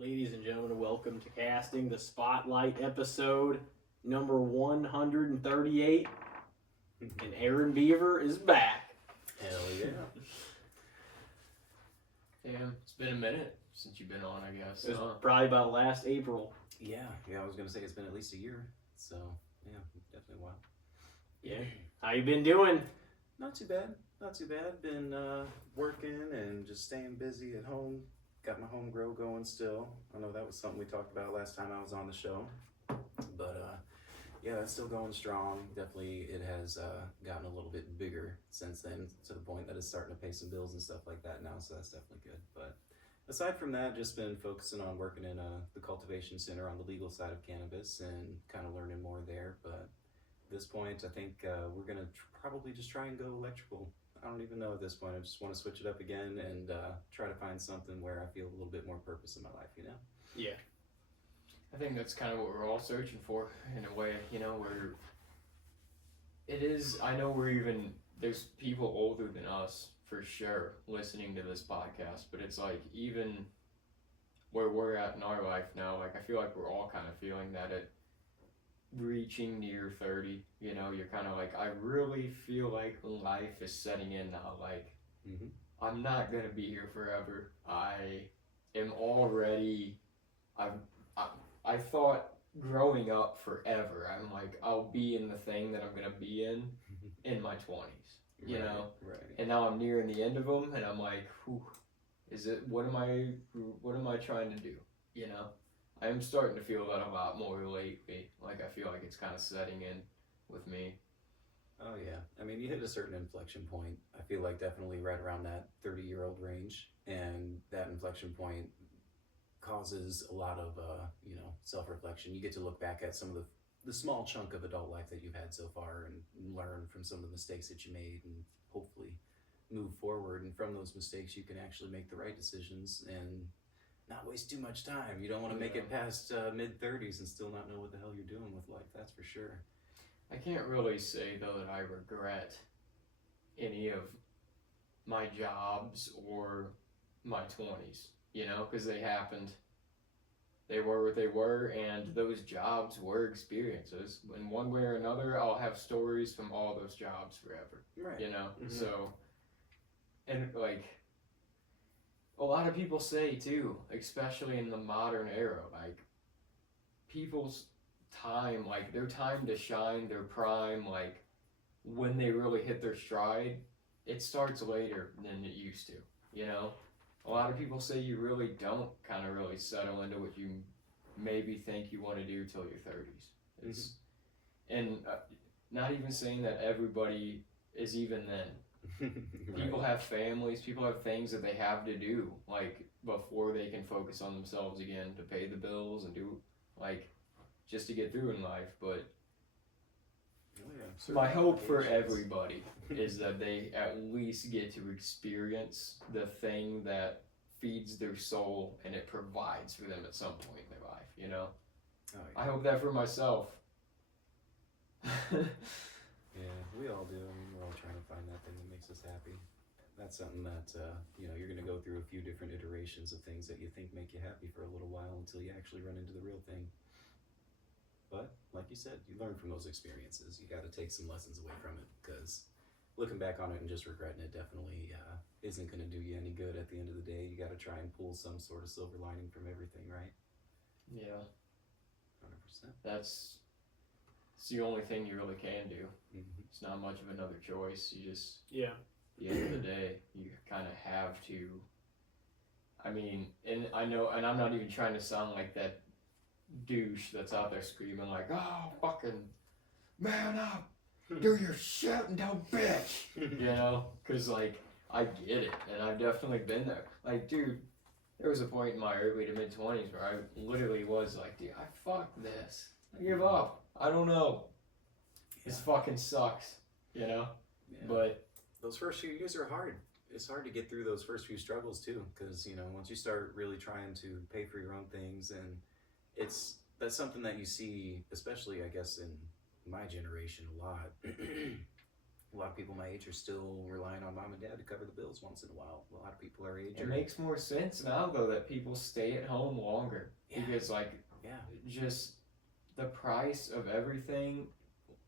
Ladies and gentlemen, welcome to Casting the Spotlight episode number 138. And Arron Beaver is back. Hell yeah. Damn, it's been a minute since you've been on, I guess. It was probably about last April. Yeah, I was gonna say it's been at least a year. So yeah, definitely a while. Yeah. How you been doing? Not too bad. Been working and just staying busy at home. Got my home grow going still. I know that was something we talked about last time I was on the show. But yeah, that's still going strong. Definitely it has gotten a little bit bigger since then, to the point that it's starting to pay some bills and stuff like that now, so that's definitely good. But aside from that, just been focusing on working in the cultivation center on the legal side of cannabis and kind of learning more there. But at this point, I think we're going to probably just try and go electrical. I don't even know at this point. I just want to switch it up again and try to find something where I feel a little bit more purpose in my life, you know? Yeah. I think that's kind of what we're all searching for, in a way, where it is, I know there's people older than us, for sure, listening to this podcast, but it's like, even where we're at in our life now, like, I feel like we're all kind of feeling that at reaching near 30, you're kind of like, I really feel like life is setting in now, like, I'm not going to be here forever. I am already, I thought growing up forever, I'm like, I'll be in the thing that I'm going to be in my 20s, you know? Right. And now I'm nearing the end of them, and I'm like, whew, what am I trying to do, I'm starting to feel that a lot more lately. Like, I feel like it's kind of setting in with me. Oh yeah, I mean, you hit a certain inflection point. I feel like definitely right around that 30-year-old range, and that inflection point causes a lot of self-reflection. You get to look back at some of the small chunk of adult life that you've had so far and learn from some of the mistakes that you made and hopefully move forward. And from those mistakes, you can actually make the right decisions and not waste too much time. You don't want to make it past mid-30s and still not know what the hell you're doing with life, that's for sure. I can't really say, though, that I regret any of my jobs or my 20s, because they happened. They were what they were, and those jobs were experiences. In one way or another, I'll have stories from all those jobs forever, Right. So, and like, a lot of people say too, especially in the modern era, like, people's time, like their time to shine, their prime, like when they really hit their stride, it starts later than it used to, A lot of people say you really don't kind of really settle into what you maybe think you want to do till your 30s. And not even saying that everybody is even then. People have families, people have things that they have to do, like, before they can focus on themselves again to pay the bills and do, like, just to get through in life. But my hope for everybody is that they at least get to experience the thing that feeds their soul and it provides for them at some point in their life, Oh, yeah. I hope that for myself. Yeah, we all do. I mean, we're all trying to find that thing that makes us happy. That's something that, you're going to go through a few different iterations of things that you think make you happy for a little while until you actually run into the real thing. But, like you said, you learn from those experiences. You got to take some lessons away from it, because looking back on it and just regretting it definitely isn't going to do you any good at the end of the day. You got to try and pull some sort of silver lining from everything, right? Yeah. 100%. It's the only thing you really can do. Mm-hmm. It's not much of another choice. You just, Yeah. at the end of the day, you kind of have to. I mean, and I know, and I'm not even trying to sound like that douche that's out there screaming like, "Oh, fucking man up, do your shit and don't bitch," because like, I get it, and I've definitely been there. Like, dude, there was a point in my early to mid 20s where I literally was like, dude, I fuck this. I give up. I don't know. This fucking sucks, Yeah. But Those first few years are hard. It's hard to get through those first few struggles too, because once you start really trying to pay for your own things, and that's something that you see, especially I guess in my generation a lot. A lot of people my age are still relying on mom and dad to cover the bills once in a while. A lot of people our age It are. makes more sense now though that people stay at home longer Yeah. because like Yeah. just the price of everything,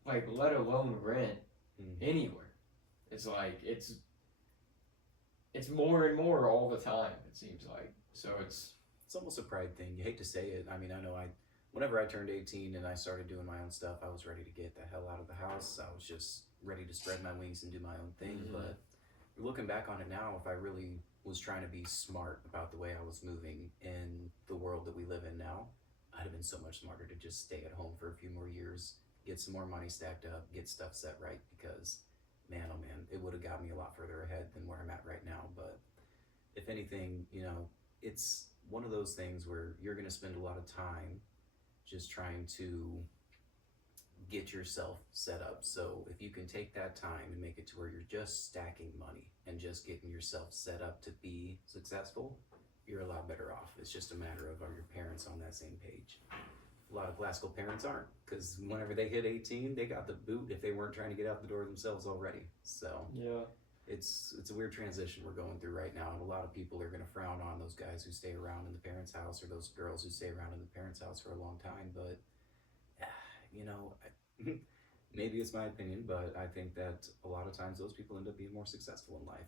like let alone rent anywhere. It's like it's more and more all the time. It seems like so it's almost a pride thing. You hate to say it. I mean, I know whenever I turned 18 and I started doing my own stuff, I was ready to get the hell out of the house. I was just ready to spread my wings and do my own thing. Mhm. But looking back on it now, if I really was trying to be smart about the way I was moving in the world that we live in now, I'd have been so much smarter to just stay at home for a few more years, get some more money stacked up, get stuff set right, because man, oh man, it would have got me a lot further ahead than where I'm at right now. But if anything, it's one of those things where you're going to spend a lot of time just trying to get yourself set up. So if you can take that time and make it to where you're just stacking money and just getting yourself set up to be successful, you're a lot better off. It's just a matter of are your parents on that same page? A lot of Glasgow parents aren't, because whenever they hit 18, they got the boot if they weren't trying to get out the door themselves already. So yeah. it's a weird transition we're going through right now, and a lot of people are going to frown on those guys who stay around in the parents' house or those girls who stay around in the parents' house for a long time. But maybe it's my opinion, but I think that a lot of times those people end up being more successful in life.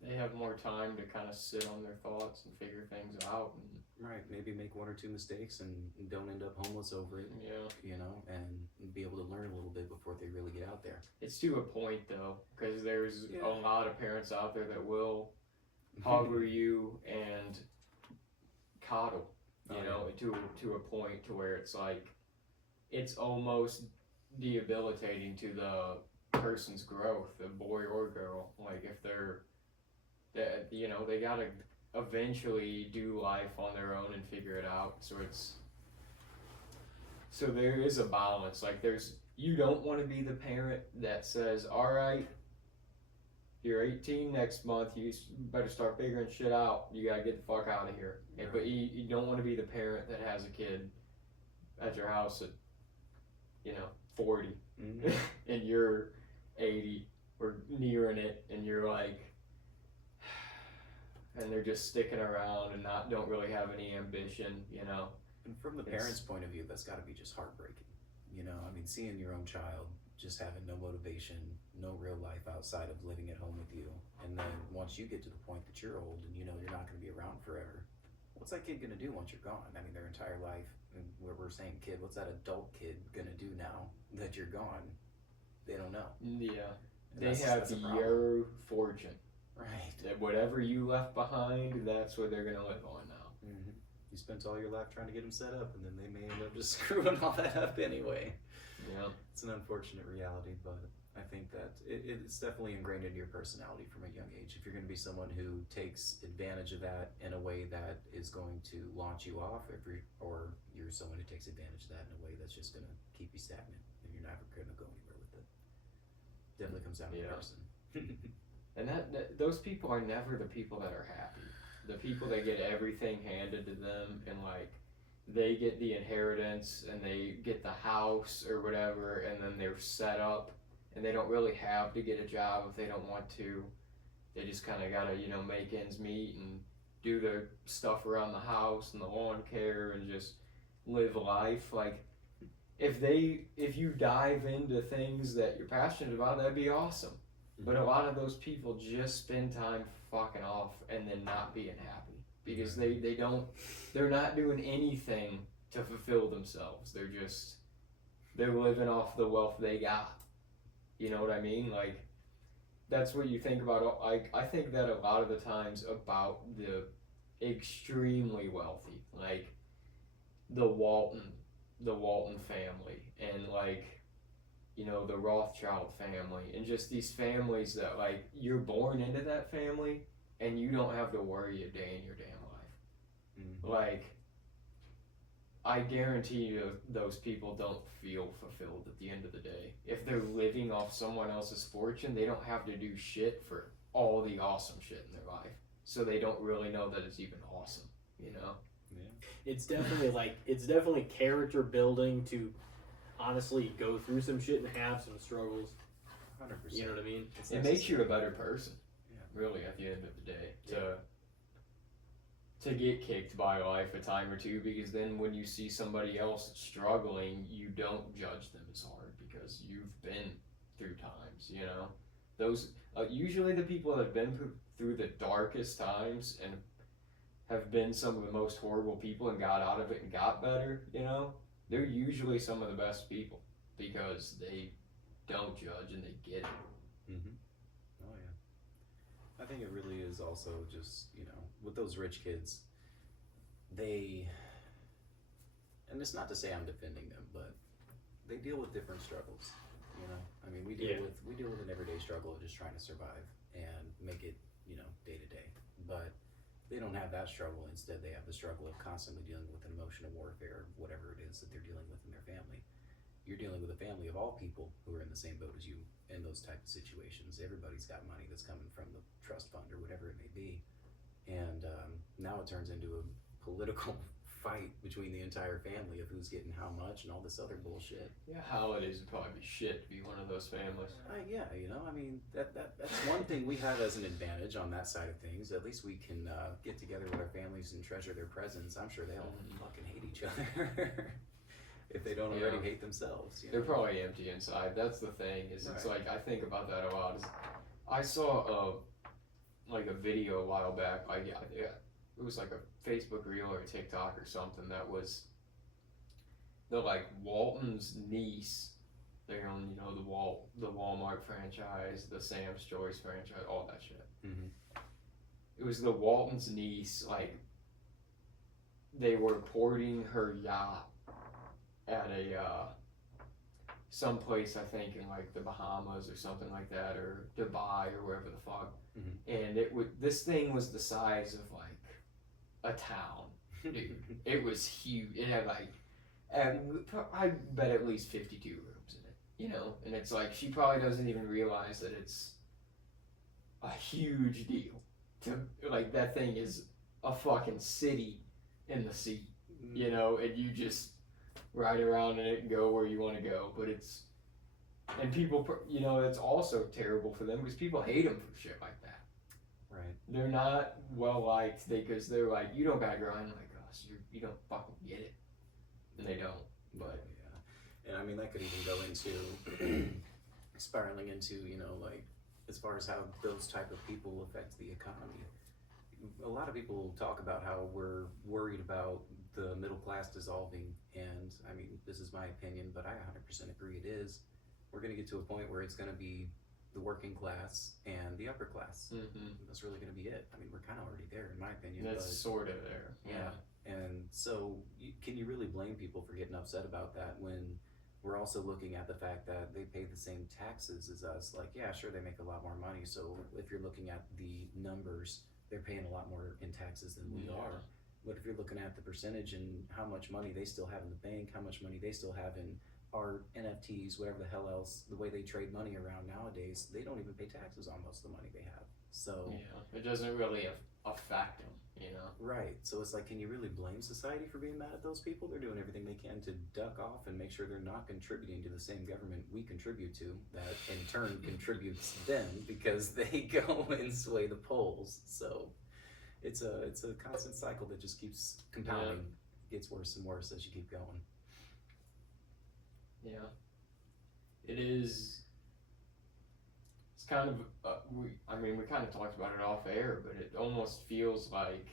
They have more time to kind of sit on their thoughts and figure things out and Right, maybe make one or two mistakes and don't end up homeless over it, yeah. and be able to learn a little bit before they really get out there. It's to a point though, because there's Yeah. a lot of parents out there that will harbor you and coddle, to a point to where it's like it's almost debilitating to the person's growth, the boy or girl. Like if they gotta eventually do life on their own and figure it out. So there is a balance. Like you don't want to be the parent that says, all right, you're 18 next month, you better start figuring shit out, you gotta get the fuck out of here. Right. But you don't want to be the parent that has a kid at your house at 40 Mm-hmm. and you're 80 or nearing it, and you're like, and they're just sticking around and don't really have any ambition, And from the parents' point of view, that's got to be just heartbreaking. I mean, seeing your own child just having no motivation, no real life outside of living at home with you, and then once you get to the point that you're old and you're not going to be around forever, what's that kid going to do once you're gone? I mean, their entire life, and we're saying kid, what's that adult kid going to do now that you're gone? They don't know. Yeah. And They have a problem. your fortune. Right. That whatever you left behind, that's what they're gonna live on now. Mm-hmm. You spent all your life trying to get them set up, and then they may end up just screwing all that up anyway. Yeah. It's an unfortunate reality, but I think that it's definitely ingrained into your personality from a young age. If you're going to be someone who takes advantage of that in a way that is going to launch you off, or you're someone who takes advantage of that in a way that's just going to keep you stagnant, and you're never going to go anywhere with it. Definitely comes down to the person. And those people are never the people that are happy. The people that get everything handed to them, and like they get the inheritance and they get the house or whatever, and then they're set up and they don't really have to get a job if they don't want to. They just kind of gotta make ends meet and do their stuff around the house and the lawn care and just live life. Like if you dive into things that you're passionate about, that'd be awesome. But a lot of those people just spend time fucking off and then not being happy because they're not doing anything to fulfill themselves. They're living off the wealth they got. You know what I mean? Like that's what you think about. Like I think that a lot of the times about the extremely wealthy, like the Walton family, and like the Rothschild family, and just these families that like you're born into that family and you don't have to worry a day in your damn life. Mm-hmm. Like I guarantee you those people don't feel fulfilled at the end of the day. If they're living off someone else's fortune, they don't have to do shit for all the awesome shit in their life. So they don't really know that it's even awesome, Yeah. It's definitely character building to honestly go through some shit and have some struggles. 100%. You know what I mean? It makes you a better person. Yeah. Really, at the end of the day, to get kicked by life a time or two, because then when you see somebody else struggling, you don't judge them as hard because you've been through times. You know, those usually the people that have been through the darkest times and have been some of the most horrible people and got out of it and got better. You know, they're usually some of the best people because they don't judge and they get it. Oh yeah. I think it really is also just, with those rich kids, and it's not to say I'm defending them, but they deal with different struggles. I mean, we deal with an everyday struggle of just trying to survive and make it, day to day. But they don't have that struggle. Instead, they have the struggle of constantly dealing with an emotional warfare, whatever it is that they're dealing with in their family. You're dealing with a family of all people who are in the same boat as you in those type of situations. Everybody's got money that's coming from the trust fund or whatever it may be. And now it turns into a political fight between the entire family of who's getting how much and all this other bullshit. Yeah, holidays would probably be shit to be one of those families. Yeah, I mean, that's one thing we have as an advantage on that side of things. At least we can get together with our families and treasure their presence. I'm sure they'll fucking hate each other. If they don't already hate themselves. They're probably empty inside. That's the thing, is it's like, I think about that a lot. I saw a video a while back, it was like a Facebook reel or a TikTok or something that was Walton's niece. They own, the Walmart franchise, the Sam's Choice franchise, all that shit. It was the Walton's niece, they were porting her yacht at a someplace, I think in the Bahamas or something like that, or Dubai or wherever the fuck. And this thing was the size of a town, dude. It was huge. It had I bet at least 52 rooms in it, and it's she probably doesn't even realize that it's a huge deal to that thing is a fucking city in the sea, and you just ride around in it and go where you want to go. But and people, it's also terrible for them because people hate them for shit like that. Right. They're not well liked because they're you don't gotta grind like us. You don't fucking get it, and they don't. But yeah, and I mean that could even go into spiraling into as far as how those type of people affect the economy. A lot of people talk about how we're worried about the middle class dissolving, and I mean, this is my opinion, but I 100% agree it is. We're going to get to a point where it's going to be the working class and the upper class. That's really going to be it. I mean, we're kind of already there, in my opinion. That's sort of there. Yeah. And so, can you really blame people for getting upset about that when we're also looking at the fact that they pay the same taxes as us? Yeah, sure, they make a lot more money. So if you're looking at the numbers, they're paying a lot more in taxes than we are. But if you're looking at the percentage and how much money they still have in the bank, how much money they still have in art, NFTs, whatever the hell else, the way they trade money around nowadays, they don't even pay taxes on most of the money they have. So it doesn't really affect them, Right. So it's can you really blame society for being mad at those people? They're doing everything they can to duck off and make sure they're not contributing to the same government we contribute to, that in turn contributes to them because they go and sway the polls. So it's a constant cycle that just keeps compounding. Gets worse and worse as you keep going. Yeah. It is. It's kind of we kind of talked about it off air, but it almost feels like,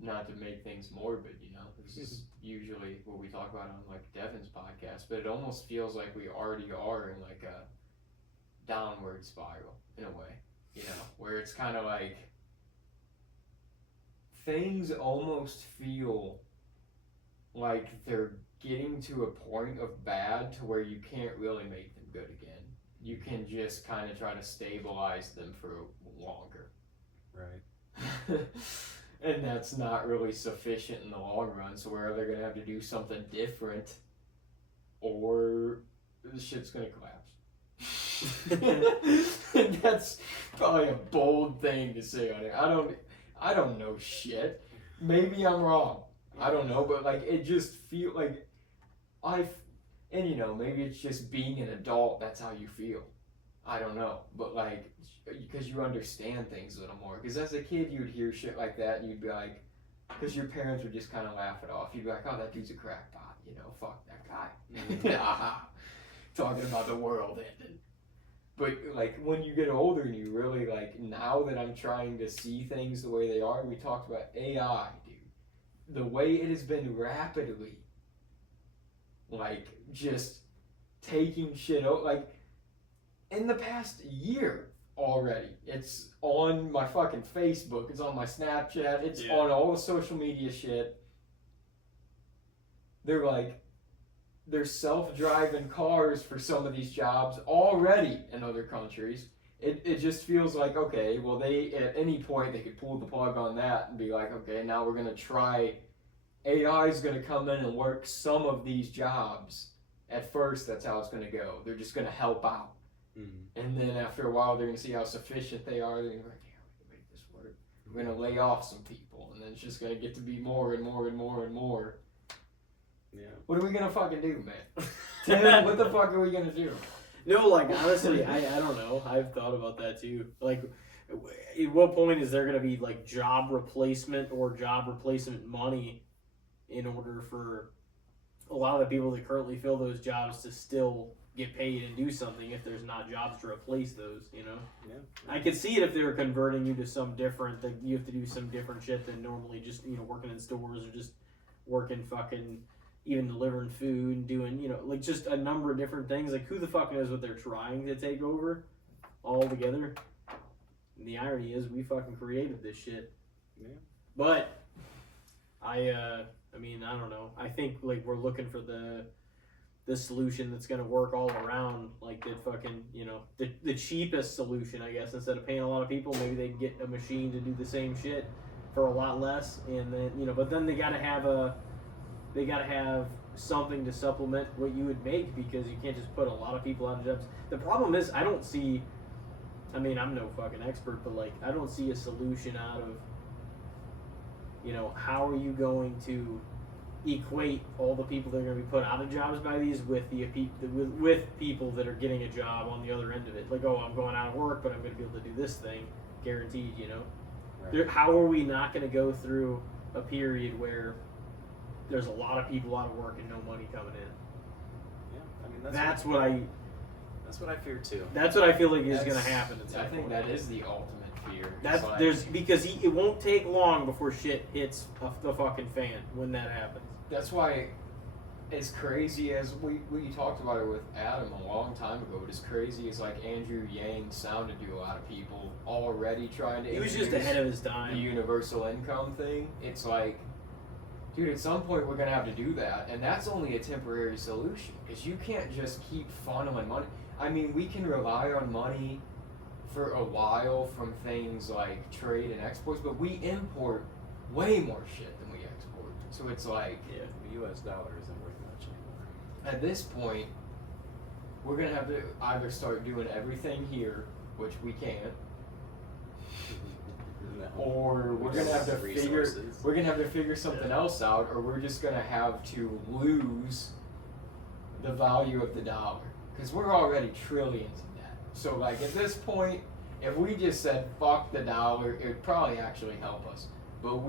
not to make things morbid, this is usually what we talk about on Devin's podcast, but it almost feels like we already are in a downward spiral in a way, where it's kind of things almost feel like they're getting to a point of bad to where you can't really make them good again. You can just kind of try to stabilize them for longer. Right. And that's not really sufficient in the long run, so we're either going to have to do something different or the shit's going to collapse. And that's probably a bold thing to say on it. I don't know shit. Maybe I'm wrong. I don't know, but it just feels like maybe it's just being an adult, that's how you feel. I don't know, but like, because you understand things a little more. Because as a kid, you'd hear shit like that, and you'd be like, because your parents would just kind of laugh it off. You'd be like, oh, that dude's a crackpot, you know, fuck that guy. Talking about the world ending. But like when you get older and you really like, now that I'm trying to see things the way they are, we talked about AI, dude. The way it has been rapidly, like, just taking shit out, like, in the past year already. It's on my fucking Facebook, it's on my Snapchat, it's on all the social media shit. They're like, there's self-driving cars for some of these jobs already in other countries. It just feels like, okay, well, they, at any point, they could pull the plug on that and be like, okay, now we're going to try, AI is going to come in and work some of these jobs. At first, that's how it's going to go. They're just going to help out. Mm-hmm. And then after a while, they're going to see how sufficient they are. They're going to be like, yeah, we can make this work. We're going to lay off some people. And then it's just going to get to be more and more and more and more. Yeah. What are we gonna fucking do, man? Tim, what the fuck are we gonna do? No, like, honestly, I don't know. I've thought about that too. Like, at what point is there gonna be like job replacement or job replacement money in order for a lot of the people that currently fill those jobs to still get paid and do something if there's not jobs to replace those, you know? Yeah. I could see it if they were converting you to some different, like you have to do some different shit than normally just, you know, working in stores or just working fucking, even delivering food and doing, you know, like just a number of different things. Like, who the fuck knows what they're trying to take over all together? And the irony is we fucking created this shit. Yeah. But I mean, I don't know. I think like we're looking for the solution that's gonna work all around, like the fucking, you know, the cheapest solution, I guess. Instead of paying a lot of people, maybe they can get a machine to do the same shit for a lot less, and then, you know, but then they gotta have something to supplement what you would make, because you can't just put a lot of people out of jobs. The problem is, I don't see, I mean, I'm no fucking expert, but like, I don't see a solution out of, you know, how are you going to equate all the people that are going to be put out of jobs by these with with people that are getting a job on the other end of it. Like, oh, I'm going out of work, but I'm going to be able to do this thing, guaranteed, you know? Right. How are we not going to go through a period where there's a lot of people out of work and no money coming in? Yeah, I mean, that's what I fear too. That's what I feel like is going to happen. I think that is the ultimate fear. That's like, because it won't take long before shit hits the fucking fan when that happens. That's why, as crazy as we talked about it with Adam a long time ago, but as crazy as like Andrew Yang sounded to a lot of people already trying to, he was just ahead of his time. The universal income thing. It's like, dude, at some point we're gonna have to do that, and that's only a temporary solution, because you can't just keep funneling money. I mean, we can rely on money for a while from things like trade and exports, but we import way more shit than we export. So it's like, yeah, the U.S. dollar isn't worth much anymore. At this point, we're gonna have to either start doing everything here, which we can't, or we're gonna have to figure something else out, or we're just gonna have to lose the value of the dollar, because we're already trillions in debt. So like at this point, if we just said fuck the dollar, it would probably actually help us. But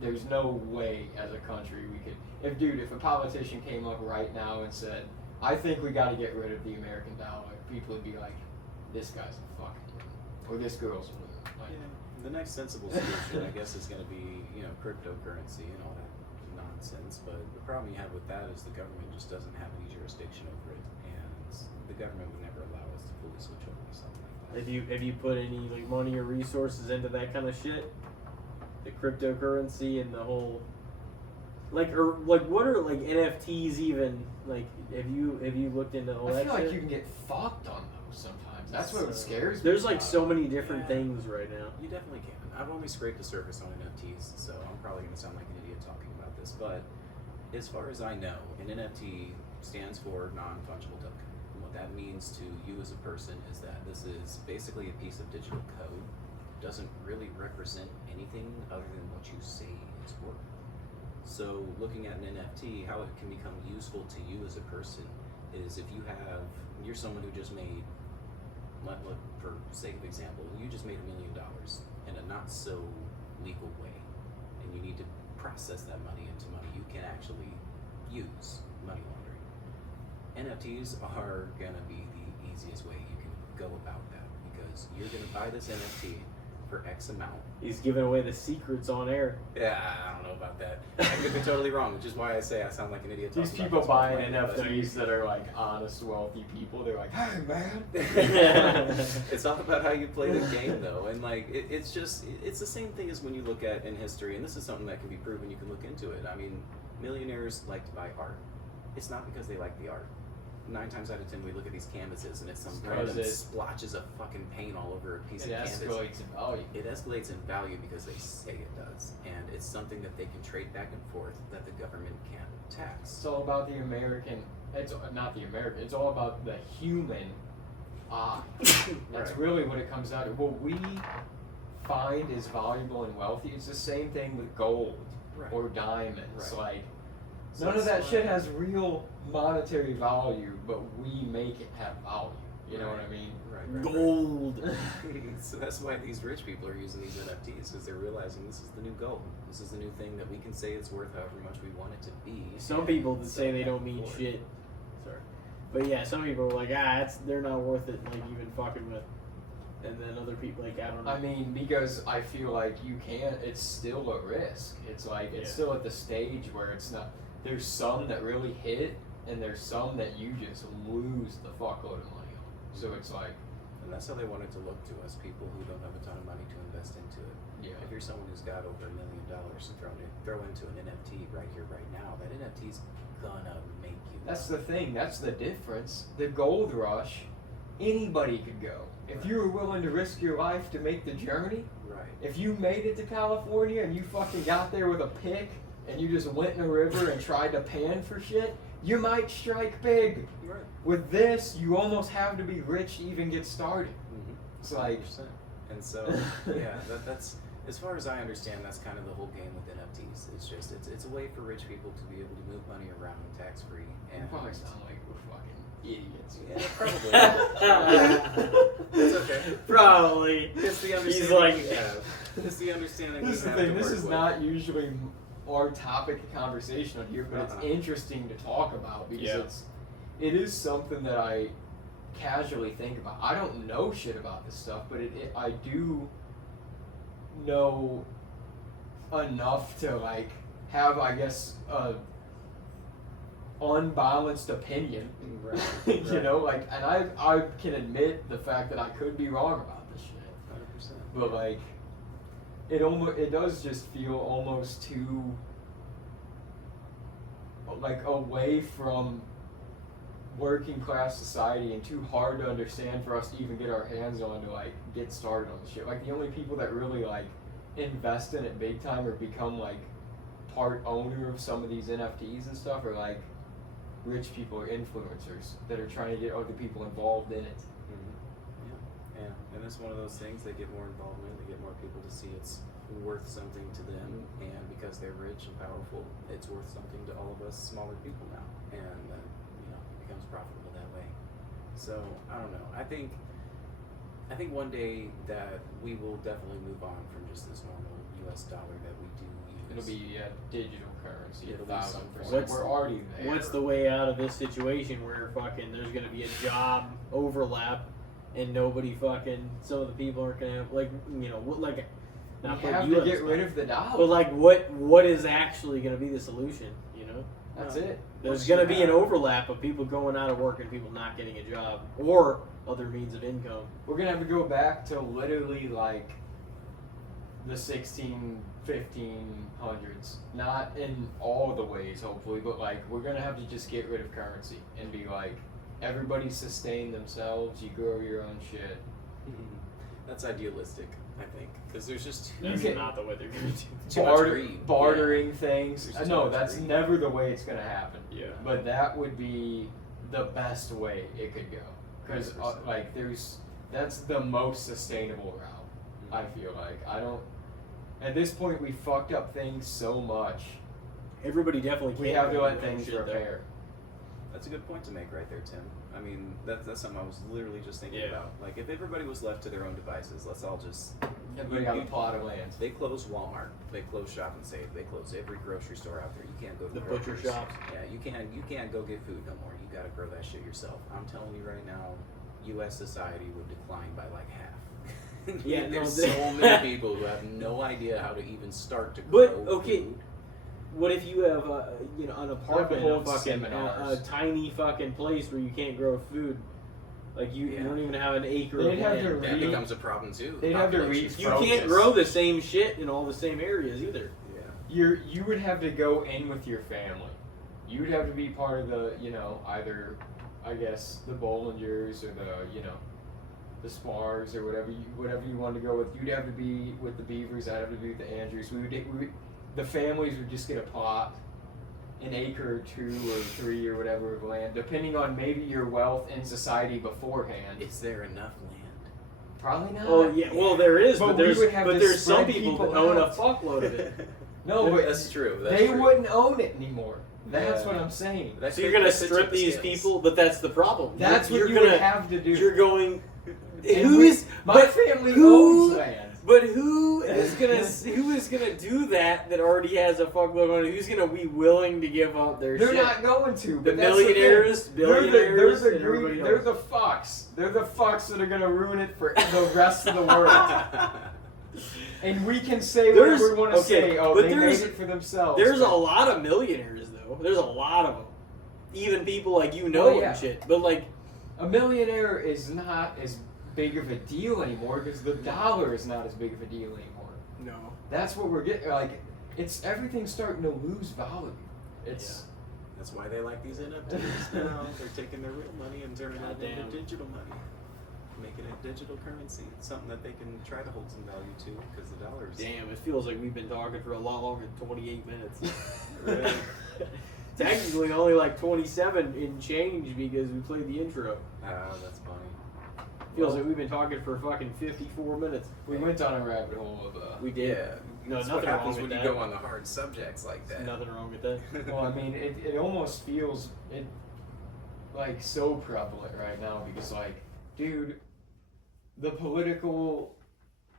there's no way as a country we could. If a politician came up right now and said, I think we got to get rid of the American dollar, people would be like, this guy's a fucking loon, or this girl's a loon. Like, yeah. The next sensible solution, I guess, is going to be, you know, cryptocurrency and all that nonsense. But the problem you have with that is the government just doesn't have any jurisdiction over it, and the government would never allow us to fully switch over to something like that. Have you put any like money or resources into that kind of shit? The cryptocurrency and the whole, like, or like, what are like NFTs even? Like, have you looked into all that? I feel like shit? you can get fucked on those sometimes. That's what scares me. There's like so many different things right now. You definitely can. I've only scraped the surface on NFTs, so I'm probably going to sound like an idiot talking about this. But as far as I know, an NFT stands for non-fungible token. And what that means to you as a person is that this is basically a piece of digital code. Doesn't really represent anything other than what you say it's worth. So looking at an NFT, how it can become useful to you as a person is if you're someone who just made for sake of example, you just made $1 million in a not so legal way, and you need to process that money into money you can actually use, money laundering. NFTs are gonna be the easiest way you can go about that, because you're gonna buy this NFT for X amount. He's giving away the secrets on air. Yeah, I don't know about that. I could be totally wrong, which is why I say I sound like an idiot. These talking people about buying this, but- NFTs that are like honest, wealthy people, they're like, hey man. It's all about how you play the game, though, and like it's the same thing as when you look at in history, and this is something that can be proven. You can look into it. I mean, millionaires like to buy art. It's not because they like the art. 9 times out of 10, we look at these canvases, and it's some random splotches of fucking paint all over a piece of canvas. It escalates in value. It escalates in value because they say it does, and it's something that they can trade back and forth that the government can't tax. It's all about the American. It's not the American. It's all about the human eye. That's Right. really what it comes down to. What we find is valuable and wealthy. It's the same thing with gold Right. or diamonds. Right. Like So none of it's that like- shit has real monetary value, but we make it have value. You know what I Right. mean? Right. Gold. So that's why these rich people are using these NFTs, because they're realizing this is the new gold. This is the new thing that we can say it's worth however much we want it to be. Some and people that sell say they back don't and mean forth. shit. Sorry. But yeah, some people are like, they're not worth it, like, even fucking with. And then other people, like, I don't know. I mean, because I feel like you can't. It's still a risk. It's like it's Yeah. still at the stage where it's not. There's some that really hit, and there's some that you just lose the fuckload of money on. So it's like, And that's how they want it to look to us, people who don't have a ton of money to invest into it. yeah. If you're someone who's got over $1 million to throw into an NFT right here, right now, that NFT's gonna make you. That's the thing. That's the difference. The gold rush, anybody could go. If you were willing to risk your life to make the journey, right. if you made it to California and you fucking got there with a pick and you just went in a river and tried to pan for shit, you might strike big. Right. With this, you almost have to be rich to even get started. Mm-hmm. It's like, 100%. And so, yeah, that's as far as I understand, that's kind of the whole game with NFTs. It's just it's a way for rich people to be able to move money around tax free. you And probably sound like we're fucking idiots. yeah, probably. It's okay. Probably. It's the He's understanding like, we have. It's the understanding This is we the have thing. to This work is with. not usually our topic of conversation on here, but it's Uh-uh. interesting to talk about because Yeah. it is something that I casually think about. I don't know shit about this stuff, but I do know enough to like have, I guess, a unbalanced opinion. Right. You Right. know, like, and I can admit the fact that I could be wrong about this shit. 100%. But like, it does just feel almost too like away from working class society and too hard to understand for us to even get our hands on to like get started on the shit. Like the only people that really like invest in it big time or become like part owner of some of these NFTs and stuff are like rich people or influencers that are trying to get other people involved in it. Mm-hmm. Yeah, and it's one of those things. They get more involvement. They get more people to see it's worth something to them, and because they're rich and powerful, it's worth something to all of us smaller people now, and it becomes profitable that way. So I don't know. I think one day that we will definitely move on from just this normal U.S. dollar that we do use. It'll be digital currency, It'll be 1,000%. something. We're already there. What's the way out of this situation where fucking there's gonna be a job overlap and nobody fucking, some of the people aren't gonna have, like, like, not We putting have you to on the get spot. rid of the dollar. But like, what is actually gonna be the solution? That's it. There's gonna be an overlap of people going out of work and people not getting a job or other means of income. We're gonna have to go back to literally like the 1500s. Not in all the ways, hopefully, but like we're gonna have to just get rid of currency and be like, everybody sustain themselves. You grow your own shit. That's idealistic, I think, because there's just You That's can- not the way they're gonna do Too much greed. Bartering things. There's too No, much that's greed. never the way it's gonna happen. it. Yeah. But that would be the best way it could go, because 100%. that's the most sustainable route. I feel like at this point we fucked up things so much. Everybody definitely can't. We have to do let their own things shit, though. repair. That's a good point to make right there, Tim. I mean, that's something I was literally just thinking Yeah. about. Like, if everybody was left to their own devices, let's all just... Everybody got a plot of land. They close Walmart. They close Shop and Save. They close every grocery store out there. You can't go to The butcher groceries. shops. Yeah, you can't go get food no more. You gotta grow that shit yourself. I'm telling you right now, U.S. society would decline by like half. Yeah, There's no, so many people who have no idea how to even start to grow food. What if you have an apartment, hold a seminars. tiny fucking place where you can't grow food? Like you don't even have an acre They'd of have land. to That becomes a problem too. They'd have to Population's reach You focus. can't grow the same shit in all the same areas either. Yeah. You would have to go in with your family. You would have to be part of the, either, I guess, the Bollingers or the Spars or whatever you wanted to go with. You'd have to be with the Beavers. I'd have to be with the Andrews. The families would just get a plot, an acre or 2 or 3 or whatever of land, depending on maybe your wealth in society beforehand. Is there enough land? Probably not. Oh yeah, well there is, But but we there's would have to there's some spread people that people own a out. fuckload of it. No, but That's true. That's they true. wouldn't own it anymore. That's Yeah. what I'm saying. That So could- you're gonna that could strip tip the these scales. people, but that's the problem. That's what you're you gonna would have to do. You're going. And Who's my but family who- owns land. But who is gonna do that already has a fuckload of money? Who's gonna be willing to give up their They're shit? not going to. The But that's millionaires, the thing. billionaires, They're and everybody the else. they're the fucks. They're the fucks that are gonna ruin it for the rest of the world. And we can say what There's- we want to okay, say. Oh, but they there's- made it for themselves. There's a but- lot of millionaires though. There's a lot of them. Even people like Oh, yeah. and shit. But like, A millionaire is not as big of a deal anymore because the dollar is not as big of a deal anymore. no. That's what we're getting. Like, everything's starting to lose value. It's That's why they like these NFTs now. They're taking their real money and turning it into Goddamn. digital money. Making it digital currency. It's something that they can try to hold some value to because the dollar's... Damn, it feels like we've been talking for a lot longer than 28 minutes. Right. Technically only like 27 in change because we played the intro. That's funny. Feels like we've been talking for fucking 54 minutes. we went down a rabbit hole of We did. Yeah. No, That's nothing what happens wrong when with you that. go on the hard subjects like that. Nothing wrong with that. Well, I mean, it almost feels like so prevalent right now because, like, dude, the political,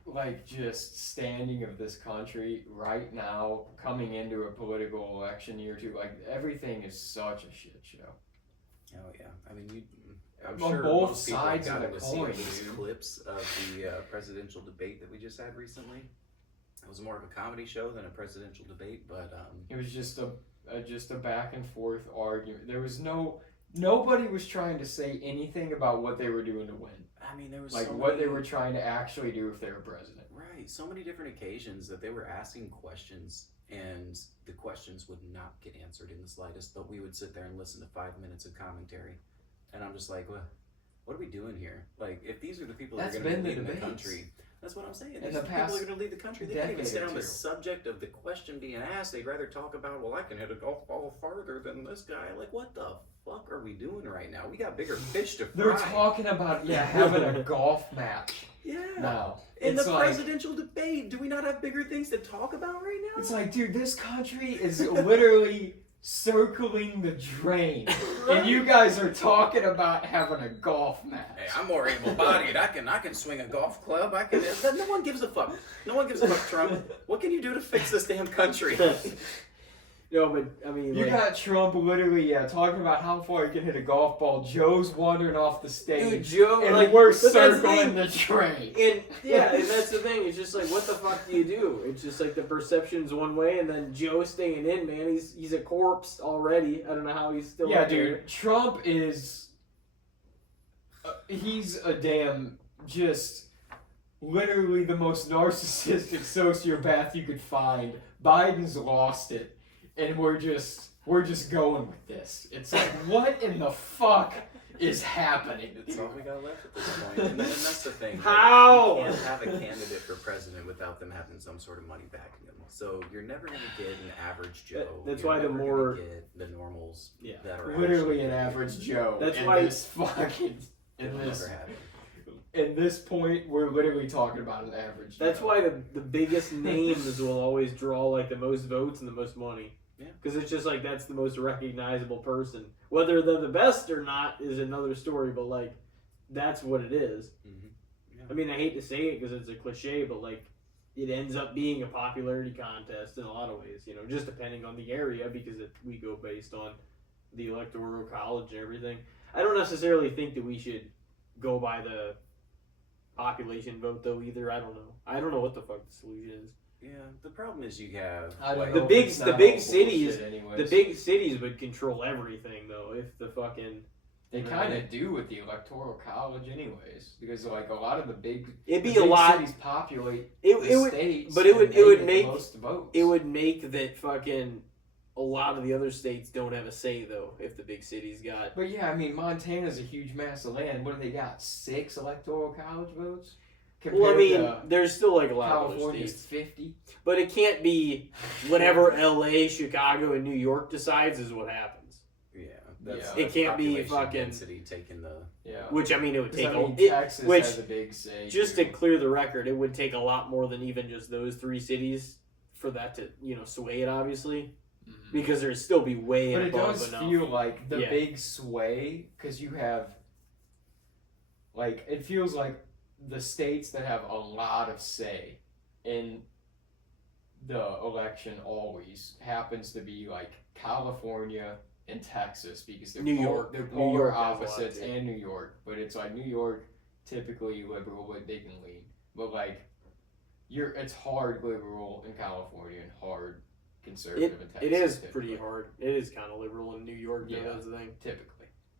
like, just standing of this country right now, coming into a political election year too, like, everything is such a shit show. Oh yeah, I mean, I'm On sure both most people sides of got the to see coin, these dude. clips of the presidential debate that we just had recently. It was more of a comedy show than a presidential debate, but It was just a back and forth argument. There was nobody was trying to say anything about what they were doing to win. I mean, there was Like so what many, they were trying to actually do if they were president. right. So many different occasions that they were asking questions, and the questions would not get answered in the slightest. But we would sit there and listen to 5 minutes of commentary, and I'm just like, what are we doing here? Like, if these are the people that That's are going to been be the leading the debates. country. That's what I'm saying. In These the are the people past that are going to lead the country. They can't even decade stay or on the two. subject of the question being asked. They'd rather talk about, well, I can hit a golf ball farther than this guy. Like, what the fuck are we doing right now? We got bigger fish to fry. They're talking about having a golf match Yeah. now. In It's the like, presidential debate, do we not have bigger things to talk about right now? it's like, dude, this country is literally circling the drain, and you guys are talking about having a golf match. Hey, I'm more able-bodied. I can swing a golf club. I can. No one gives a fuck. No one gives a fuck, Trump. What can you do to fix this damn country? No, but I mean, You like, got Trump literally talking about how far you can hit a golf ball. Joe's wandering off the dude, stage, Joe, and like, we're but that's the circling thing. the train. And yeah, and that's the thing. It's just like, what the fuck do you do? It's just like the perception's one way, and then Joe staying in, man. He's a corpse already. I don't know how he's still. Yeah, up there. dude, Trump is. He's a damn just literally the most narcissistic sociopath you could find. Biden's lost it, and we're just going with this. It's like, what in the fuck is happening? That's all we got left at this point. And that's the thing. How? You can't have a candidate for president without them having some sort of money backing them. So you're never going to get an average Joe. That's You're why the never gonna more- get the normals Yeah. that are Literally actually an average Joe. That's in why- this fucking It'll in this never happen. in this point we're literally talking about an average That's Joe. why the biggest names will always draw like the most votes and the most money. Because it's just like that's the most recognizable person. Whether they're the best or not is another story, but like that's what it is. Yeah. I mean, I hate to say it because it's a cliche, but like it ends up being a popularity contest in a lot of ways. Just depending on the area because we go based on the electoral college and everything. I don't necessarily think that we should go by the population vote though either. I don't know what the fuck the solution is. Yeah, the problem is you have I don't like, know The if big- it's the not big all cities- bullshit anyways. The big cities would control everything though if the fucking They kind of do with the electoral college, anyways, because like a lot of the big it'd be the a big lot. cities populate It the would states, but it would- and it they would get make- the most votes. it would make that fucking a lot of the other states don't have a say though if the big cities got. But yeah, I mean, Montana's a huge mass of land. What do they got? 6 electoral college votes? Well, I mean, to there's still like a lot of other California's states, 50. but it can't be whatever L.A., Chicago, and New York decides is what happens. yeah, Yeah. that's It can't be population fucking- density taking the Yeah. Which I mean, it would 'Cause, take I mean, a. Texas which- has a big say. Just too. to clear the record, it would take a lot more than even just those 3 cities for that to sway it, obviously, Mhm. because there'd still be way But it above does enough. feel like the Yeah. big sway, because you have, like, it feels like the states that have a lot of say in the election always happens to be like California and Texas because they're New York. they're New polar York has a lot, opposites, too. and New York. But it's like New York typically liberal, but they can lean. But like, it's hard liberal in California and hard conservative in Texas. It is typically. pretty hard. It is kind of liberal in New York. Yeah. That's the thing. typically.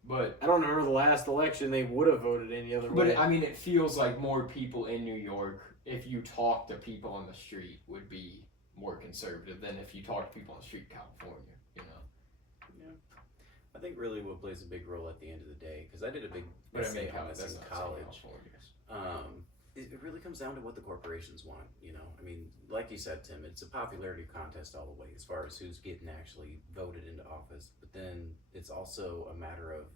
But I don't remember the last election they would have voted any other way. But I mean, it feels like more people in New York, if you talk to people on the street, would be more conservative than if you talk to people on the street in California. I think really what plays a big role at the end of the day, because I did a big But I essay mean, on this that's in not college. California. It really comes down to what the corporations want. I mean, like you said, Tim, it's a popularity contest all the way as far as who's getting actually voted into office. But then it's also a matter of,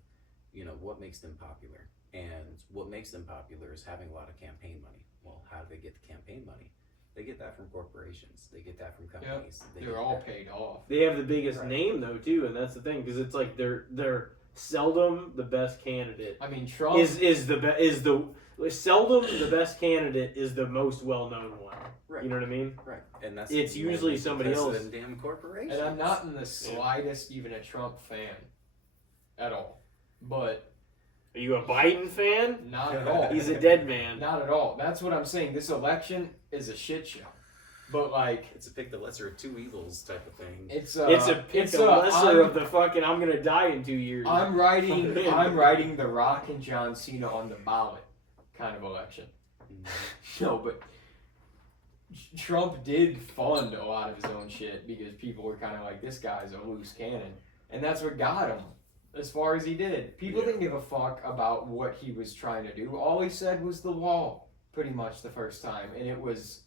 what makes them popular. And what makes them popular is having a lot of campaign money. Well, how do they get the campaign money? They get that from corporations. They get that from companies. They're all paid off. They have the biggest Right. name though too, and that's the thing because it's like they're seldom the best candidate. I mean, Trump Seldom the best candidate is the most well known one. Right. You know what I mean? Right. And that's It's usually mainly somebody because of else. them damn corporations. And I'm not in the slightest even a Trump fan at all. But Are you a Biden fan? not at all. He's a dead man. Not at all. That's what I'm saying. This election is a shit show. But like, It's a pick the lesser of 2 evils type of thing. It's a lesser of the fucking I'm gonna die in 2 years. I'm writing The Rock and John Cena on the ballot kind of election. No, but Trump did fund a lot of his own shit because people were kind of like, this guy's a loose cannon. And that's what got him as far as he did. People didn't give a fuck about what he was trying to do. All he said was the wall, pretty much the first time. And it was,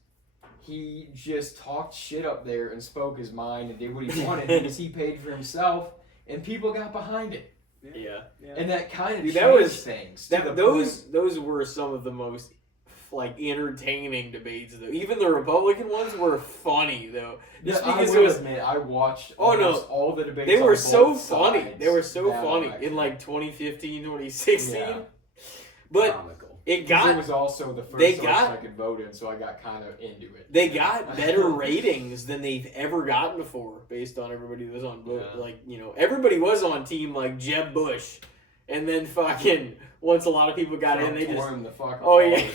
he just talked shit up there and spoke his mind and did what he wanted because he paid for himself and people got behind it. Yeah. And that kind of Dude, changed that was- things. Those were some of the most entertaining debates though. Even the Republican ones were funny though. Just I because will it was admit, I watched Oh, no. almost all the debates. they on were both so funny. sides They were so that funny election. in like 2015, 2016. Yeah. But Comical. it 'Cause it got was also the they first got- election I could vote in, so I got kind of into it. they got better ratings than they've ever gotten before based on everybody who was on vote. Yeah. Like, everybody was on team like Jeb Bush. And then fucking once a lot of people got Trump in, they tore just him the fuck Oh apart yeah.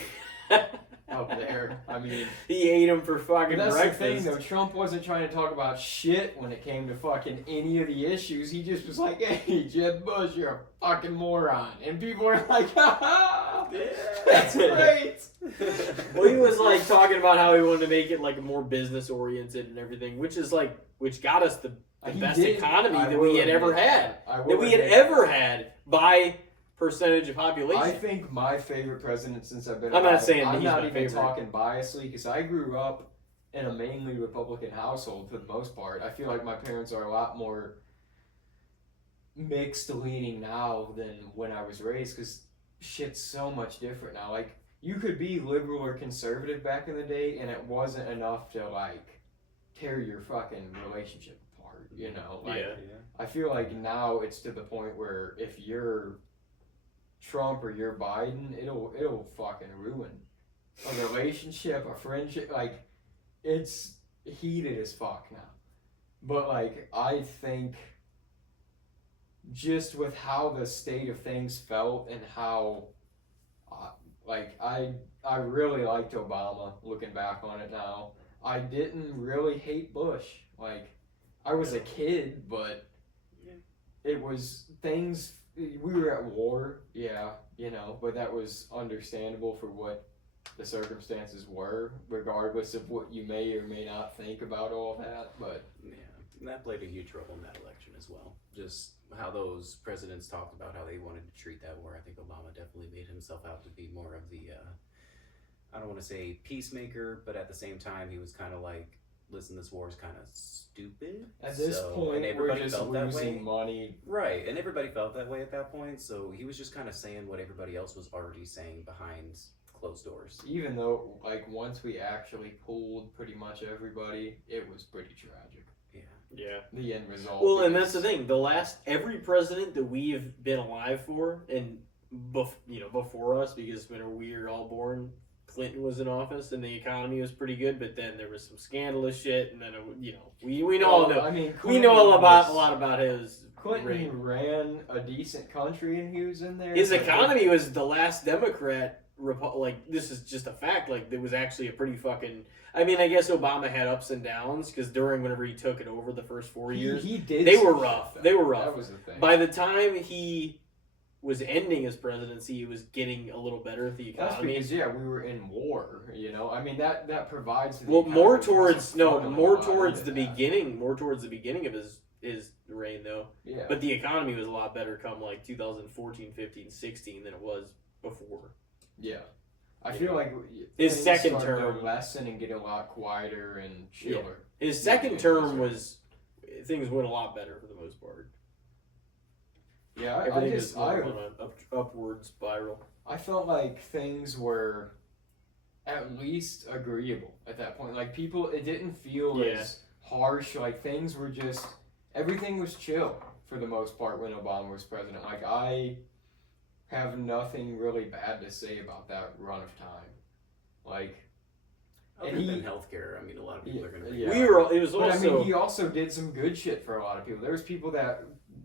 up there. I mean, He ate him for fucking but that's breakfast. the thing though. Trump wasn't trying to talk about shit when it came to fucking any of the issues. He just was like, "Hey, Jeb Bush, you're a fucking moron," and people were like, "Ha ha, that's great." Well, he was like talking about how he wanted to make it like more business oriented and everything, which got us the He best did. economy I that will we had ever admit had, I will that we had admit ever that. had by percentage of population. I think my favorite president since I've been I'm not alive, saying I'm he's not my even favorite. talking biasly because I grew up in a mainly Republican household for the most part. I feel like my parents are a lot more mixed leaning now than when I was raised because shit's so much different now. Like, you could be liberal or conservative back in the day and it wasn't enough to like tear your fucking relationship apart. You know, like Yeah. I feel like now it's to the point where if you're Trump or you're Biden, it'll fucking ruin a relationship, a friendship. Like it's heated as fuck now. But like I think just with how the state of things felt and how like I really liked Obama looking back on it now. I didn't really hate Bush. Like I was a kid, but it was things we were at war, yeah, you know, but that was understandable for what the circumstances were, regardless of what you may or may not think about all that. But Yeah, and that played a huge role in that election as well. Just how those presidents talked about how they wanted to treat that war. I think Obama definitely made himself out to be more of the, I don't want to say peacemaker, but at the same time, he was kind of like, listen, this war is kind of stupid. at this and point, everybody we're just felt that way. losing money. Right, and everybody felt that way at that point, so he was just kind of saying what everybody else was already saying behind closed doors. Even though, like, once we actually pulled pretty much everybody, it was pretty tragic. Yeah. The end result. Well, and that's the thing. Every president that we've been alive for, and before us, because when we were all born, Clinton was in office, and the economy was pretty good. But then there was some scandalous shit, and then we know all the I mean, we know a lot about his Clinton reign. ran a decent country, and he was in there. His economy was the last Democrat. Like this is just a fact. Like it was actually a pretty fucking. I mean, I guess Obama had ups and downs because whenever he took it over the first 4 years, he did. they some were shit, rough. though. They were rough. That was the thing. By the time he was ending his presidency, it was getting a little better with the That's economy. because we were in war. You know, I mean that provides. The Well, more economy. towards More towards the that. beginning of his reign though. Yeah. But the economy was a lot better come like 2014, 15, 16 than it was before. Yeah. I feel like His things second started term- to lessen and get a lot quieter and chiller. His second term was things went a lot better for the most part. Yeah, I Everything just is on an upward spiral. I felt like things were at least agreeable at that point. Like people, it didn't feel Yeah. as harsh. Like things were just everything was chill for the most part when Obama was president. Like I have nothing really bad to say about that run of time. Like, Other and than healthcare, I mean, a lot of people are going to. Yeah. It was but also. I mean, he also did some good shit for a lot of people. There was people that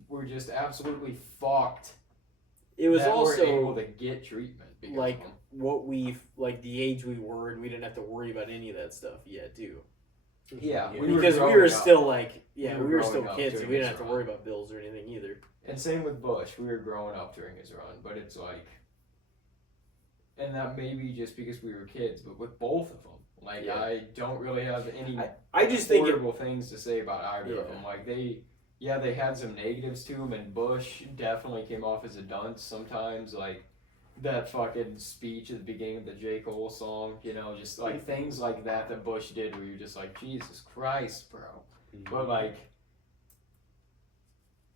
were just absolutely fucked. It was that also were able to get treatment. because like of him. the age we were, and we didn't have to worry about any of that stuff yet, too. Yeah, Yeah. we were Because we growing were up. still like, we We were were still growing up kids, and during we didn't his have to run. worry about bills or anything either. And same with Bush. We were growing up during his run, but it's like, and that may be just because we were kids, but with both of them, like Yeah. I don't really have any I just think horrible things to say about either of Yeah. them. Like they had some negatives to him, and Bush definitely came off as a dunce sometimes. Like that fucking speech at the beginning of the J. Cole song, you know, just like things like that Bush did, where you're just like, Jesus Christ, bro. But like,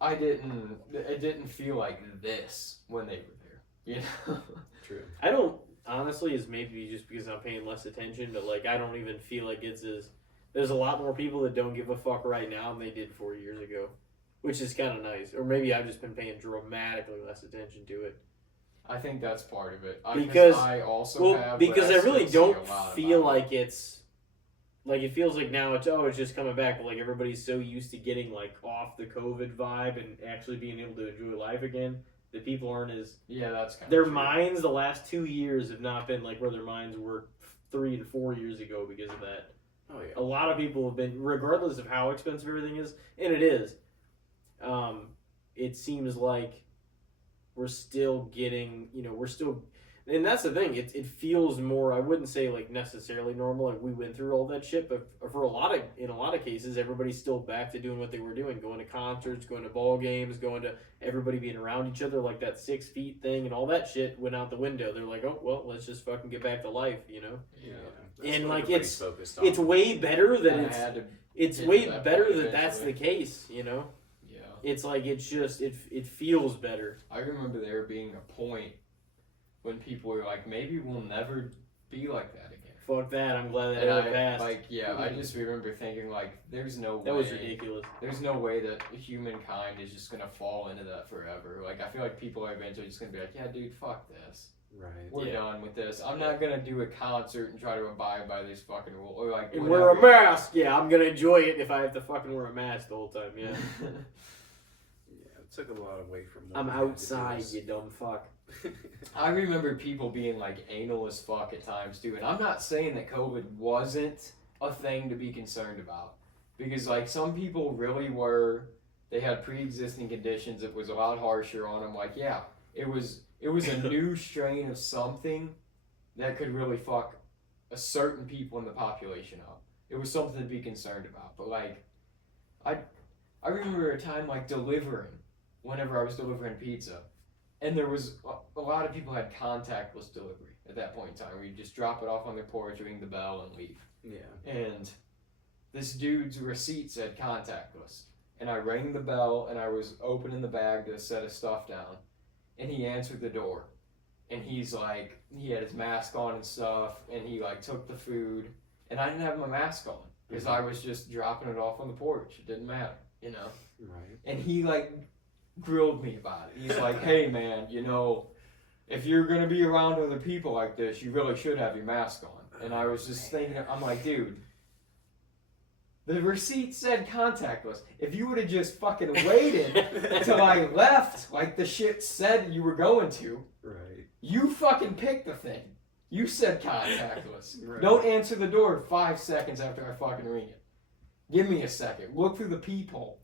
it didn't feel like this when they were there, you know. True. I don't honestly, is maybe just because I'm paying less attention, but like I don't even feel like it's as. There's a lot more people that don't give a fuck right now than they did 4 years ago, which is kind of nice. Or maybe I've just been paying dramatically less attention to it. I think that's part of it. Because I also have, but because I really still see don't a lot feel about it. like it's like it feels like now it's just coming back, but like everybody's so used to getting like off the COVID vibe and actually being able to enjoy life again that people aren't as that's kind their of true. minds the last 2 years have not been like where their minds were 3 to 4 years ago because of that. Oh yeah. A lot of people have been, regardless of how expensive everything is, and it is. It seems like we're still getting, and that's the thing. It feels more. I wouldn't say like necessarily normal. Like we went through all that shit, but in a lot of cases, everybody's still back to doing what they were doing, going to concerts, going to ball games, going to everybody being around each other. Like that 6 feet thing and all that shit went out the window. They're like, oh well, let's just fucking get back to life, Yeah. That's And what like everybody's focused on. it's way better that I it's. had to, It's get way to that better point that that's the eventually. case, yeah. It's like it's just it feels better. I remember there being a point when people were like, maybe we'll never be like that again. Fuck that. I'm glad that And ever I passed. like, yeah, I just remember thinking like, there's no way. That was ridiculous. There's no way that humankind is just gonna fall into that forever. Like, I feel like people are eventually just gonna be like, yeah, dude, fuck this. Right. We're done with this. I'm not gonna do a concert and try to abide by this fucking rule. Or like, And whatever. wear a mask. Yeah, I'm gonna enjoy it if I have to fucking wear a mask the whole time. Yeah. Yeah, it took a lot away from. What I'm we had to do outside, as- you dumb fuck. I remember people being like anal as fuck at times too, and I'm not saying that COVID wasn't a thing to be concerned about, because like some people really were. They had pre-existing conditions. It was a lot harsher on them. Like, yeah, it was a new strain of something that could really fuck a certain people in the population up. It was something to be concerned about. But like, I remember a time like delivering, whenever I was delivering pizza. And there was a lot of people had contactless delivery at that point in time, where you just drop it off on their porch, ring the bell, and leave. Yeah. And this dude's receipt said contactless. And I rang the bell, and I was opening the bag to set his stuff down. And he answered the door. And he's like, he had his mask on and stuff, and he like took the food. And I didn't have my mask on, because I was just dropping it off on the porch. It didn't matter, you know? Right. And he like grilled me about it. He's like, hey man, you know, if you're gonna be around other people like this, you really should have your mask on. And I was just thinking, I'm like, dude, the receipt said contactless. If you would have just fucking waited until I left, like the shit said you were going to, Right. you fucking picked the thing. You said contactless. Right. Don't answer the door 5 seconds after I fucking ring it. Give me a second. Look through the peephole.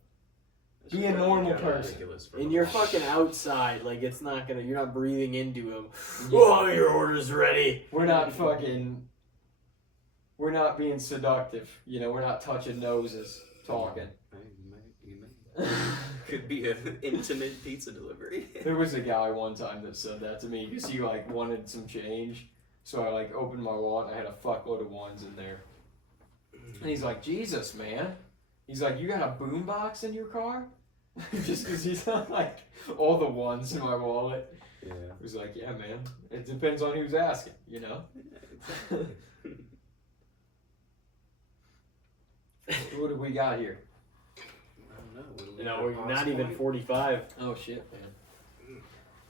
Be a normal person. And you're fucking outside, like it's not gonna. You're not breathing into him. Yeah. Oh, your order's ready. We're not fucking. We're not being seductive. You know, we're not touching noses, talking. You may. Could be an intimate pizza delivery. There was a guy one time that said that to me because he like wanted some change. So I like opened my wallet and I had a fuckload of ones in there. And he's like, Jesus, man. He's like, you got a boombox in your car? Just because he's not like all the ones in my wallet. Yeah. He was like, yeah, man. It depends on who's asking, you know? What do we got here? I don't know. No, we're not even 45. Oh, shit, man.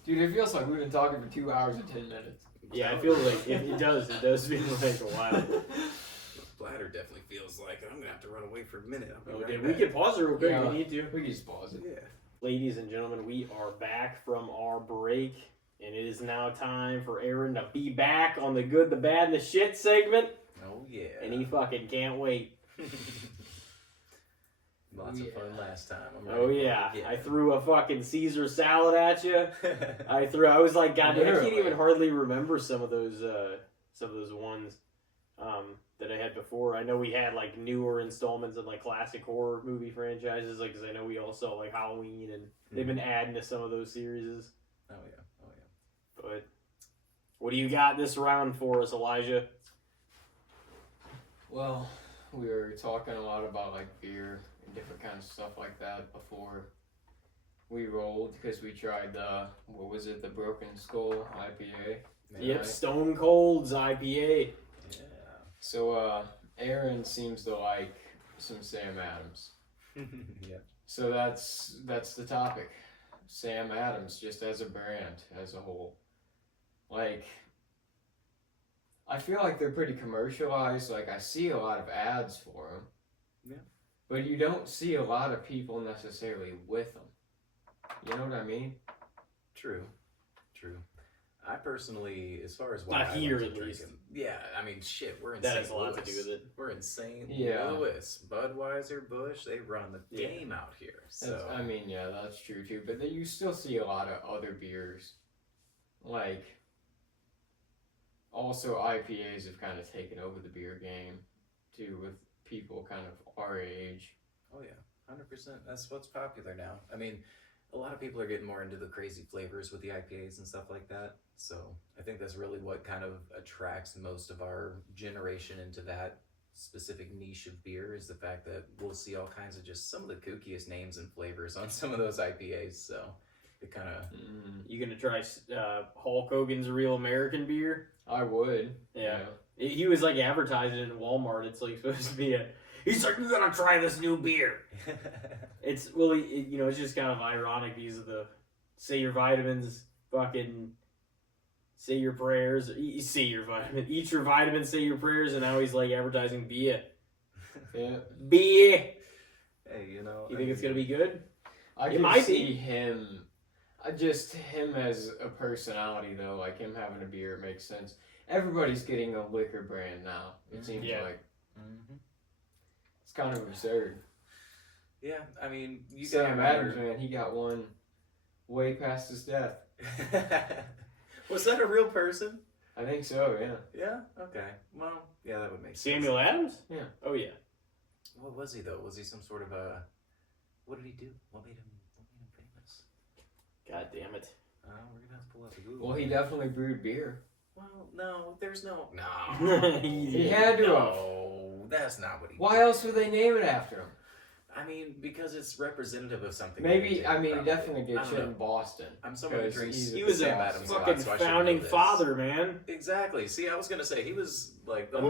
Dude, it feels like we've been talking for 2 hours and 10 minutes. Yeah, I feel like it does feel like a while. Bladder definitely feels like it. I'm gonna have to run away for a minute. I'll be Okay, right we back. can pause it real quick Yeah. if we need to. We can just pause it. Yeah. Ladies and gentlemen, we are back from our break, and it is now time for Aaron to be back on the good, the bad, and the shit segment, Oh yeah. and he fucking can't wait. Lots of fun last time. I'm ready Oh for it yeah, again. I threw a fucking Caesar salad at you. I was like, God, I can't Literally. even hardly remember some of those ones that I had before. I know we had like newer installments of like classic horror movie franchises, like because I know we all saw like Halloween, and they've been adding to some of those series. Oh yeah. Oh yeah. But what do you got this round for us, Elijah? Well, we were talking a lot about like beer and different kinds of stuff like that before we rolled, because we tried the, what was it, the Broken Skull IPA. Yep, Right. Stone Cold's IPA. Yeah. So Aaron seems to like some Sam Adams. Yeah. So that's the topic. Sam Adams, just as a brand, as a whole. Like, I feel like they're pretty commercialized. Like, I see a lot of ads for them. Yeah. But you don't see a lot of people necessarily with them. You know what I mean? True. True. I personally, as far as why Not I here, like to at drink least. 'em- yeah, I mean, shit, we're in That St. has a lot to Louis. do with it. We're in St. Yeah. Louis. Budweiser, Busch, they run the Yeah. game out here. That's, So I mean, yeah, that's true too. But then you still see a lot of other beers. Like, also IPAs have kind of taken over the beer game too, with people kind of our age. oh yeah, 100%. That's what's popular now. I mean, a lot of people are getting more into the crazy flavors with the IPAs and stuff like that. So I think that's really what kind of attracts most of our generation into that specific niche of beer, is the fact that we'll see all kinds of just some of the kookiest names and flavors on some of those IPAs. So It kind of. You gonna try Hulk Hogan's Real American Beer? I would. Yeah. He was like advertising it in Walmart. It's like supposed to be he's like, you're gonna try this new beer. It's it's just kind of ironic because of the say your vitamins, fucking say your prayers, say your vitamin, eat your vitamins, say your prayers, and now he's like advertising beer. Yeah. Beer. Hey, you know. You think it's gonna be good? I can see him. Just him as a personality, though, like him having a beer, it makes sense. Everybody's getting a liquor brand now. It seems like it's kind of absurd. Yeah, I mean, you Sam Adams, man, he got one way past his death. Was that a real person? I think so. Yeah. Yeah. Okay. Well, yeah, that would make sense. Samuel Adams? Yeah. Oh yeah. What was he though? Was he some sort of a? What did he do? What made him famous? God damn it. We're gonna have to pull out the Google. Well, he definitely brewed beer. Well, no, there's no. He had to. No, that's not what he. Why else would they name it after him? I mean, because it's representative of something. Maybe, I mean, he definitely did shit in Boston. I'm someone who drinks. He was Sam a Adams fucking lot, so I should founding know this. father, man. Exactly. See, I was gonna say he was like the He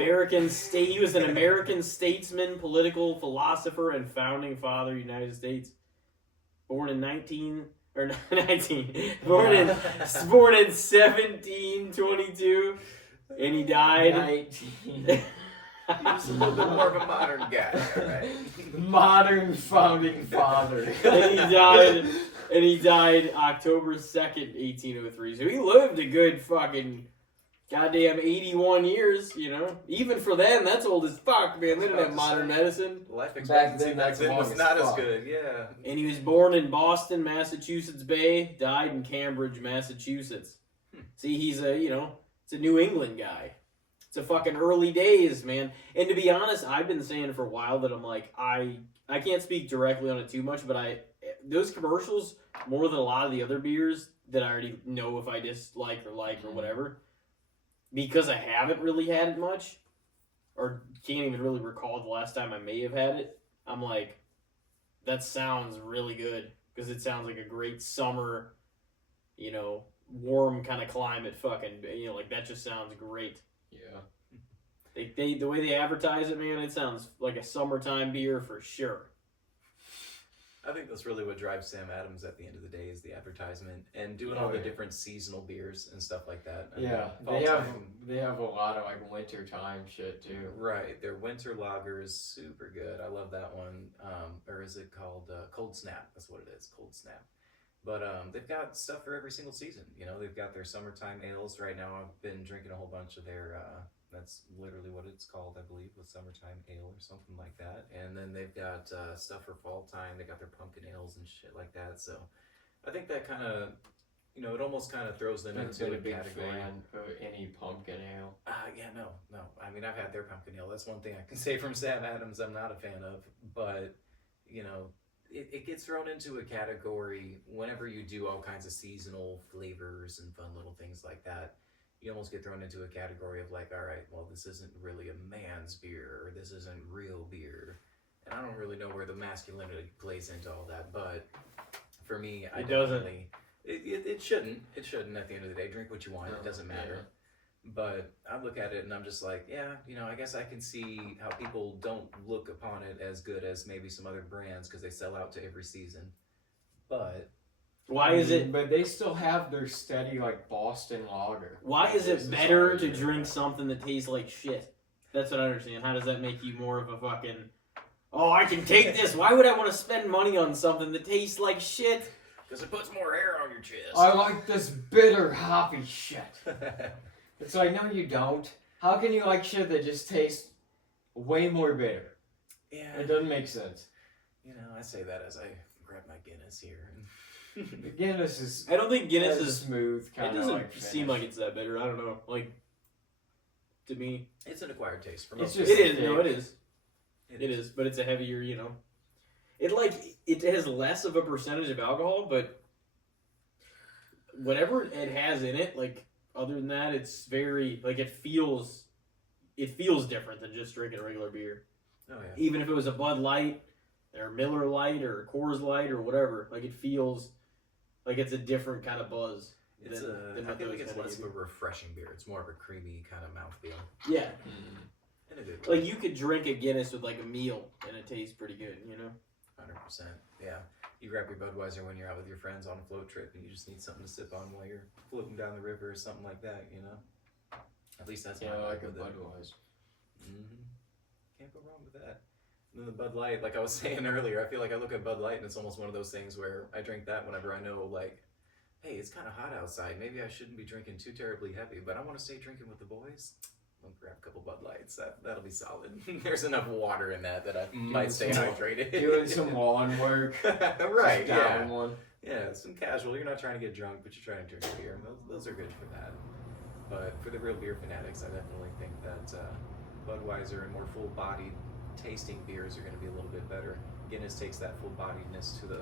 was an American statesman, political philosopher, and founding father of the United States. Born in 1722, and he died. 19. He's a little bit more of a modern guy, right? Modern founding father. And he died October 2nd, 1803. So he lived a good fucking goddamn 81 years, you know? Even for them, that's old as fuck, man. They didn't have modern medicine. Life expectancy back that's then was long not as as fuck. good, yeah. And he was born in Boston, Massachusetts Bay, died in Cambridge, Massachusetts. See, he's it's a New England guy. It's a fucking early days, man. And to be honest, I've been saying for a while that I'm like, I can't speak directly on it too much, but those commercials, more than a lot of the other beers that I already know if I dislike or like or whatever, because I haven't really had it much, or can't even really recall the last time I may have had it, I'm like, that sounds really good. Because it sounds like a great summer, warm kind of climate fucking, like that just sounds great. Yeah. They the way they advertise it, man, it sounds like a summertime beer for sure. I think that's really what drives Sam Adams at the end of the day is the advertisement and doing all the different seasonal beers and stuff like that. I mean, they have a lot of like winter time shit too. Right, their winter lager is super good. I love that one. Or is it called Cold Snap? That's what it is, Cold Snap. But they've got stuff for every single season. They've got their summertime ales right now. I've been drinking a whole bunch of their. That's literally what it's called, I believe, with summertime ale or something like that. And then they've got stuff for fall time. They got their pumpkin ales and shit like that. So I think that kind of, it almost kind of throws them into a big category. Fan of any pumpkin ale. Yeah, no. I mean, I've had their pumpkin ale. That's one thing I can say from Sam Adams I'm not a fan of. But, it gets thrown into a category whenever you do all kinds of seasonal flavors and fun little things like that. You almost get thrown into a category of like, all right, well, this isn't really a man's beer, or this isn't real beer. And I don't really know where the masculinity plays into all that, but for me, it shouldn't. It shouldn't at the end of the day. Drink what you want. It doesn't matter. But I look at it and I'm just like, yeah, I guess I can see how people don't look upon it as good as maybe some other brands because they sell out to every season. But why is it? But they still have their steady like Boston lager. Why is it better to drink something that tastes like shit? That's what I understand. How does that make you more of a fucking? Oh, I can take this. Why would I want to spend money on something that tastes like shit? Because it puts more hair on your chest. I like this bitter hoppy shit. It's like, no, you don't. How can you like shit that just tastes way more bitter? Yeah. It doesn't make sense. I say that as I grab my Guinness here. Guinness is. I don't think Guinness is smooth. It doesn't seem like it's that bitter. I don't know. Like, to me, it's an acquired taste. For most most it is. thick. No, it is. It is, but it's a heavier. It has less of a percentage of alcohol, but whatever it has in it, like. Other than that, it's very it feels different than just drinking regular beer. Oh yeah. Even if it was a Bud Light or Miller Light or Coors Light or whatever, it feels Like it's a different kind of buzz. It's than I what feel those like it's kinda less of give a refreshing beer. It's more of a creamy kind of mouthfeel. you. Yeah. In a good way. Like you could drink a Guinness with like a meal and it tastes pretty good, you know? 100%. Yeah. You grab your Budweiser when you're out with your friends on a float trip and you just need something to sip on while you're floating down the river or something like that, you know? At least that's Yeah, my like vibe a with it. Budweiser. Can't go wrong with that. And then the Bud Light, like I was saying earlier, I feel like I look at Bud Light and it's almost one of those things where I drink that whenever I know, like, hey, it's kind of hot outside. Maybe I shouldn't be drinking too terribly heavy, but I want to stay drinking with the boys. I'll grab a couple Bud Lights. That'll be solid. There's enough water in that I might stay hydrated. Doing some lawn work. Right, Just yeah. down one. Yeah, some casual. You're not trying to get drunk, but you're trying to drink beer. And those are good for that. But for the real beer fanatics, I definitely think that Budweiser and more full-bodied tasting beers are going to be a little bit better. Guinness takes that full-bodiedness to the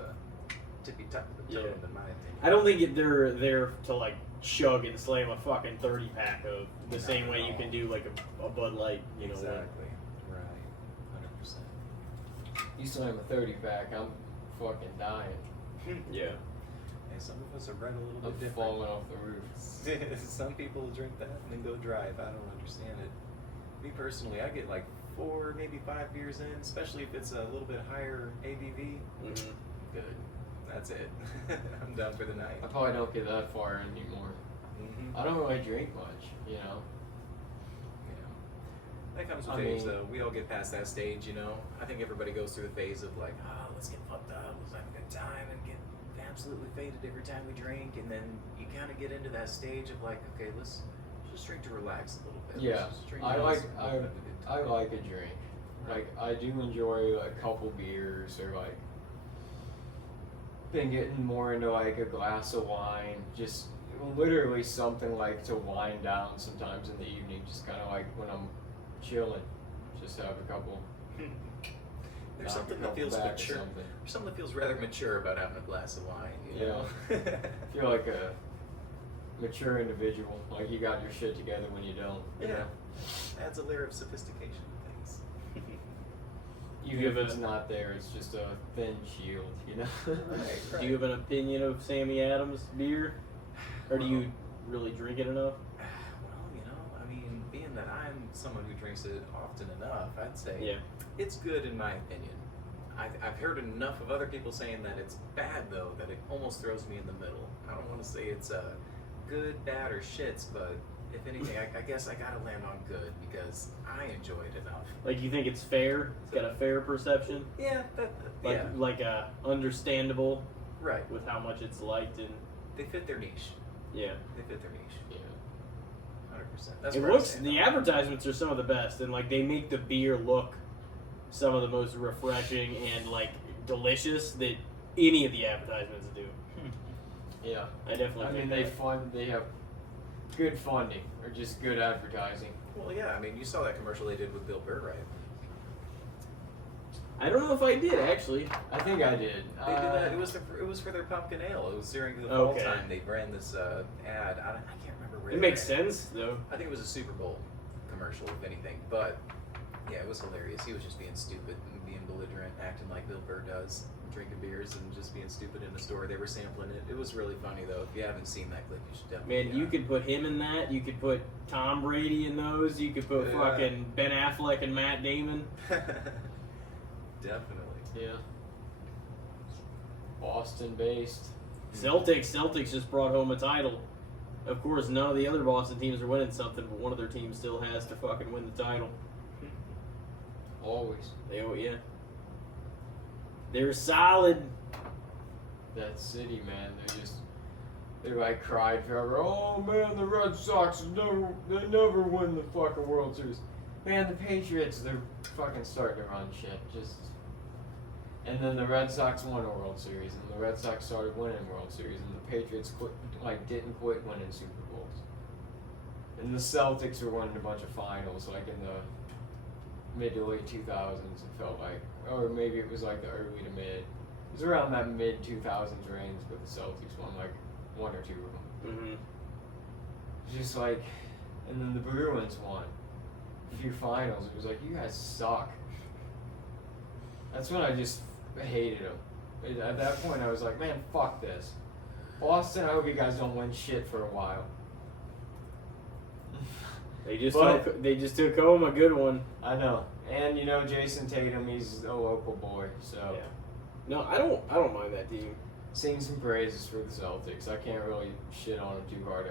tippy top of the toe, in my opinion. I don't think they're there to like chug and slam a fucking 30-pack of the same way you can do like a Bud Light, you know. Exactly. Right. 100%. You slam a 30-pack, I'm fucking dying. Yeah. Hey, some of us are bred a little I'm bit different. falling off the roof. Some people drink that and then go drive. I don't understand it. Me personally, I get like 4, maybe 5 beers in, especially if it's a little bit higher ABV. Mm-hmm. Good. That's it. I'm done for the night. I probably don't get that far anymore. I don't really drink much, you know. Yeah. That comes with I age, mean- though. We all get past that stage, you know. I think everybody goes through the phase of like, let's get fucked up, let's have a good time, and get absolutely faded every time we drink, and then you kind of get into that stage of like, okay, let's just drink to relax a little bit. Yeah, Let's just drink I to like have a good I time. like a drink. Like I do enjoy a couple beers or like been getting more into like a glass of wine, just literally something like to wind down sometimes in the evening, just kind of like when I'm chilling, just have a couple. There's knock something a that couple feels back or mature. something. There's something that feels rather mature about having a glass of wine. You know? I feel like a mature individual, like you got your shit together when you don't. You Yeah. know? Adds a layer of sophistication to things. Even if it's not there, it's just a thin shield, you know. Right. Do you have an opinion of Sammy Adams beer? Or do you really drink it enough? Well, you know, I mean, being that I'm someone who drinks it often enough, I'd say it's good in my opinion. I've heard enough of other people saying that it's bad, though, that it almost throws me in the middle. I don't want to say it's good, bad, or shits, but if anything, I guess I gotta land on good because I enjoy it enough. Like you think it's fair? It's got a fair perception? Yeah, Like like understandable right. with how much it's liked and They fit their niche. yeah. They fit their niche. Yeah. 100%. That's It where I looks stand the on it. advertisements are some of the best and like they make the beer look some of the most refreshing and like delicious that any of the advertisements do. Yeah. I definitely I think mean, that. they have good funding or just good advertising. Well, yeah, I mean, you saw that commercial they did with Bill Burr, right? I don't know if I did actually. I think I did. They did that. It was for their pumpkin ale. It was during the fall Okay. time. They ran this ad. I can't remember where. It they makes ran sense though. I think it was a Super Bowl commercial, if anything. But yeah, it was hilarious. He was just being stupid and being belligerent, acting like Bill Burr does, drinking beers and just being stupid in the store. They were sampling it. It was really funny though. If you haven't seen that clip, you should definitely. Man, you could put him in that. You could put Tom Brady in those. You could put Yeah. fucking Ben Affleck and Matt Damon. Definitely. Yeah. Boston based. Celtics just brought home a title. Of course, none of the other Boston teams are winning something, but one of their teams still has to fucking win the title. Always. They're solid. That city, man. They like cried forever. Oh man, the Red Sox they never win the fucking World Series. Man, the Patriots, they're fucking starting to run shit. And then the Red Sox won a World Series, and the Red Sox started winning World Series, and the Patriots didn't quit winning Super Bowls. And the Celtics were winning a bunch of finals, like in the mid to late 2000s. It felt like, or maybe it was like the early to mid. It was around that mid 2000s range, but the Celtics won like one or two of them. Mm-hmm. Just like, and then the Bruins won a few finals. It was like, you guys suck. That's when I just hated them. At that point, I was like, man, fuck this. Boston, I hope you guys don't win shit for a while. They just But- took home a good one. I know. And you know, Jason Tatum, he's a local boy, so Yeah. No, I don't mind that team. sing some praises for the Celtics. I can't really shit on them too hard.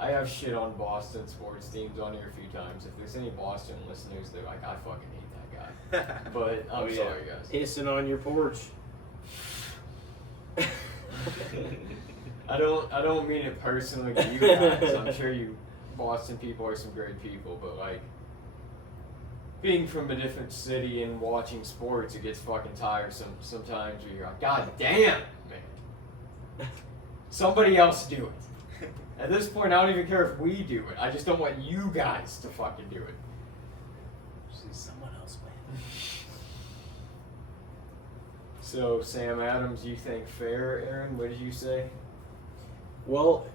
I have shit on Boston sports teams on here a few times. If there's any Boston listeners, they're like, I fucking hate that guy. But I'm Oh, yeah. sorry, guys. Hissing on your porch. I don't mean it personally to you guys. I'm sure you Boston people are some great people, but like being from a different city and watching sports, it gets fucking tiresome sometimes where you're like, God damn, man. Somebody else do it. At this point, I don't even care if we do it. I just don't want you guys to fucking do it. See someone else win. So, Sam Adams, you think fair, Aaron? What did you say? Well,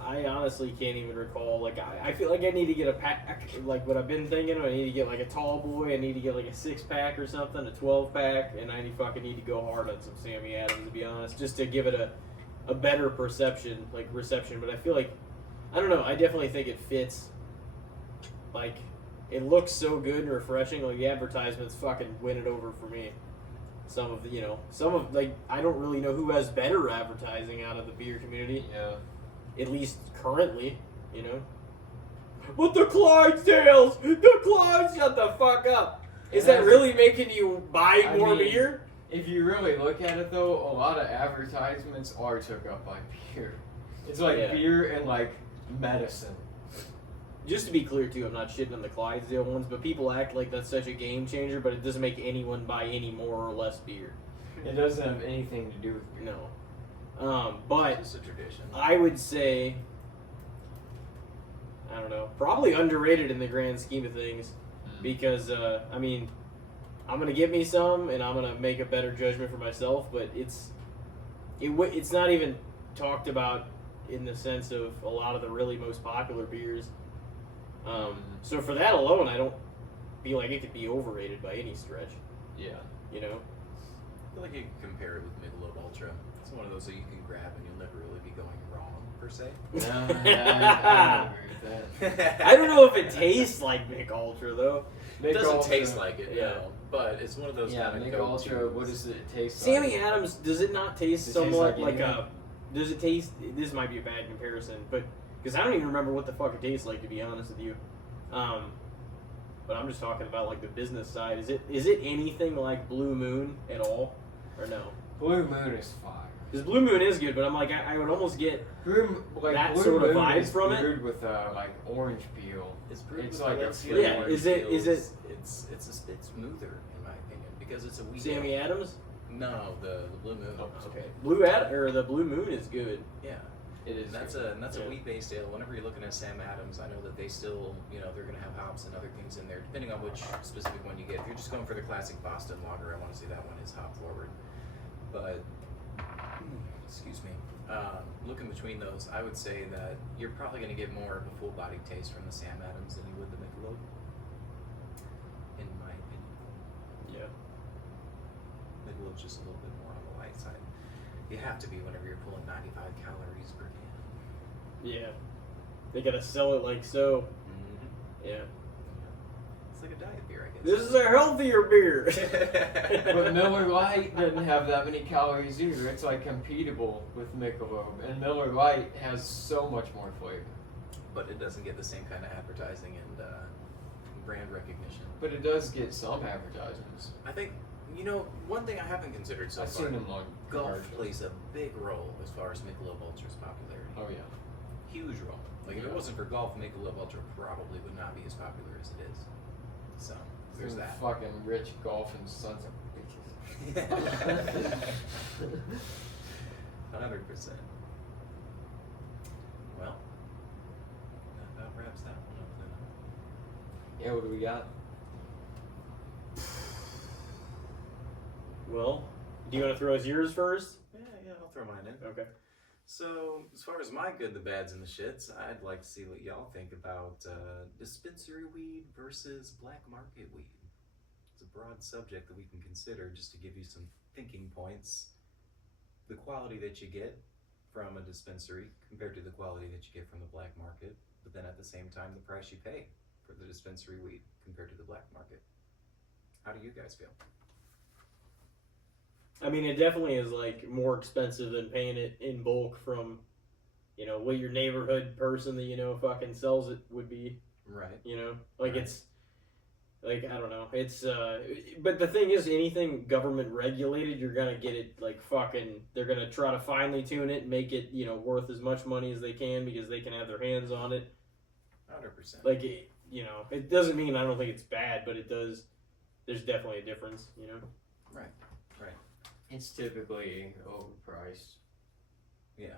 I honestly can't even recall. Like, I feel like I need to get a pack. Like, what I've been thinking, I need to get like a tall boy. I need to get like a 6-pack or something, a 12-pack, and I fucking need to go hard on some Sammy Adams, to be honest, just to give it a better reception. But I feel like, I don't know. I definitely think it fits. Like, it looks so good and refreshing. Like, the advertisements fucking win it over for me. Some of I don't really know who has better advertising out of the beer community. Yeah. At least currently, you know. But the Clydesdales! Shut the fuck up! Is that really making you buy I more mean, beer? If you really look at it, though, a lot of advertisements are took up by beer. It's like Yeah. beer and like medicine. Just to be clear, too, I'm not shitting on the Clydesdale ones, but people act like that's such a game changer, but it doesn't make anyone buy any more or less beer. It doesn't have anything to do with beer. No. But It's a tradition. I would say, I don't know, probably underrated in the grand scheme of things. Because I mean, I'm gonna get me some, and I'm gonna make a better judgment for myself. But it's not even talked about in the sense of a lot of the really most popular beers. So for that alone, I don't feel like it could be overrated by any stretch. Yeah. You know? I feel like you can compare it with Michelob Ultra. It's one of those that you can grab and you'll never really be going wrong, per se. No, I don't agree with that. I don't know if it tastes like Mick Ultra though. It doesn't Ultra- taste like it, Yeah. no. But it's one of those Yeah, kind of Mick Ultra. What does it taste Sammy like? Adams, does it not taste Does it taste somewhat like like anything? does it taste, this might be a bad comparison, but, because I don't even remember what the fuck it tastes like, to be honest with you. But I'm just talking about like the business side. Is it anything like Blue Moon at all, or no? Blue Moon is fire. Because Blue Moon is good, but I'm like, I would almost get that Blue sort of Moon vibe is from it. brewed with like orange peel. It's brewed It's with like a Valencia flavor. Yeah, orange is it- peels. It's a bit smoother in my opinion because it's a wheat. Sammy ale. Adams. No, the Blue Moon. Oh, Okay, the Blue Moon is good. Yeah. It is. And that's Yeah. a wheat-based ale. Whenever you're looking at Sam Adams, I know that they still, they're going to have hops and other things in there, depending on which specific one you get. If you're just going for the classic Boston lager, I want to say that one is hop forward. But, excuse me, looking between those, I would say that you're probably going to get more of a full-bodied taste from the Sam Adams than you would the Michelob, in my opinion. Yeah. Michelob's just a little bit more on the light side. You have to be whenever you're pulling 95 calories per can. Yeah. They gotta sell it like so. Mm-hmm. Yeah. It's like a diet beer, I guess. This is a healthier beer. But Miller Lite doesn't have that many calories either. It's like compatible with Michelob, and Miller Lite has so much more flavor. But it doesn't get the same kind of advertising and brand recognition. But it does get some advertisements. I think, one thing I haven't considered so I've far, seen them on golf commercials. plays a big role as far as Michelob Ultra's popularity. Oh yeah. Huge role. Like, if it Yeah. wasn't for golf, Michelob Ultra probably would not be as popular as it is. So, there's Some that. fucking rich golfing sons of bitches. 100%. Well, that about wraps that one up then. Yeah, what do we got? Well, do you want to throw us yours first? Yeah, I'll throw mine in. Okay. So, as far as my good, the bads, and the shits, I'd like to see what y'all think about dispensary weed versus black market weed. It's a broad subject that we can consider just to give you some thinking points. The quality that you get, from a dispensary compared to the quality that you get from the black market, but then at the same time, the price you pay for the dispensary weed compared to the black market. How do you guys feel? I mean, it definitely is like more expensive than paying it in bulk from, what your neighborhood person that fucking sells it would be. Right. Like Right. it's like I don't know. It's but the thing is, anything government regulated, you're gonna get it like fucking. They're gonna try to finely tune it and make it worth as much money as they can because they can have their hands on it. 100%. Like it doesn't mean I don't think it's bad, but it does. There's definitely a difference. Right. It's typically overpriced. Yeah.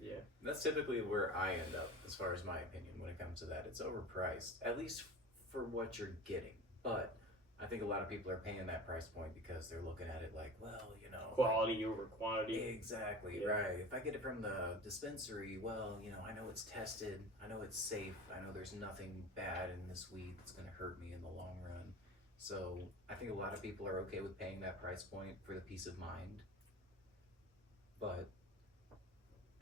Yeah. That's typically where I end up, as far as my opinion, when it comes to that. It's overpriced, at least for what you're getting. But I think a lot of people are paying that price point because they're looking at it like, well, Quality over quantity. Exactly, Yeah. right. If I get it from the dispensary, well, I know it's tested, I know it's safe, I know there's nothing bad in this weed that's going to hurt me in the long run. So I think a lot of people are okay with paying that price point for the peace of mind. But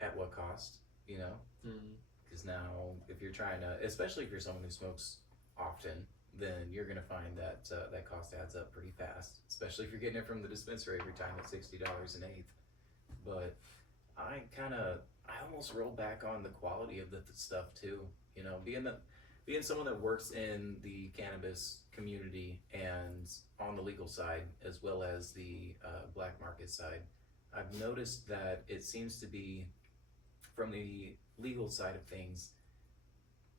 at what cost, Because now, if you're trying to, especially if you're someone who smokes often, then you're going to find that that cost adds up pretty fast, especially if you're getting it from the dispensary every time at $60 an eighth. But I almost roll back on the quality of the stuff too. Being someone that works in the cannabis community and on the legal side as well as the black market side, I've noticed that it seems to be from the legal side of things,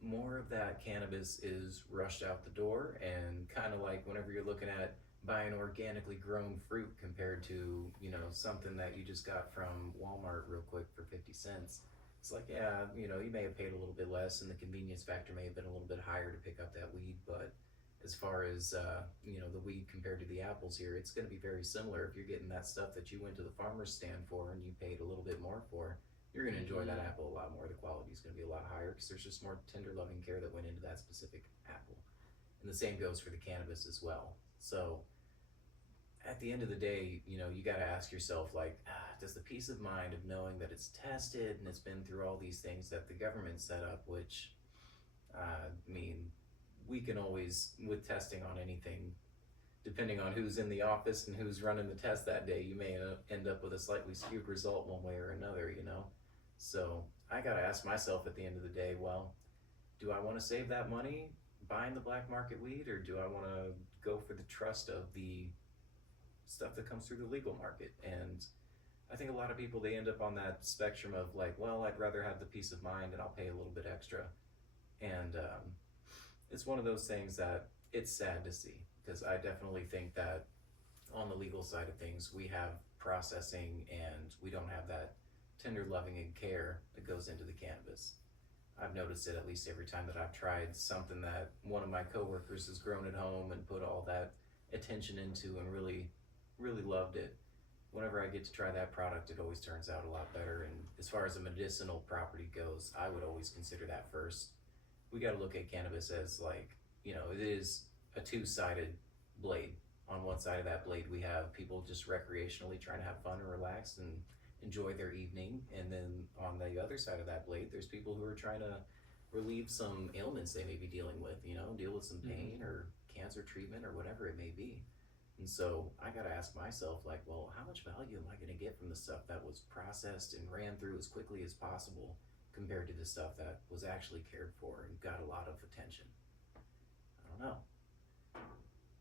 more of that cannabis is rushed out the door, and kind of like whenever you're looking at buying organically grown fruit compared to something that you just got from Walmart real quick for 50 cents. It's like, yeah, you may have paid a little bit less and the convenience factor may have been a little bit higher to pick up that weed, but as far as the weed compared to the apples here, it's going to be very similar. If you're getting that stuff that you went to the farmer's stand for and you paid a little bit more for, you're going to enjoy that apple a lot more. The quality is going to be a lot higher because there's just more tender loving care that went into that specific apple. And the same goes for the cannabis as well. So at the end of the day, you got to ask yourself, like, does the peace of mind of knowing that it's tested and it's been through all these things that the government set up, which, we can always, with testing on anything, depending on who's in the office and who's running the test that day, you may end up with a slightly skewed result one way or another, So I got to ask myself at the end of the day, well, do I want to save that money buying the black market weed, or do I want to go for the trust of the stuff that comes through the legal market? And I think a lot of people, they end up on that spectrum of like, well, I'd rather have the peace of mind and I'll pay a little bit extra. And it's one of those things that it's sad to see, because I definitely think that on the legal side of things, we have processing and we don't have that tender loving and care that goes into the cannabis. I've noticed it at least every time that I've tried something that one of my coworkers has grown at home and put all that attention into and really, really loved it. Whenever I get to try that product, it always turns out a lot better. And as far as a medicinal property goes, I would always consider that first. We got to look at cannabis as like, it is a two-sided blade. On one side of that blade, we have people just recreationally trying to have fun and relax and enjoy their evening. And then on the other side of that blade, there's people who are trying to relieve some ailments they may be dealing with, deal with some pain or cancer treatment or whatever it may be. And so I got to ask myself, like, well, how much value am I going to get from the stuff that was processed and ran through as quickly as possible compared to the stuff that was actually cared for and got a lot of attention? I don't know.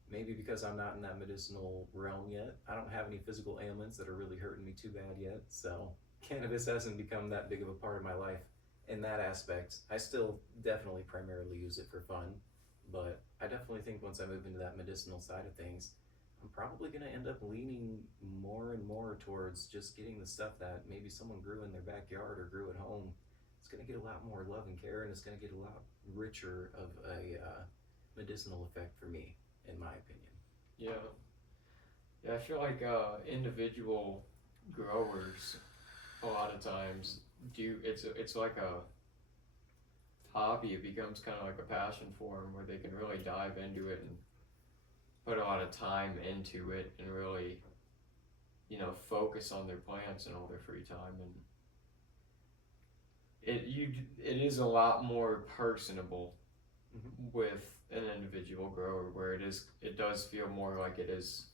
Maybe because I'm not in that medicinal realm yet. I don't have any physical ailments that are really hurting me too bad yet. So cannabis hasn't become that big of a part of my life in that aspect. I still definitely primarily use it for fun, but I definitely think once I move into that medicinal side of things, I'm probably going to end up leaning more and more towards just getting the stuff that maybe someone grew in their backyard or grew at home. It's going to get a lot more love and care, and it's going to get a lot richer of a medicinal effect for me, in my opinion. Yeah, I feel like individual growers a lot of times it's like a hobby. It becomes kind of like a passion for them, where they can really dive into it and put a lot of time into it and really focus on their plants and all their free time. And it is a lot more personable Mhm. with an individual grower, where it does feel more like it is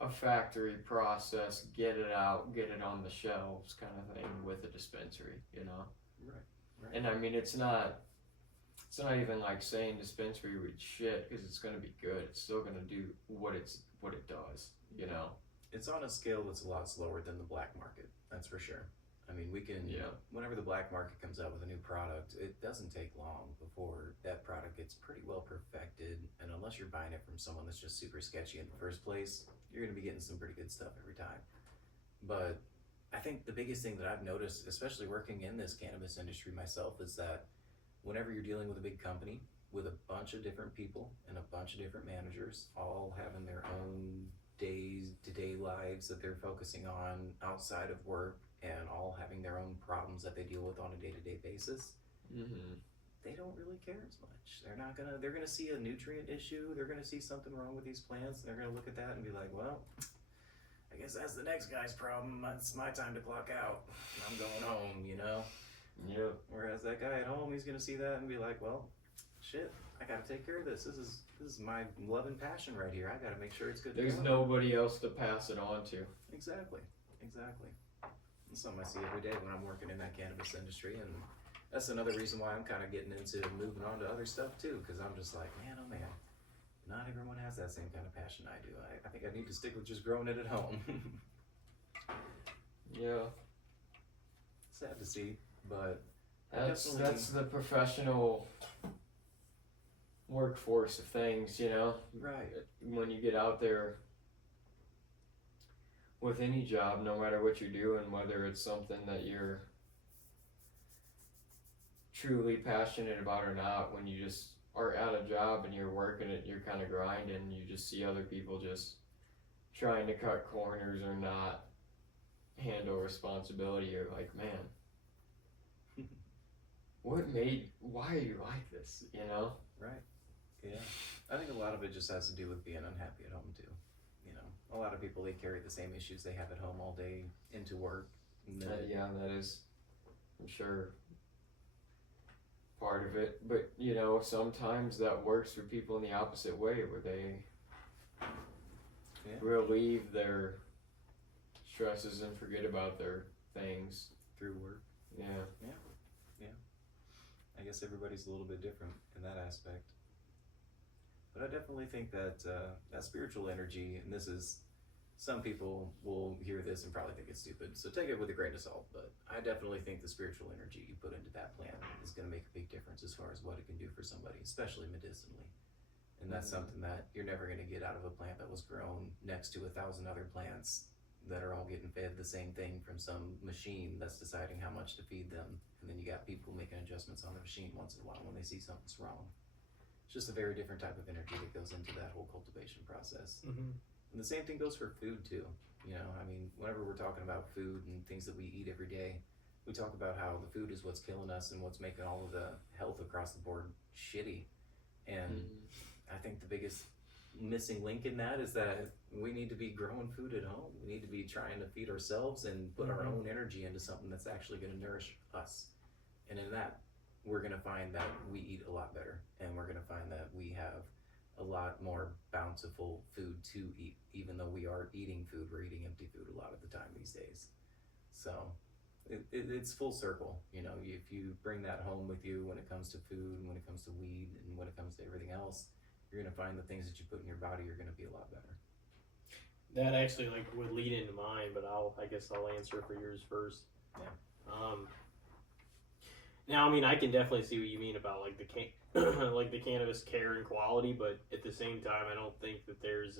a factory process, get it out, get it on the shelves kind of thing with a dispensary, you know. Right. Right. And I mean, it's not even like saying dispensary would shit, because it's gonna be good. It's still gonna do what it does, you know. It's on a scale that's a lot slower than the black market. That's for sure. I mean, we can. Yeah. Whenever the black market comes out with a new product, it doesn't take long before that product gets pretty well perfected. And unless you're buying it from someone that's just super sketchy in the first place, you're going to be getting some pretty good stuff every time. But I think the biggest thing that I've noticed, especially working in this cannabis industry myself, is that whenever you're dealing with a big company with a bunch of different people and a bunch of different managers, all having their own day-to-day lives that they're focusing on outside of work, and all having their own problems that they deal with on a day-to-day basis, Mm-hmm. they don't really care as much. They're gonna see a nutrient issue, they're gonna see something wrong with these plants, and they're gonna look at that and be like, well, I guess that's the next guy's problem. It's my time to clock out. I'm going home, you know? Yeah. Whereas that guy at home, he's gonna see that and be like, well, shit, I gotta take care of this. This is my love and passion right here. I gotta make sure it's good. There's to go. nobody else to pass it on to. Exactly. It's something I see every day when I'm working in that cannabis industry, and that's another reason why I'm kind of getting into moving on to other stuff too, because I'm just like, man, oh man, not everyone has that same kind of passion I do. I think I need to stick with just growing it at home. Yeah. Sad to see, but That's the professional workforce of things, you know. right. When you get out there with any job, no matter what you're doing, whether it's something that you're truly passionate about or not, when you just are at a job and you're working it, you're kind of grinding, you just see other people just trying to cut corners or not handle responsibility. You're like, man, why are you like this, you know? Right. Yeah. I think a lot of it just has to do with being unhappy at home too. You know, a lot of people, they carry the same issues they have at home all day into work. And then, Yeah, that is, I'm sure, part of it. But, you know, sometimes that works for people in the opposite way, where they Yeah. relieve their stresses and forget about their things. through work. Yeah. I guess everybody's a little bit different in that aspect. But I definitely think that that spiritual energy, and this is, some people will hear this and probably think it's stupid, so take it with a grain of salt, but I definitely think the spiritual energy you put into that plant is going to make a big difference as far as what it can do for somebody, especially medicinally. And that's something that you're never going to get out of a plant that was grown next to 1,000 other plants that are all getting fed the same thing from some machine that's deciding how much to feed them. And then you got people making adjustments on the machine once in a while when they see something's wrong. It's just a very different type of energy that goes into that whole cultivation process. Mm-hmm. And the same thing goes for food too. You know, I mean, whenever we're talking about food and things that we eat every day, we talk about how the food is what's killing us and what's making all of the health across the board shitty. And I think the biggest missing link in that is that we need to be growing food at home. We need to be trying to feed ourselves and put our own energy into something that's actually going to nourish us. And in that, we're going to find that we eat a lot better, and we're going to find that we have a lot more bountiful food to eat. Even though we are eating food, we're eating empty food a lot of the time these days. So it's full circle. You know, if you bring that home with you when it comes to food and when it comes to weed and when it comes to everything else, you're going to find the things that you put in your body are going to be a lot better. That actually would lead into mine, but I guess I'll answer for yours first. Yeah. Now, I mean, I can definitely see what you mean about like the cannabis care and quality, but at the same time, I don't think that there's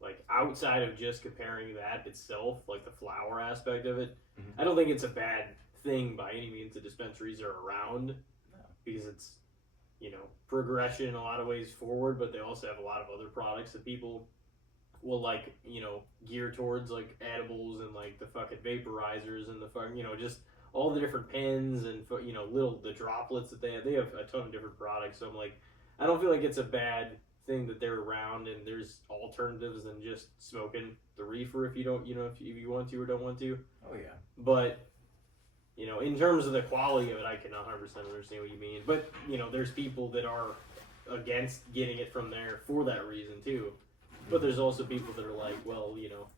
like outside of just comparing that itself, like the flower aspect of it. Mm-hmm. I don't think it's a bad thing by any means. The dispensaries are around because it's, you know, progression in a lot of ways forward, but they also have a lot of other products that people will, like, you know, gear towards, like edibles and like the fucking vaporizers and the fucking, you know, just all the different pens and, you know, the droplets that they have a ton of different products. So I'm like, I don't feel like it's a bad thing that they're around, and there's alternatives than just smoking the reefer if you don't, you know, if you want to or don't want to. Oh yeah. But You know, in terms of the quality of it, I can 100% understand what you mean. But, you know, there's people that are against getting it from there for that reason, too. But there's also people that are like, well, you know,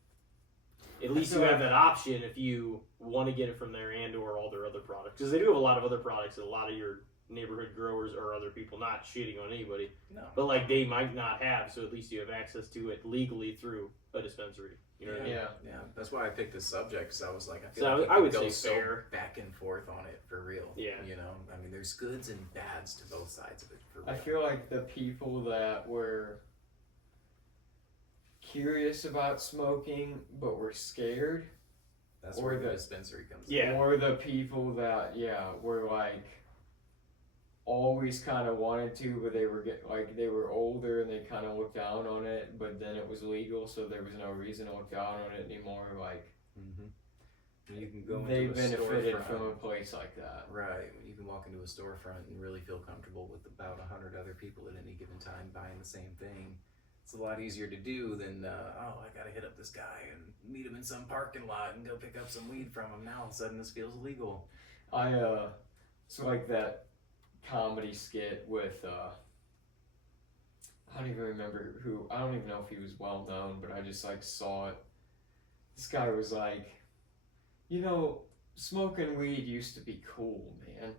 at least you have that option if you want to get it from there and or all their other products. Because they do have a lot of other products that a lot of your neighborhood growers or other people, not shitting on anybody, No. but like they might not have, so at least you have access to it legally through a dispensary. You know what I mean? Yeah. That's why I picked this subject, because I was like, I feel So like I would go say so fair. back and forth on it for real. Yeah. You know, I mean, there's goods and bads to both sides of it for real. I feel like the people that were curious about smoking but were scared, That's or where the the- dispensary comes Yeah. or the people that were like always kind of wanted to, but they were older and they kind of looked down on it, but then it was legal, so there was no reason to look down on it anymore. Like You can go they into a benefited storefront. from a place like that. Right. You can walk into a storefront and really feel comfortable with about 100 other people at any given time buying the same thing. It's a lot easier to do than, I gotta hit up this guy and meet him in some parking lot and go pick up some weed from him. Now all of a sudden this feels illegal. It's like that comedy skit with, I don't even remember who, I don't even know if he was well known, but I just like saw it. This guy was like, you know, smoking weed used to be cool, man.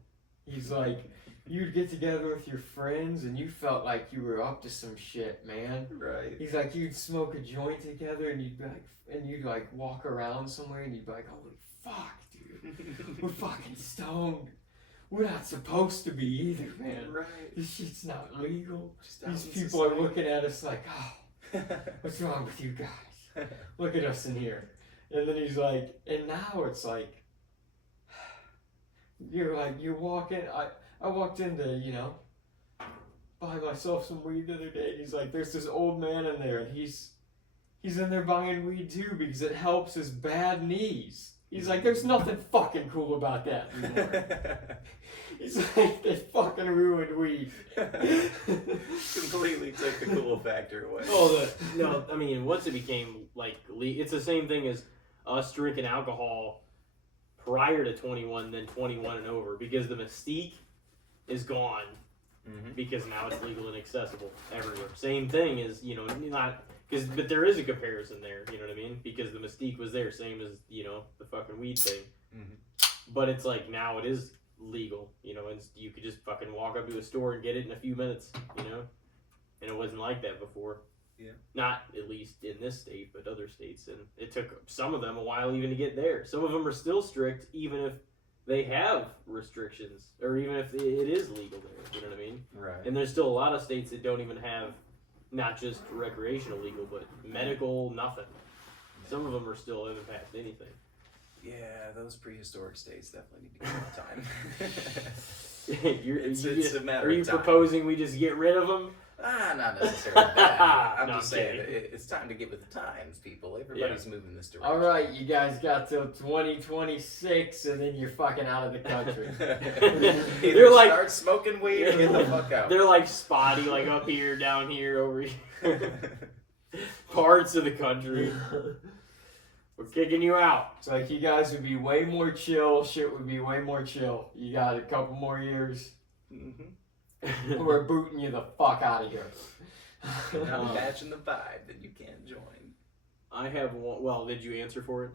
He's like, you'd get together with your friends and you felt like you were up to some shit, man. Right. He's like, you'd smoke a joint together and you'd like walk around somewhere and you'd be like, holy fuck, dude, we're fucking stoned. We're not supposed to be either, man. Right. This shit's not legal. Just out These in people are society. looking at us like, oh, what's wrong with you guys? Look at us in here. And then he's like, and now it's like, you're walking, I walked into, you know, buy myself some weed the other day. And he's like, there's this old man in there and he's in there buying weed too because it helps his bad knees. He's like, there's nothing fucking cool about that anymore. He's like, they fucking ruined weed. Completely took the cool factor away. I mean, once it became like, it's the same thing as us drinking alcohol prior to 21, then 21 and over, because the mystique is gone. Because now it's legal and accessible everywhere. Same thing is, you know, but there is a comparison there, you know what I mean? Because the mystique was there, same as, you know, the fucking weed thing. But it's like, now it is legal, you know, and you could just fucking walk up to a store and get it in a few minutes, you know? And it wasn't like that before. Yeah. Not at least in this state, but other states. And it took some of them a while even to get there. Some of them are still strict, even if they have restrictions, or even if it is legal there, you know what I mean? Right. And there's still a lot of states that don't even have not just recreational legal, but medical, nothing. Some of them are still haven't passed anything. Yeah, those prehistoric states definitely need to give them time. It's a matter Are you of time. proposing we just get rid of them? Not necessarily that. I'm No, just I'm saying, kidding. it's time to get with the times, people. Everybody's moving this direction. All right, you guys got till 2026 and then you're fucking out of the country. Either They're like- start smoking weed or get the fuck out. They're like spotty, like up here, down here, over here. Parts of the country. We're kicking you out. It's like you guys would be way more chill, shit would be way more chill. You got a couple more years, we're booting you the fuck out of here. If you're not matching the vibe, then you can't join. I have one. Well, did you answer for it?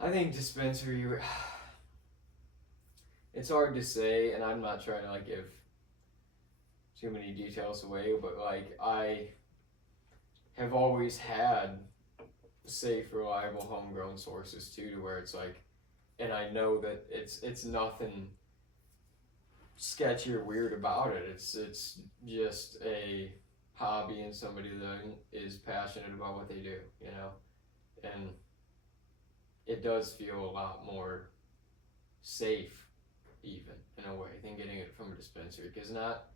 I think dispensary, it's hard to say, and I'm not trying to like give too many details away, but like I have always had safe, reliable, homegrown sources too, to where it's like, and I know that it's nothing sketchy or weird about it. It's just a hobby and somebody that is passionate about what they do, you know, and it does feel a lot more safe, even in a way, than getting it from a dispensary. Because not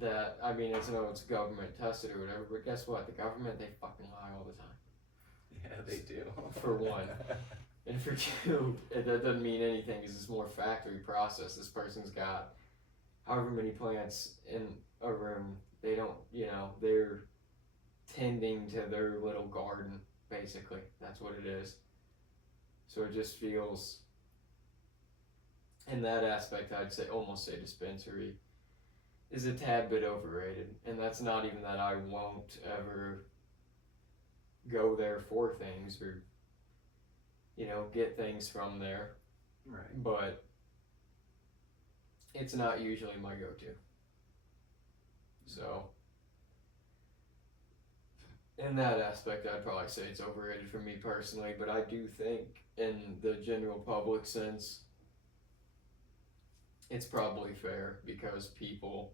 that, I mean, it's government tested or whatever, but guess what? The government, they fucking lie all the time. Yeah, they do. For one. And for two, that doesn't mean anything because it's more factory process. This person's got however many plants in a room. They don't, you know, they're tending to their little garden, basically. That's what it is. So it just feels in that aspect, I'd say almost say dispensary is a tad bit overrated, and that's not even that I won't ever go there for things or get things from there, Right. but it's not usually my go-to. So in that aspect, I'd probably say it's overrated for me personally, but I do think in the general public sense, it's probably fair because people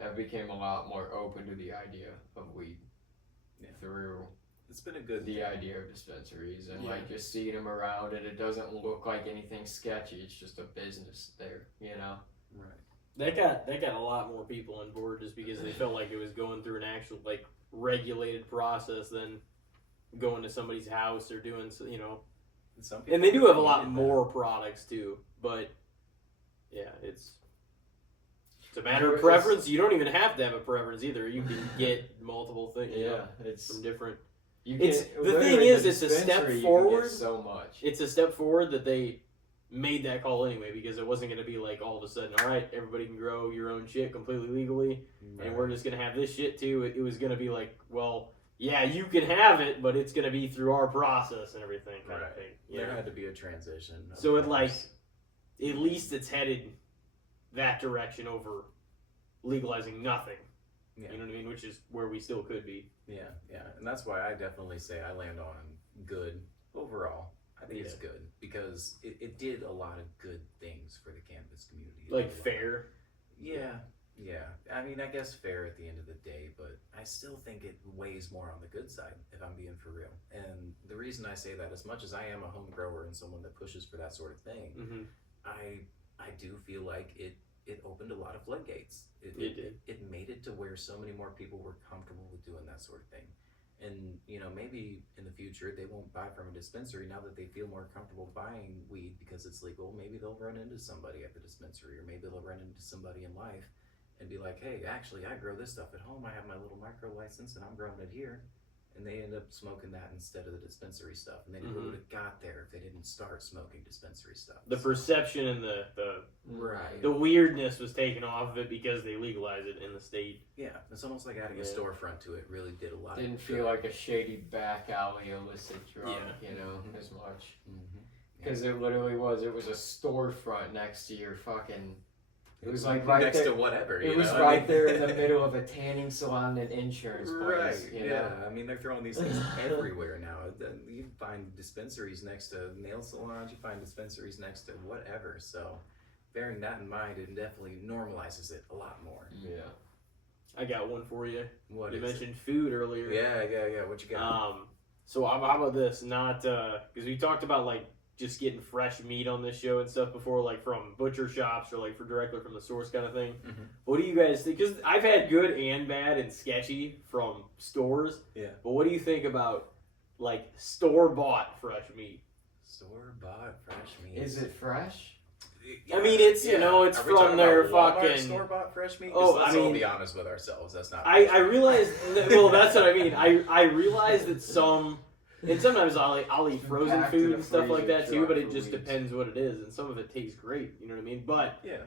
have become a lot more open to the idea of weed through It's been a good the thing. idea of dispensaries and Yeah. like just seeing them around, and it doesn't look like anything sketchy. It's just a business there, Right. That got a lot more people on board just because they felt like it was going through an actual like regulated process than going to somebody's house or doing And some and they do have a people lot needed more products too, but yeah, it's a matter There of is- preference. You don't even have to have a preference either. You can get multiple things it's from different. you It's- can, the thing literally, is, the it's a step dispensary, you can forward. get so much. It's a step forward that they made that call anyway because it wasn't going to be like all of a sudden, all right, everybody can grow your own shit completely legally, and we're just going to have this shit too. It was going to be like, well, yeah, you can have it, but it's going to be through our process and everything kind of Right. thing. There had to be a transition. of So it, course. like, at least it's headed that direction over legalizing nothing. Yeah. You know what I mean? Which is where we still could be. Yeah, and that's why I definitely say I land on good overall. I think it's Yeah. good because it did a lot of good things for the cannabis community. Like It did a lot. fair. Yeah. I mean, I guess fair at the end of the day, but I still think it weighs more on the good side, if I'm being for real. And the reason I say that, as much as I am a home grower and someone that pushes for that sort of thing, Mm-hmm. I do feel like it opened a lot of floodgates. It did. It made it to where so many more people were comfortable with doing that sort of thing. And maybe in the future they won't buy from a dispensary now that they feel more comfortable buying weed because it's legal. Maybe they'll run into somebody at the dispensary, or maybe they'll run into somebody in life and be like, hey, actually I grow this stuff at home. I have my little micro license and I'm growing it here. And they end up smoking that instead of the dispensary stuff. And they never would have got there if they didn't start smoking dispensary stuff. The So- perception and the Right. the weirdness was taken off of it because they legalized it in the state. Yeah, it's almost like adding a Yeah. storefront to it really did a lot. Didn't of feel like a shady back alley illicit drug, Yeah. as much. Mm-hmm. Because it literally was. It was a storefront next to your fucking. It was like right next there. to whatever. It you was know? I right mean- there in the middle of a tanning salon and insurance place. Right. You know? Yeah. I mean, they're throwing these things everywhere now. You find dispensaries next to nail salons. You find dispensaries next to whatever. So, bearing that in mind, it definitely normalizes it a lot more. Yeah. I got one for you. What You is mentioned food earlier. it? Yeah. What you got? So how about this? Not because we talked about like just getting fresh meat on this show and stuff before, like from butcher shops or like for directly from the source kind of thing. Mhm. What do you guys think? Because I've had good and bad and sketchy from stores. Yeah. But what do you think about like store bought fresh meat? Store bought fresh meat. Is it fresh? I mean, it's, it's Are we from talking their about Walmart fucking. store bought fresh meat. Oh, Let's I all mean- be honest with ourselves. That's not. I fresh meat. realize. Well, that's what I mean. I realize that some. And sometimes I'll eat frozen Packed in food a and stuff like freezer that too, truck but it for just weeks. depends what it is, and some of it tastes great. You know what I mean? But Yeah.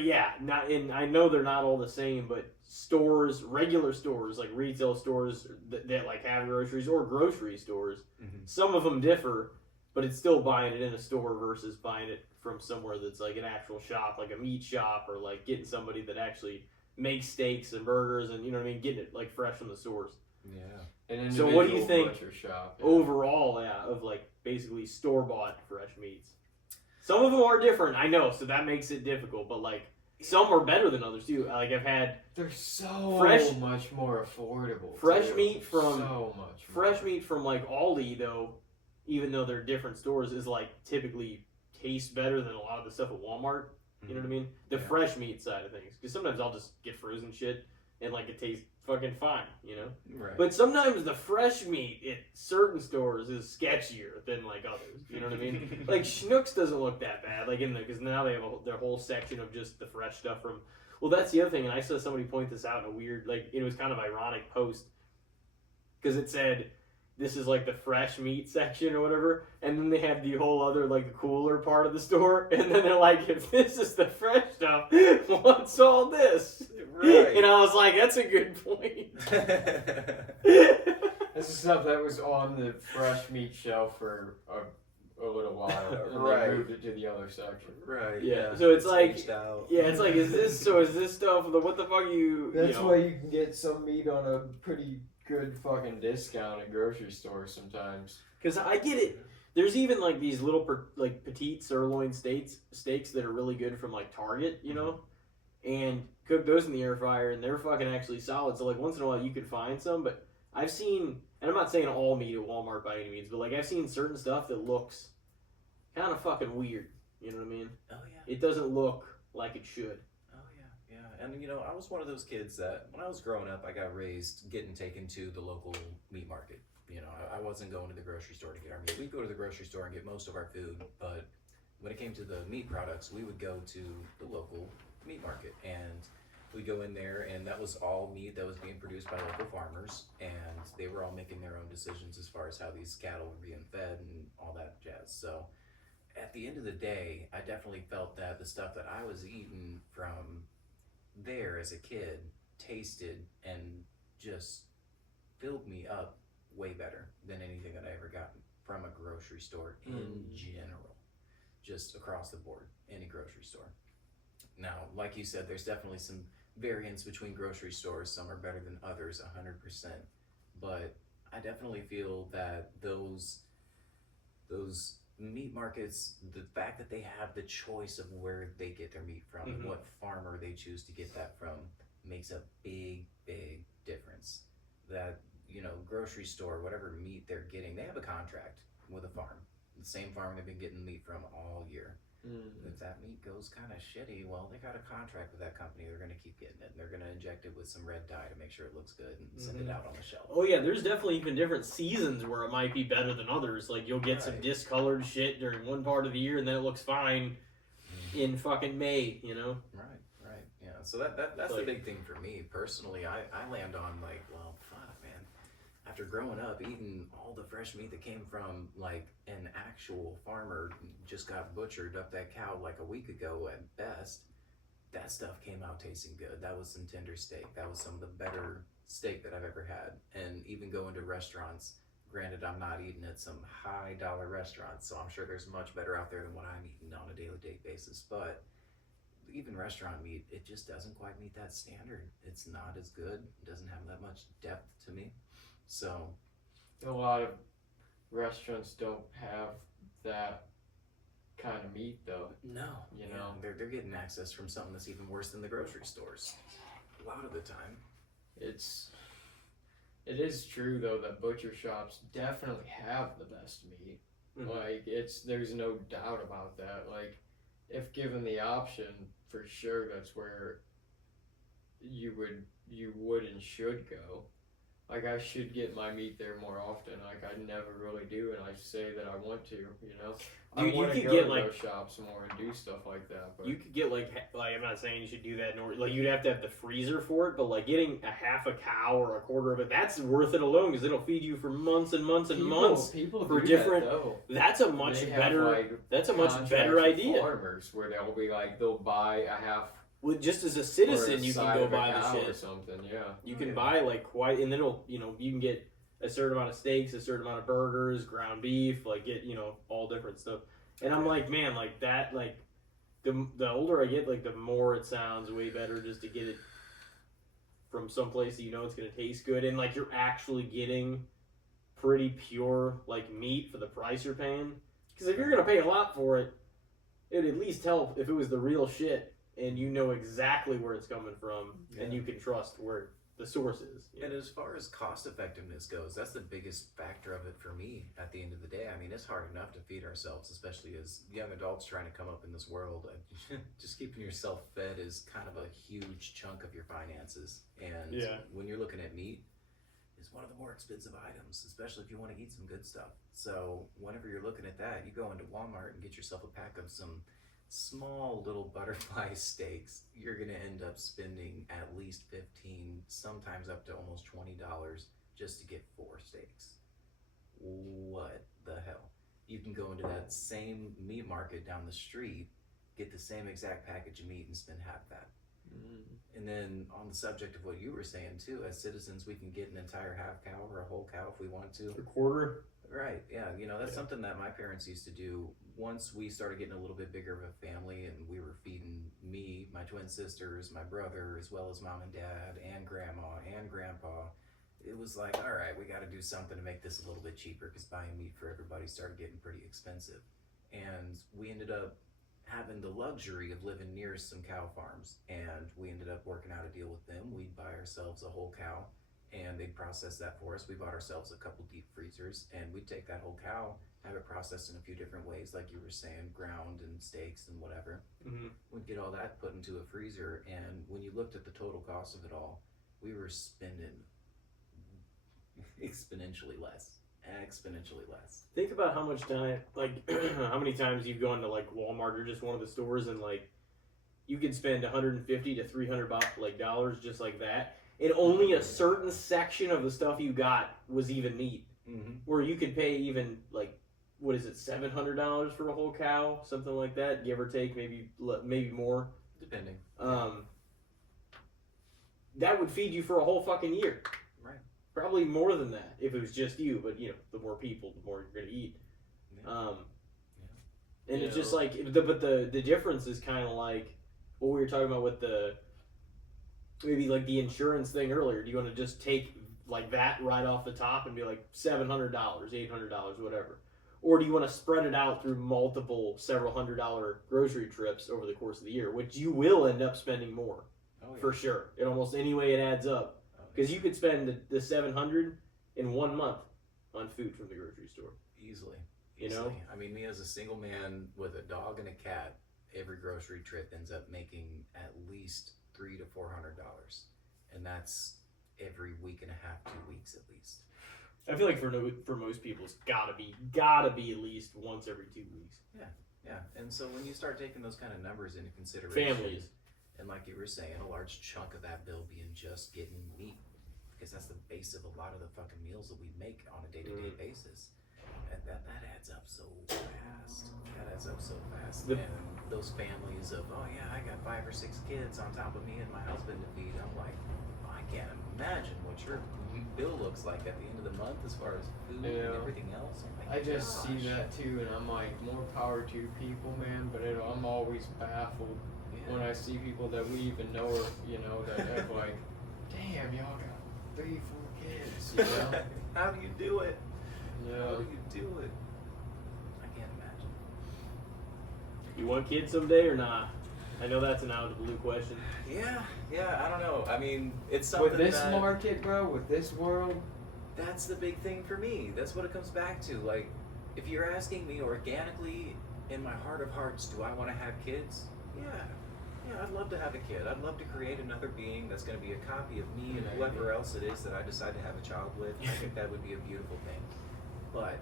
yeah, not. And I know they're not all the same, but stores, regular stores, like retail stores that like have groceries or grocery stores, Mhm. some of them differ, but it's still buying it in a store versus buying it from somewhere that's like an actual shop, like a meat shop, or like getting somebody that actually makes steaks and burgers and you know what I mean, getting it like fresh from the source. Yeah. An So what do you individual think butcher shop. Yeah. Overall, yeah, of like basically store bought fresh meats. Some of them are different, I know, so that makes it difficult. But like some are better than others too. Like I've had They're so Fresh- much more affordable. fresh too. meat from- so much fresh more. meat from like Aldi though, even though they're different stores, is like typically tastes better than a lot of the stuff at Walmart. You know what I mean? The Yeah. fresh meat side of things, because sometimes I'll just get frozen shit and like it tastes fucking fine, you know. Right. But sometimes the fresh meat at certain stores is sketchier than like others. You know what I mean? Like Schnucks doesn't look that bad, like because now they have their whole section of just the fresh stuff from. Well, that's the other thing, and I saw somebody point this out in a weird, like it was kind of ironic post, because it said this is like the fresh meat section or whatever, and then they have the whole other like the cooler part of the store, and then they're like, if this is the fresh stuff, what's all this? Right. And I was like, that's a good point. This is stuff that was on the fresh meat shelf for a little while, and Right. they moved it to the other section. Right. Yeah, so it's like- aged out. Yeah, it's like, is this stuff? What the fuck are you? That's you know? why you can get some meat on a pretty good fucking discount at grocery stores sometimes. Because I get it. There's even like these little like petite sirloin steaks that are really good from like Target, you know, and cook those in the air fryer, and they're fucking actually solid. So like once in a while you could find some, but I've seen, and I'm not saying all meat at Walmart by any means, but like I've seen certain stuff that looks kind of fucking weird. You know what I mean? Oh yeah. It doesn't look like it should. Oh yeah. Yeah. And you know, I was one of those kids that when I was growing up, I got raised getting taken to the local meat market. You know, I wasn't going to the grocery store to get our meat. We'd go to the grocery store and get most of our food, but when it came to the meat products, we would go to the local meat market, and we'd go in there, and that was all meat that was being produced by local farmers, and they were all making their own decisions as far as how these cattle were being fed and all that jazz. So at the end of the day, I definitely felt that the stuff that I was eating from there as a kid tasted and just filled me up way better than anything that I ever got from a grocery store in general, just across the board, any grocery store. Now, like you said, there's definitely some variance between grocery stores. Some are better than others, 100%. But I definitely feel that those meat markets, the fact that they have the choice of where they get their meat from and what farmer they choose to get that from makes a big, big difference. That, you know, grocery store, whatever meat they're getting, they have a contract with a farm. The same farm they've been getting meat from all year. If that meat goes kind of shitty, well, they got a contract with that company. They're going to keep getting it. And they're going to inject it with some red dye to make sure it looks good and send it out on the shelf. Oh yeah, there's definitely even different seasons where it might be better than others. Like you'll get some discolored shit during one part of the year, and then it looks fine in fucking May. You know? Right. Yeah. So that's the big thing for me personally. I land on like, well, fuck, man. After growing up eating all the fresh meat that came from like an actual farmer just got butchered up that cow like a week ago at best, that stuff came out tasting good. That was some tender steak. That was some of the better steak that I've ever had. And even going to restaurants, granted I'm not eating at some high dollar restaurants, so I'm sure there's much better out there than what I'm eating on a daily basis, but even restaurant meat, it just doesn't quite meet that standard. It's not as good. It doesn't have that much depth to me. So a lot of restaurants don't have that kind of meat though. no, You know, they're getting access from something that's even worse than the grocery stores a lot of the time. It is true though that butcher shops definitely have the best meat. Like there's no doubt about that. Like if given the option, for sure that's where you would and should go. Like I should get my meat there more often. Like I never really do, and I say that I want to. You know, Dude, I want to you could go get to like those shops more and do stuff like that. But you could get like I'm not saying you should do that. Like you'd have to have the freezer for it, but like getting a half a cow or a quarter of it, that's worth it alone because it'll feed you for months and months and months. People for do different- That, though. That's a much They have, better. like, That's a much contracts better with idea. Farmers where they'll be like they'll buy a half. Well, just as a or citizen, a you can side go of a buy the cow or shit. something. Yeah. You can buy like quite, and then it'll you can get a certain amount of steaks, a certain amount of burgers, ground beef, like get all different stuff. And I'm like, man, like that, like the older I get, like the more it sounds way better just to get it from someplace that it's gonna taste good, and like you're actually getting pretty pure like meat for the price you're paying. Because if you're gonna pay a lot for it, it'd at least help if it was the real shit and you know exactly where it's coming from and you can trust where the source is. And as far as cost effectiveness goes, that's the biggest factor of it for me at the end of the day. I mean, it's hard enough to feed ourselves, especially as young adults trying to come up in this world. Just keeping yourself fed is kind of a huge chunk of your finances. And when you're looking at meat, it's one of the more expensive items, especially if you want to eat some good stuff. So whenever you're looking at that, you go into Walmart and get yourself a pack of some small little butterfly steaks. You're gonna end up spending at least $15, sometimes up to almost $20 just to get 4 steaks. what the hell? You can go into that same meat market down the street, get the same exact package of meat and spend half that. And then on the subject of what you were saying too, as citizens, we can get an entire half cow or a whole cow if we want to. A quarter. Right, yeah, that's something that my parents used to do. Once we started getting a little bit bigger of a family and we were feeding me, my twin sisters, my brother, as well as mom and dad, and grandma, and grandpa, it was like, all right, we got to do something to make this a little bit cheaper because buying meat for everybody started getting pretty expensive. And we ended up having the luxury of living near some cow farms, and we ended up working out a deal with them. We'd buy ourselves a whole cow and they'd process that for us. We bought ourselves a couple deep freezers, and we'd take that whole cow, have it processed in a few different ways, like you were saying, ground and steaks and whatever. We'd get all that put into a freezer, and when you looked at the total cost of it all, we were spending exponentially less. Think about how much time, like, how many times you've gone to like Walmart or just one of the stores, and like you could spend $150 to $300 dollars just like that, and only a certain section of the stuff you got was even meat. Where you could pay even like, what is it, $700 for a whole cow, something like that, give or take, maybe more, depending. That would feed you for a whole fucking year. Right. Probably more than that if it was just you, but the more people, the more you're gonna eat. And it's just like, but the difference is kind of like what we were talking about with maybe like the insurance thing earlier. Do you want to just take like that right off the top and be like $700, $800, whatever? Or do you want to spread it out through multiple several $100 grocery trips over the course of the year, which you will end up spending more, for sure. In almost any way it adds up. Because you could spend the $700 in 1 month on food from the grocery store. Easily. You know? I mean, me as a single man with a dog and a cat, every grocery trip ends up making at least $300 to $400. And that's every week and a half, 2 weeks at least. I feel like for most people, it's gotta be at least once every 2 weeks. Yeah. And so when you start taking those kind of numbers into consideration, families, and like you were saying, a large chunk of that bill being just getting meat, because that's the base of a lot of the fucking meals that we make on a day-to-day basis. And that adds up so fast. And those families of, oh yeah, I got 5 or 6 kids on top of me and my husband to feed. I'm like, I can't imagine what your bill looks like at the end of the month as far as food and everything else. I just see that too, and I'm like, more power to people, man. But I'm always baffled when I see people that we even know, or that have like, damn, y'all got 3, 4 kids. How do you do it? Yeah. How do you do it? I can't imagine. You want kids someday or not? I know that's an out of the blue question. Yeah, I don't know. I mean, it's something with this market, bro, with this world. That's the big thing for me. That's what it comes back to. Like, if you're asking me organically, in my heart of hearts, do I want to have kids? Yeah, I'd love to have a kid. I'd love to create another being that's going to be a copy of me and whoever else it is that I decide to have a child with. I think that would be a beautiful thing. But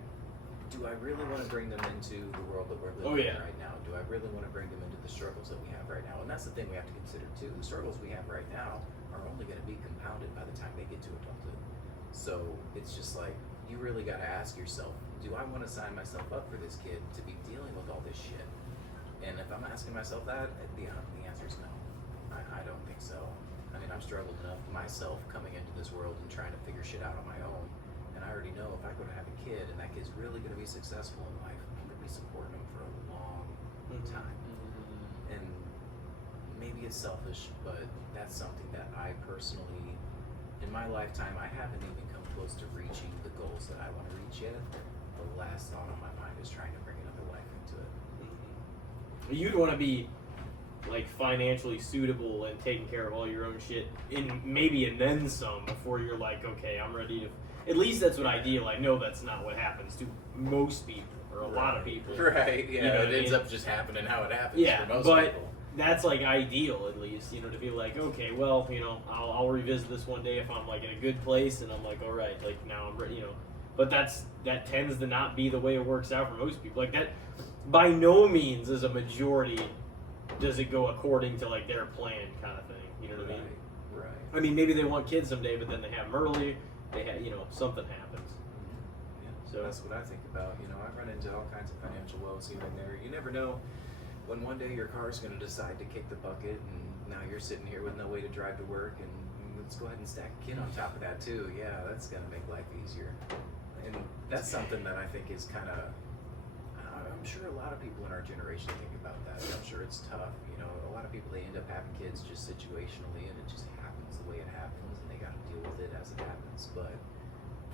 do I really want to bring them into the world that we're living in right now? Do I really want to bring them into the struggles that we have right now? And that's the thing we have to consider too. The struggles we have right now are only going to be compounded by the time they get to adulthood. So it's just like, you really got to ask yourself, do I want to sign myself up for this kid to be dealing with all this shit? And if I'm asking myself that, the answer is no. I don't think so. I mean, I've struggled enough myself coming into this world and trying to figure shit out on my own. And I already know if I go to have a kid and that kid's really going to be successful in life, I'm going to be supporting him for a long time. And maybe it's selfish, but that's something that I personally, in my lifetime, I haven't even come close to reaching the goals that I want to reach yet. The last thought on my mind is trying to bring another life into it. You'd want to be like financially suitable and taking care of all your own shit, and then some, before you're like, okay, I'm ready to. At least that's what I deal. I know that's not what happens to most people or a lot of people. Right. Yeah. It ends up just happening how it happens for most people. That's like ideal, at least, to be like, okay, well, I'll revisit this one day if I'm like in a good place and I'm like, all right, like now I'm ready, But that tends to not be the way it works out for most people. Like that, by no means is a majority does it go according to like their plan kind of thing. You know what I mean? Right. I mean, maybe they want kids someday, but then they have them early. They have, something happens. Yeah. So that's what I think about. You know, I run into all kinds of financial woes here and there. You never know when one day your car's going to decide to kick the bucket, and now you're sitting here with no way to drive to work, and let's go ahead and stack a kid on top of that too. Yeah, that's going to make life easier. And that's something that I think is kind of, I'm sure a lot of people in our generation think about that. I'm sure it's tough. You know, a lot of people, they end up having kids just situationally, and it just happens the way it happens, and they got to deal with it as it happens. But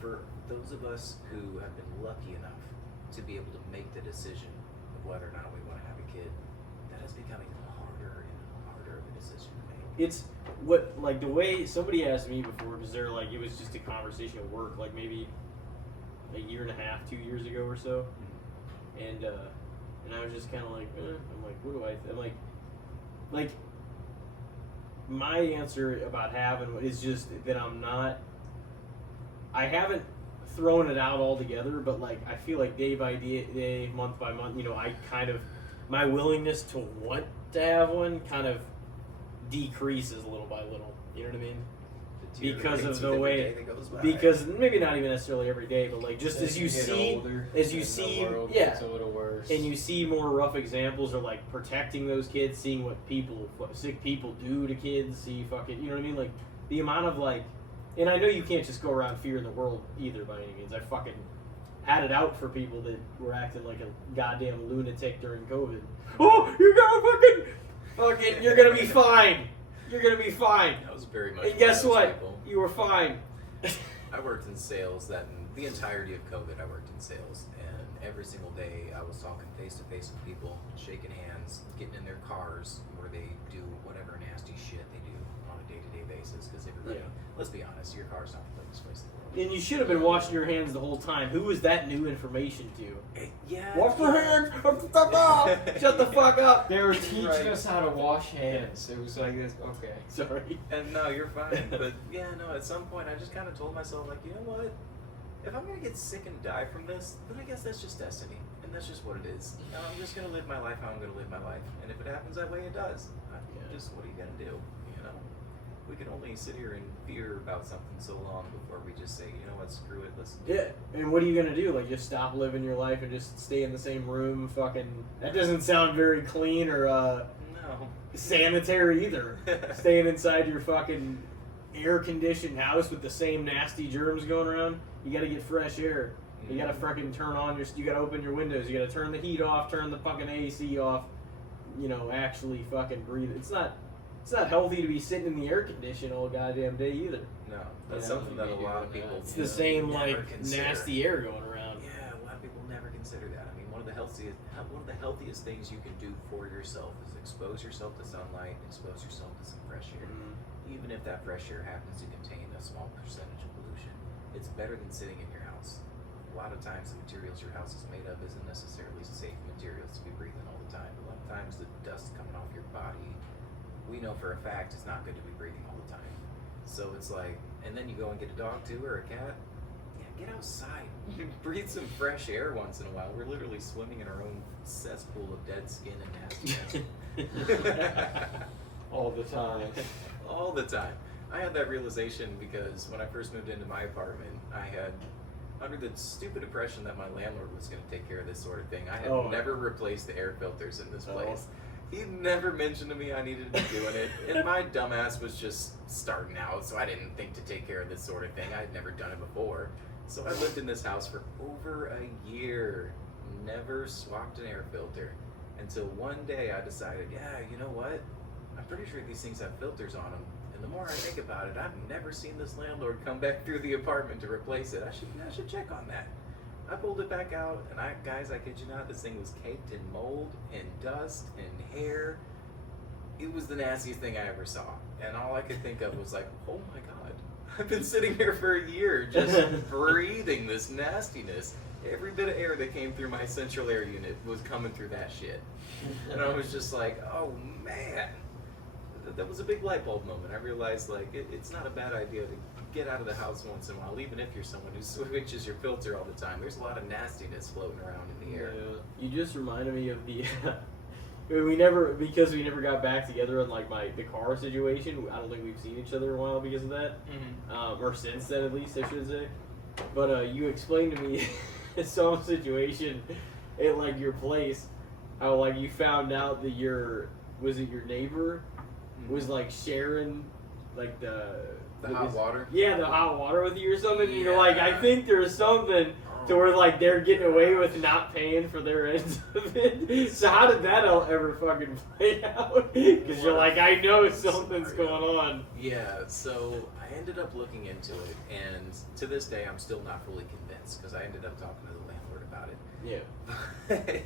for those of us who have been lucky enough to be able to make the decision of whether or not we want to have a kid, that is becoming harder and harder of a decision to make. it's what, like, the way somebody asked me before, because they're like, it was just a conversation at work, like maybe a year and a half, 2 years ago or so, and I was just kind of like, I'm like, what do I? I'm like, my answer about having is just that I haven't thrown it out altogether, but like I feel like day by day, month by month, you know, I kind of, my willingness to want to have one kind of decreases little by little. You know what I mean? Because of the way, because maybe not even necessarily every day, but like just as you see, yeah, it's a little worse. and you see more rough examples of like protecting those kids, seeing what sick people do to kids, see fucking, you know what I mean? Like the amount of like, and I know you can't just go around fearing the world either by any means. I fucking had it out for people that were acting like a goddamn lunatic during COVID. Oh, you're gonna fucking, you're gonna be fine. You're gonna be fine. That was very much. And guess what? People. You were fine. I worked in sales. That the entirety of COVID, I worked in sales, and every single day I was talking face to face with people, shaking hands, getting in their cars where they do whatever nasty shit they do on a day-to-day basis. Because everybody, let's be honest, your car's not the biggest place in the world. And you should have been washing your hands the whole time. Who was that new information to? Yeah. Wash your hands. Shut the fuck up. They were teaching us how to wash hands. It was like this. Okay. Sorry. And no, you're fine. But yeah, no, at some point I just kind of told myself, like, you know what? If I'm going to get sick and die from this, then I guess that's just destiny. And that's just what it is. And I'm just going to live my life how I'm going to live my life. And if it happens that way, it does. Just what are you going to do? You know? We can only sit here and fear about something so long before we just say, you know what, screw it, let's do it. Yeah, and what are you gonna do? Like, just stop living your life and just stay in the same room? Fucking, that doesn't sound very clean or no. sanitary either. Staying inside your fucking air-conditioned house with the same nasty germs going around. You gotta get fresh air. You gotta fucking turn on you gotta open your windows. You gotta turn the heat off, turn the fucking AC off. You know, actually fucking breathe. It's not healthy to be sitting in the air condition all goddamn day either. No, that's something that a lot of people. It's the same like nasty air going around. Yeah, a lot of people never consider that. I mean, one of the healthiest things you can do for yourself is expose yourself to sunlight, expose yourself to some fresh air. Even if that fresh air happens to contain a small percentage of pollution, it's better than sitting in your house. A lot of times, the materials your house is made of isn't necessarily safe materials to be breathing all the time. A lot of times, the dust coming off your body, we know for a fact it's not good to be breathing all the time. So it's like, and then you go and get a dog too or a cat. Yeah, get outside. Breathe some fresh air once in a while. We're literally swimming in our own cesspool of dead skin and nastiness. All the time. All the time. I had that realization because when I first moved into my apartment, I had, under the stupid impression that my landlord was going to take care of this sort of thing, I had never replaced the air filters in this place. He never mentioned to me I needed to be doing it, and my dumbass was just starting out, so I didn't think to take care of this sort of thing. I had never done it before. So I lived in this house for over a year, never swapped an air filter, until one day I decided, yeah, you know what? I'm pretty sure these things have filters on them, and the more I think about it, I've never seen this landlord come back through the apartment to replace it. I should check on that. I pulled it back out, and guys, I kid you not, this thing was caked in mold and dust and hair. It was the nastiest thing I ever saw. And all I could think of was like, oh my God, I've been sitting here for a year just breathing this nastiness. Every bit of air that came through my central air unit was coming through that shit. And I was just like, oh man. That was a big light bulb moment. I realized like it's not a bad idea to get out of the house once in a while, even if you're someone who switches your filter all the time. There's a lot of nastiness floating around in the air. You just reminded me of the we never got back together on like the car situation. I don't think we've seen each other in a while because of that, or since then at least I should say. But you explained to me some situation at like your place, how like you found out that your neighbor was like sharing like the hot water. Yeah, the hot water with you or something. And you're like, I Yeah. think there's something to where like they're getting away with not paying for their ends of it. So how did that all ever fucking play out? Because you're like, I know something's going on. Yeah, so I ended up looking into it, and to this day, I'm still not fully convinced because I ended up talking to the landlord about it. Yeah. But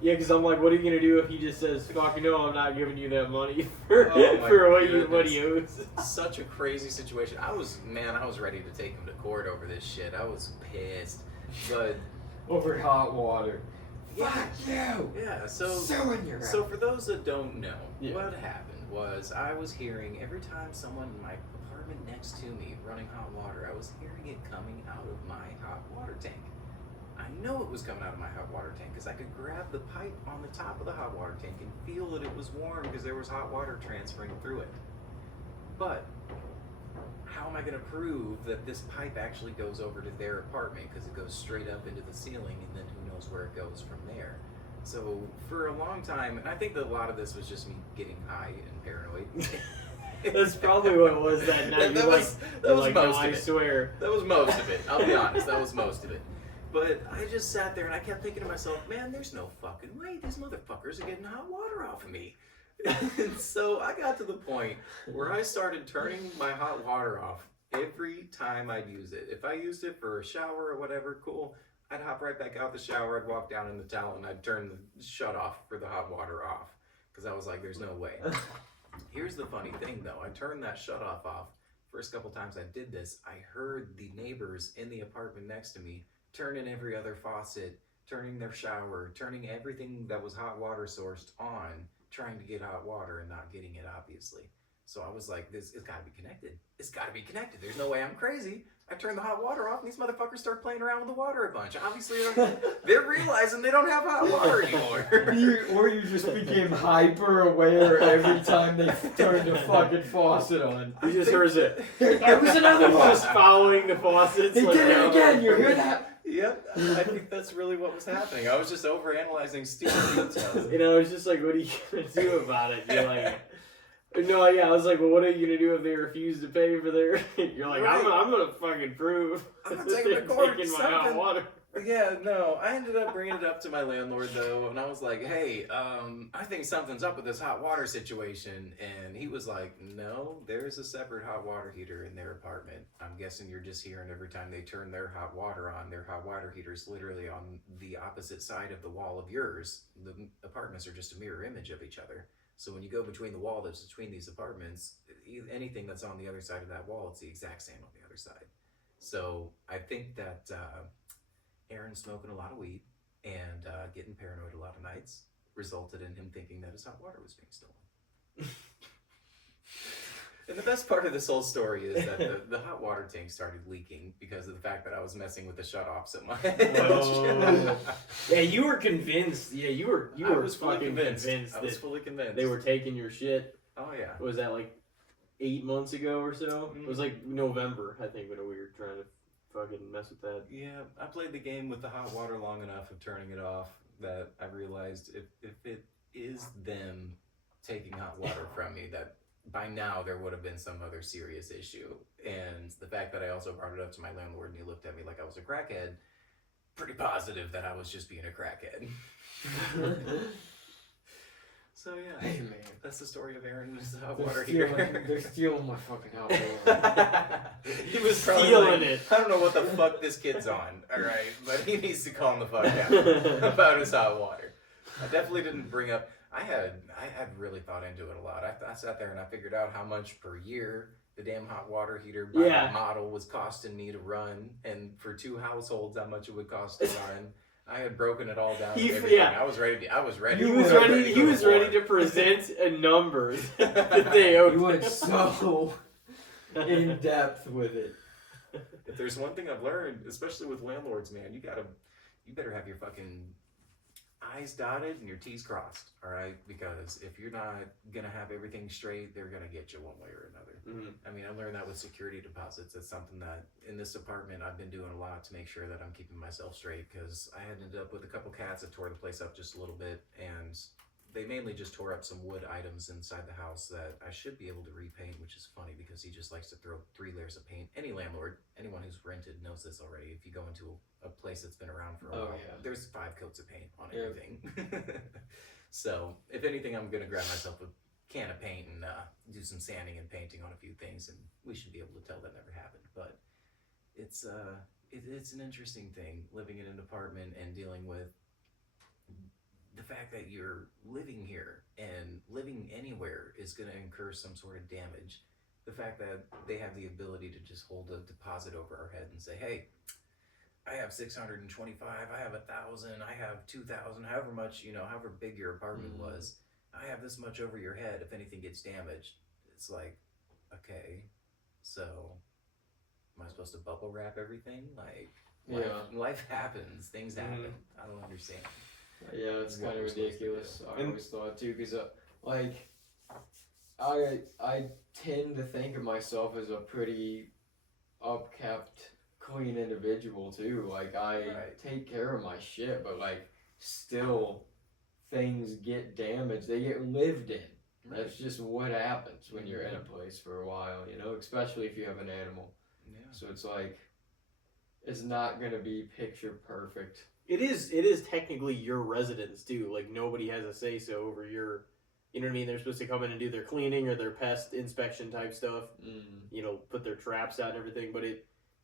Yeah, because I'm like, what are you gonna do if he just says, "Fuck, no, I'm not giving you that money for Oh my for what goodness. he owes." such a crazy situation. I was ready to take him to court over this shit. I was pissed, but Over hot water. yeah, Fuck you! yeah. So in your So for those that don't know, Yeah. what happened was I was hearing every time someone in my apartment next to me running hot water, I was hearing it coming out of my hot water tank. I know it was coming out of my hot water tank because I could grab the pipe on the top of the hot water tank and feel that it was warm because there was hot water transferring through it. But how am I going to prove that this pipe actually goes over to their apartment because it goes straight up into the ceiling and then who knows where it goes from there? So for a long time, and I think that a lot of this was just me getting high and paranoid. That's probably what it was that night. That was like, no, most I of it. swear. That was most of it. I'll be honest, that was most of it. But I just sat there and I kept thinking to myself, man, there's no fucking way these motherfuckers are getting hot water off of me. And so I got to the point where I started turning my hot water off every time I'd use it. If I used it for a shower or whatever, cool. I'd hop right back out the shower, I'd walk down in the towel, and I'd turn the shut off for the hot water off. Because I was like, there's no way. Here's the funny thing though, I turned that shut off. First couple times I did this, I heard the neighbors in the apartment next to me turning every other faucet, turning their shower, turning everything that was hot water sourced on, trying to get hot water and not getting it, obviously. So I was like, this, it's gotta be connected. It's gotta be connected. There's no way I'm crazy. I turned the hot water off and these motherfuckers start playing around with the water a bunch. Obviously, they're realizing they don't have hot water anymore. Or you just became hyper aware every time they turned the fucking faucet on. You just heard it. There was another one! Just following the faucets. They like, did it again, you hear that? Yep, I think that's really what was happening. I was just overanalyzing stupid details. You know, it's just like, what are you gonna do about it? You're like, no, yeah. I was like, well, what are you gonna do if they refuse to pay for their? You're like, Right. I'm gonna fucking prove. I'm gonna that take them to they're court, taking my hot something. water. Yeah, no, I ended up bringing it up to my landlord though, and I was like, hey, I think something's up with this hot water situation. And he was like, no, there's a separate hot water heater in their apartment. I'm guessing you're just hearing every time they turn their hot water on, their hot water heater's literally on the opposite side of the wall of yours. The apartments are just a mirror image of each other. So when you go between the wall that's between these apartments, anything that's on the other side of that wall, it's the exact same on the other side. So I think that Aaron smoking a lot of weed and getting paranoid a lot of nights resulted in him thinking that his hot water was being stolen. And the best part of this whole story is that the hot water tank started leaking because of the fact that I was messing with the shutoffs at my Oh. Yeah, you were convinced. Yeah, you were I was fully fucking convinced. convinced I was that fully convinced. they were taking your shit. Oh yeah. What was that, like 8 months ago or so? It was like November, I think, when we were trying to fucking mess with that. Yeah, I played the game with the hot water long enough of turning it off that I realized if it is them taking hot water from me, that by now there would have been some other serious issue. And the fact that I also brought it up to my landlord and he looked at me like I was a crackhead, pretty positive that I was just being a crackhead. So yeah, Hey man, that's the story of Aaron and his hot water they're heater. stealing my fucking hot water. He was probably Stealing like, it. I don't know what the fuck this kid's on, alright? But he needs to calm the fuck down about his hot water. I definitely didn't bring up, I had really thought into it a lot. I sat there and I figured out how much per year the damn hot water heater by Yeah. the model was costing me to run, and for 2 households how much it would cost to run. I had broken it all down. He- and everything. yeah. I was ready. He was to ready. go He was war. ready to present a number that they owed. You went so in depth with it. If there's one thing I've learned, especially with landlords, man, you better have your fucking, I's dotted and your T's crossed, all right? Because if you're not gonna have everything straight, they're gonna get you one way or another. I mean, I learned that with security deposits. It's something that in this apartment I've been doing a lot to make sure that I'm keeping myself straight, because I ended up with a couple cats that tore the place up just a little bit, and they mainly just tore up some wood items inside the house that I should be able to repaint, which is funny because he just likes to throw 3 layers of paint. Any landlord, anyone who's rented knows this already. If you go into a place that's been around for a while, there's 5 coats of paint on everything. So, if anything, I'm gonna grab myself a can of paint and do some sanding and painting on a few things, and we should be able to tell that never happened. But it's an interesting thing living in an apartment and dealing with the fact that you're living here, and living anywhere is going to incur some sort of damage. The fact that they have the ability to just hold a deposit over our head and say, hey, I have 625, I have 1,000, I have 2,000, however much, however big your apartment was, I have this much over your head if anything gets damaged. It's like, okay, so am I supposed to bubble wrap everything? Like, life happens, things happen. I don't understand. Yeah, it's kind of ridiculous. I always thought too, because like I tend to think of myself as a pretty upkept, clean individual too. Like I take care of my shit, but like still things get damaged. They get lived in. That's just what happens when you're in a place for a while, especially if you have an animal. Yeah. So it's like it's not gonna be picture perfect. It is technically your residence too. Like nobody has a say so over your, you know what I mean? They're supposed to come in and do their cleaning or their pest inspection type stuff. Put their traps out and everything. But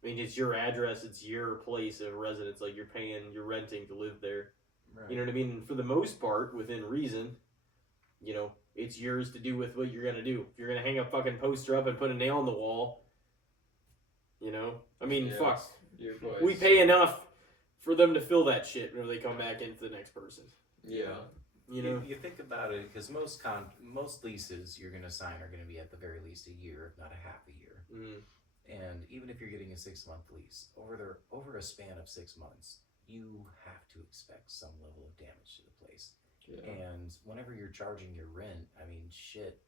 it's your address. It's your place of residence. Like you're renting to live there. Right. You know what I mean? For the most part, within reason, it's yours to do with what you're gonna do. If you're gonna hang a fucking poster up and put a nail in the wall, fuck. We pay enough for them to fill that shit when they come back into the next person. Yeah. You think about it, because most leases you're going to sign are going to be at the very least a year, if not a half a year. And even if you're getting a 6-month lease, over a span of 6 months, you have to expect some level of damage to the place. Yeah. And whenever you're charging your rent, shit,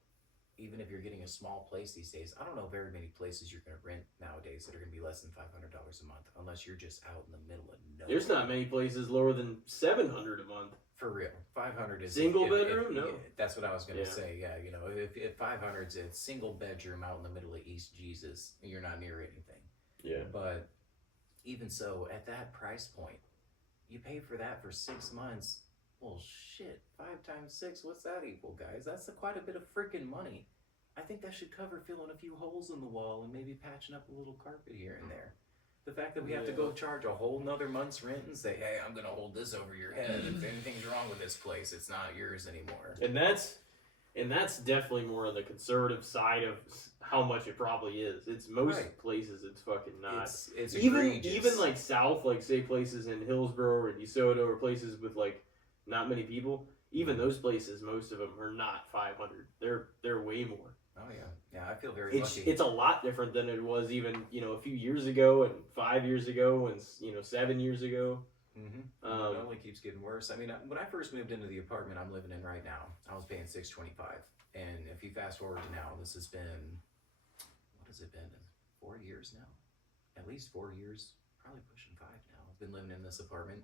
even if you're getting a small place these days, I don't know very many places you're going to rent nowadays that are going to be less than $500 a month, unless you're just out in the middle of nowhere. There's not many places lower than $700 a month. For real. 500 is... Single bedroom? No. That's what I was going to say, yeah. If 500's a single bedroom out in the middle of East Jesus, you're not near anything. Yeah. But even so, at that price point, you pay for that for 6 months. Well, shit, 5 times 6, what's that equal, guys? That's quite a bit of freaking money. I think that should cover filling a few holes in the wall and maybe patching up a little carpet here and there. The fact that we have to go charge a whole nother month's rent and say, hey, I'm going to hold this over your head. If anything's wrong with this place, it's not yours anymore. And that's definitely more on the conservative side of how much it probably is. It's most places it's fucking not. It's even like south, like say places in Hillsborough or DeSoto or places with like not many people, even those places, most of them are not 500. They're way more. Oh yeah, I feel very lucky. It's a lot different than it was even a few years ago and 5 years ago and 7 years ago. It only keeps getting worse. When I first moved into the apartment I'm living in right now, I was paying $625, and if you fast forward to now, this has been, what has it been? 4 years now, at least 4 years, probably pushing 5 now. I've been living in this apartment.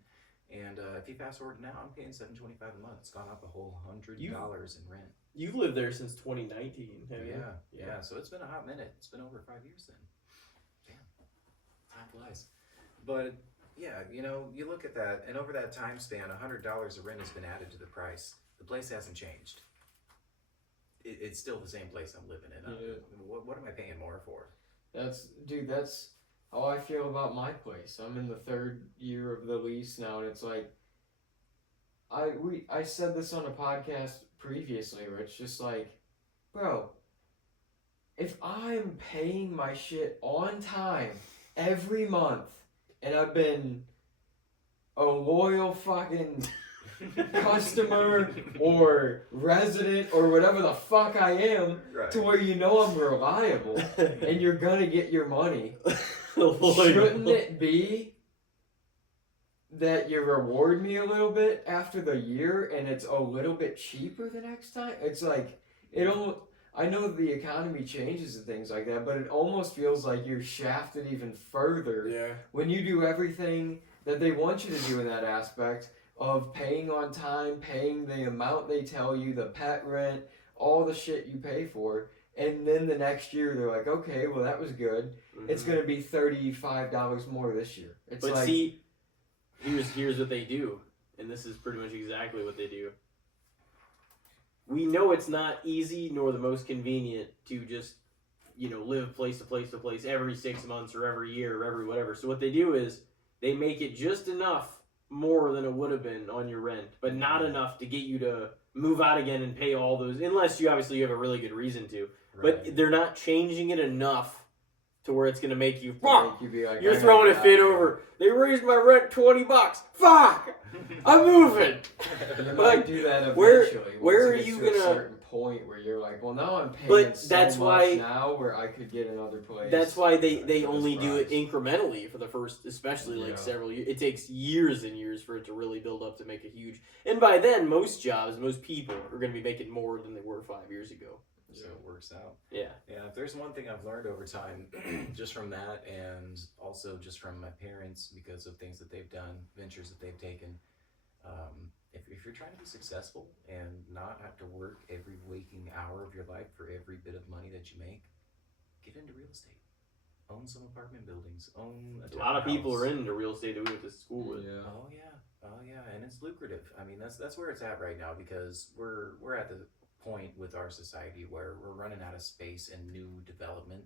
And if you fast forward now, I'm paying $725 a month. It's gone up a whole $100 in rent. You've lived there since 2019, haven't you? Yeah. So it's been a hot minute. It's been over 5 years then. Damn, time flies. But yeah, you look at that, and over that time span, $100 of rent has been added to the price. The place hasn't changed. It's still the same place I'm living in. What am I paying more for? That's how I feel about my place. I'm in the 3rd year of the lease now, and it's like I said this on a podcast previously where it's just like, bro, if I'm paying my shit on time every month and I've been a loyal fucking customer or resident or whatever the fuck I am, to where I'm reliable and you're gonna get your money, shouldn't it be that you reward me a little bit after the year and it's a little bit cheaper the next time. It's like I know the economy changes and things like that, but it almost feels like you're shafted even further when you do everything that they want you to do in that aspect of paying on time, paying the amount they tell you, the pet rent, all the shit you pay for. And then the next year they're like, okay, well that was good. Mm-hmm. It's going to be $35 more this year. It's but like, see, here's what they do, and this is pretty much exactly what they do. We know it's not easy nor the most convenient to just, live place to place to place every 6 months or every year or every whatever. So what they do is they make it just enough more than it would have been on your rent, but not enough to get you to move out again and pay all those, unless you have a really good reason to. Right. But they're not changing it enough to where it's going to make you, fuck, be like, you're throwing a fit over, they raised my rent $20, fuck, I'm moving. You might do that eventually. Where are you going to... a certain point where you're like, well, now I'm paying much now where I could get another place. That's why they only do it incrementally for the first, especially several years. It takes years and years for it to really build up to make a huge... And by then, most people are going to be making more than they were 5 years ago. So it works out. Yeah. Yeah, if there's one thing I've learned over time, just from that and also just from my parents because of things that they've done, ventures that they've taken, if you're trying to be successful and not have to work every waking hour of your life for every bit of money that you make, get into real estate. Own some apartment buildings. Own a lot of people are into real estate that we went to school with. Yeah. Oh yeah, and it's lucrative. I mean, that's where it's at right now because we're at the point with our society where we're running out of space and new development,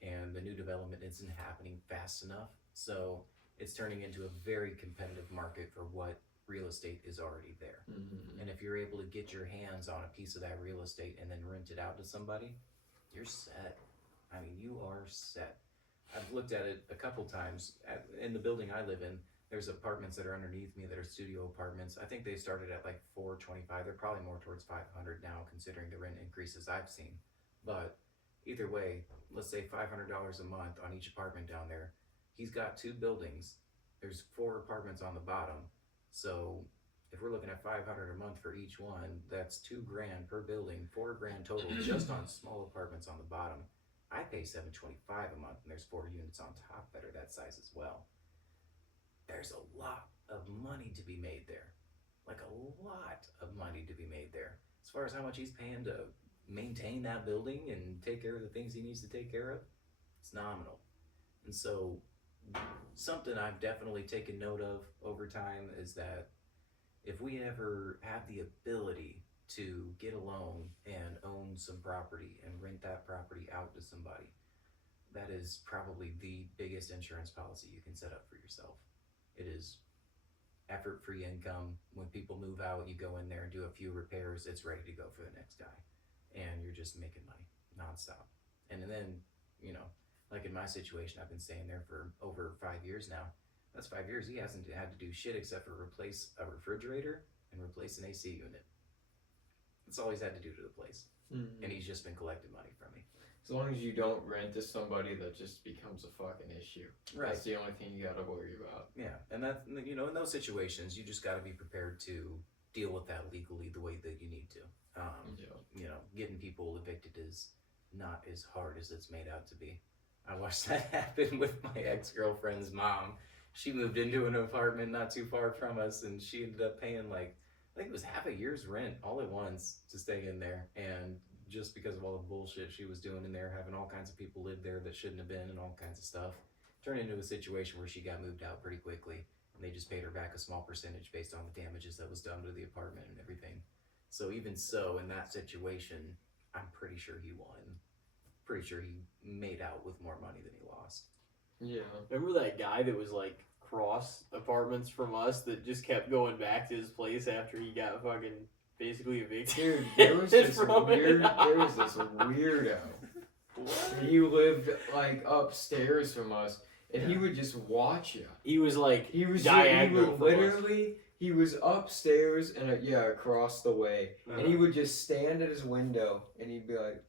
and the new development isn't happening fast enough, so it's turning into a very competitive market for what real estate is already there. Mm-hmm. And if you're able to get your hands on a piece of that real estate and then rent it out to somebody, you're set. I mean, you are set. I've looked at it a couple times in the building I live in. There's apartments that are underneath me that are studio apartments. I think they started at like $425. They're probably more towards $500 now, considering the rent increases I've seen. But either way, let's say $500 a month on each apartment down there. He's got 2 buildings. There's 4 apartments on the bottom. So if we're looking at $500 a month for each one, that's $2,000 per building, $4,000 total just on small apartments on the bottom. I pay $725 a month, and there's 4 units on top that are that size as well. There's a lot of money to be made there. Like a lot of money to be made there. As far as how much he's paying to maintain that building and take care of the things he needs to take care of, it's nominal. And so something I've definitely taken note of over time is that if we ever have the ability to get a loan and own some property and rent that property out to somebody, that is probably the biggest insurance policy you can set up for yourself. It is effort-free income. When people move out, you go in there and do a few repairs, it's ready to go for the next guy. And you're just making money nonstop. And then, like in my situation, I've been staying there for over 5 years now. That's 5 years he hasn't had to do shit except for replace a refrigerator and replace an AC unit. That's all he's had to do to the place. Mm-hmm. And he's just been collecting money from me. As long as you don't rent to somebody, that just becomes a fucking issue. Right. That's the only thing you gotta worry about. Yeah, and that, in those situations, you just gotta be prepared to deal with that legally the way that you need to. Getting people evicted is not as hard as it's made out to be. I watched that happen with my ex-girlfriend's mom. She moved into an apartment not too far from us, and she ended up paying I think it was half a year's rent all at once to stay in there, and just because of all the bullshit she was doing in there, having all kinds of people live there that shouldn't have been and all kinds of stuff, turned into a situation where she got moved out pretty quickly, and they just paid her back a small percentage based on the damages that was done to the apartment and everything. So even so, in that situation, I'm pretty sure he won. Pretty sure he made out with more money than he lost. Yeah. Remember that guy that was cross apartments from us that just kept going back to his place after he got fucking basically evicted? Dude, there was this weirdo. What? He lived upstairs from us, and he would just watch you. He was diagonal. He was upstairs and across the way, and he would just stand at his window, and he'd be like,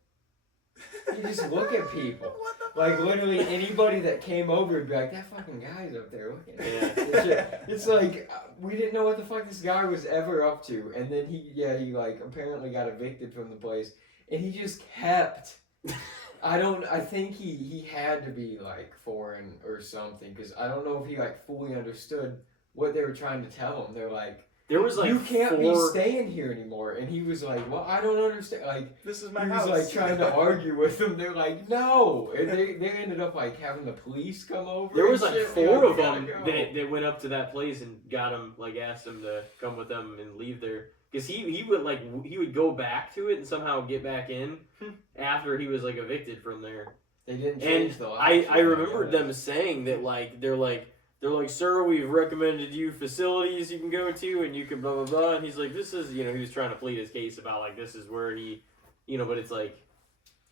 You just look at people. What the Like, fuck? literally anybody that came over would be like, that fucking guy's up there looking at me. Yeah. It's like, we didn't know what the fuck this guy was ever up to. And then he like, apparently got evicted from the place. And he just kept... I think he had to be, like, foreign or something. Because I don't know if he, like, fully understood what they were trying to tell him. They're like, There was like you can't be 4 staying here anymore. And he was like, well, I don't understand. Like, This is my he house. was like trying to argue with them. They're like, no. And they ended up like having the police come over. There and was like shit. 4 They're of like, them "We gotta go." that went up to that place and got him, like asked him to come with them and leave there. Because he would go back to it and somehow get back in after he was like evicted from there. They didn't And change the I laws, remembered yeah. them saying that like they're like, sir, we've recommended you facilities you can go to and you can blah blah blah. And he's like, this is, he was trying to plead his case about like this is where he, but it's like,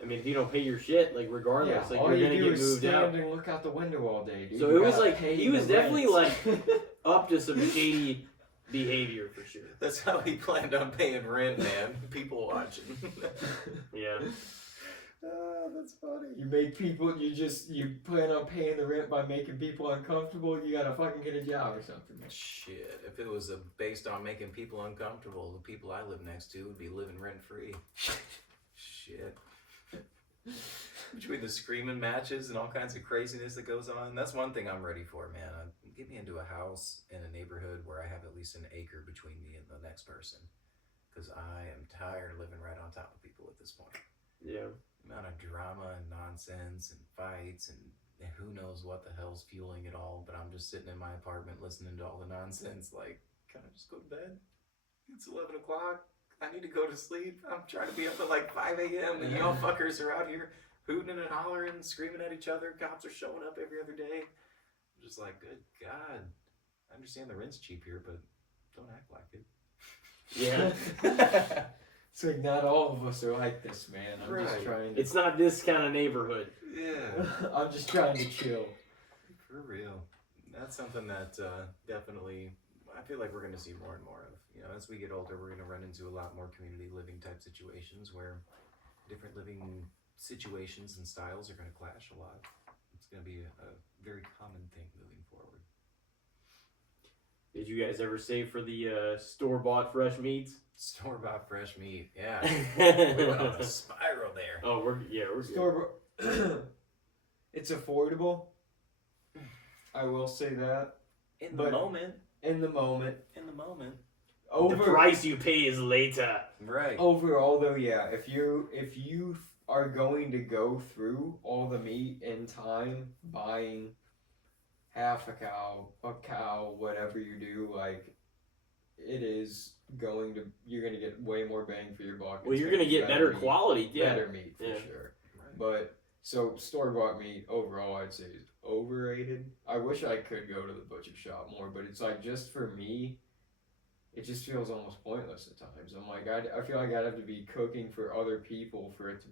I mean, if you don't pay your shit, like regardless, like all you're you gonna do get is moved stand out. and look out the window all day, dude. So You it was gotta like pay he was the definitely rent. like up to some shady behavior for sure. That's how he planned on paying rent, man. People watching. Yeah. Oh, that's funny. You make people. You plan on paying the rent by making people uncomfortable. You gotta fucking get a job or something. Man. Shit, if it was based on making people uncomfortable, the people I live next to would be living rent free. Shit. Between the screaming matches and all kinds of craziness that goes on, that's one thing I'm ready for, man. Get me into a house in a neighborhood where I have at least an acre between me and the next person. Because I am tired of living right on top of people at this point. Yeah. The amount of drama and nonsense and fights and who knows what the hell's fueling it all, but I'm just sitting in my apartment listening to all the nonsense like, can I just go to bed? It's 11 o'clock. I need to go to sleep. I'm trying to be up at like 5 a.m. and y'all fuckers are out here hooting and hollering, screaming at each other. Cops are showing up every other day. I'm just like, good God. I understand the rent's cheap here, but don't act like it. Yeah. It's like not all of us are like this, man. I'm just Right. trying to. It's not this kind of neighborhood. Yeah. I'm just trying to chill. For real. That's something that definitely, I feel like we're going to see more and more of. As we get older, we're going to run into a lot more community living type situations where different living situations and styles are going to clash a lot. It's going to be a very common thing moving forward. Did you guys ever save for the store-bought fresh meats? Store-bought fresh meat, yeah. We went on a spiral there. Oh, we're good. Store, it's affordable. I will say that. In the moment. In the moment. The price you pay is later. Right. Overall, though, yeah. If you are going to go through all the meat in time, buying half a cow, whatever you do, like it is you're gonna get way more bang for your buck. Well, It's you're gonna get better meat, quality, yeah. better meat for Yeah. sure. Right. But so store-bought meat overall, I'd say is overrated. I wish I could go to the butcher shop more, but it's like just for me, it just feels almost pointless at times. I'm like, I feel like I'd have to be cooking for other people for it to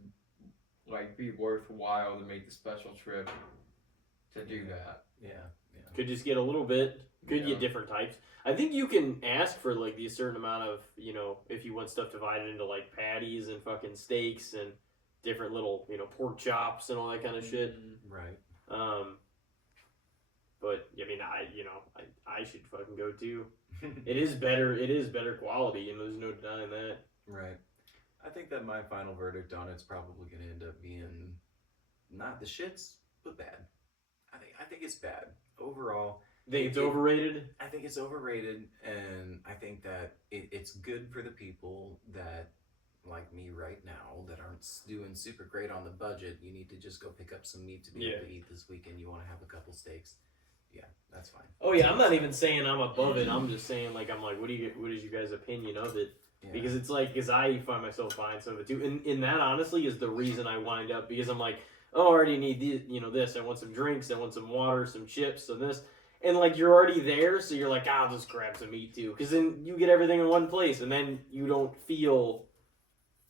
like be worthwhile to make the special trip to do that. Yeah. Could just get a little bit. Could Yeah. get different types. I think you can ask for like the certain amount of, if you want stuff divided into like patties and fucking steaks and different little, pork chops and all that kind of shit. Right. But I mean, I should fucking go too. It is better quality, there's no denying that. Right. I think that my final verdict on it's probably going to end up being not the shits, but bad. I think it's bad overall. Think it's overrated? I think it's overrated, and I think that it's good for the people that, like me right now, that aren't doing super great on the budget. You need to just go pick up some meat to be able to eat this weekend. You want to have a couple steaks. Yeah, that's fine. Oh yeah, I'm not even saying I'm above it. I'm just saying what is your guys' opinion of it? Yeah. Because it's like, because I find myself buying some of it too, and that honestly is the reason I wind up, because I'm like, oh, I already need this. I want some drinks. I want some water, some chips, and this. And like you're already there, so you're like, I'll just grab some meat too, because then you get everything in one place, and then you don't feel,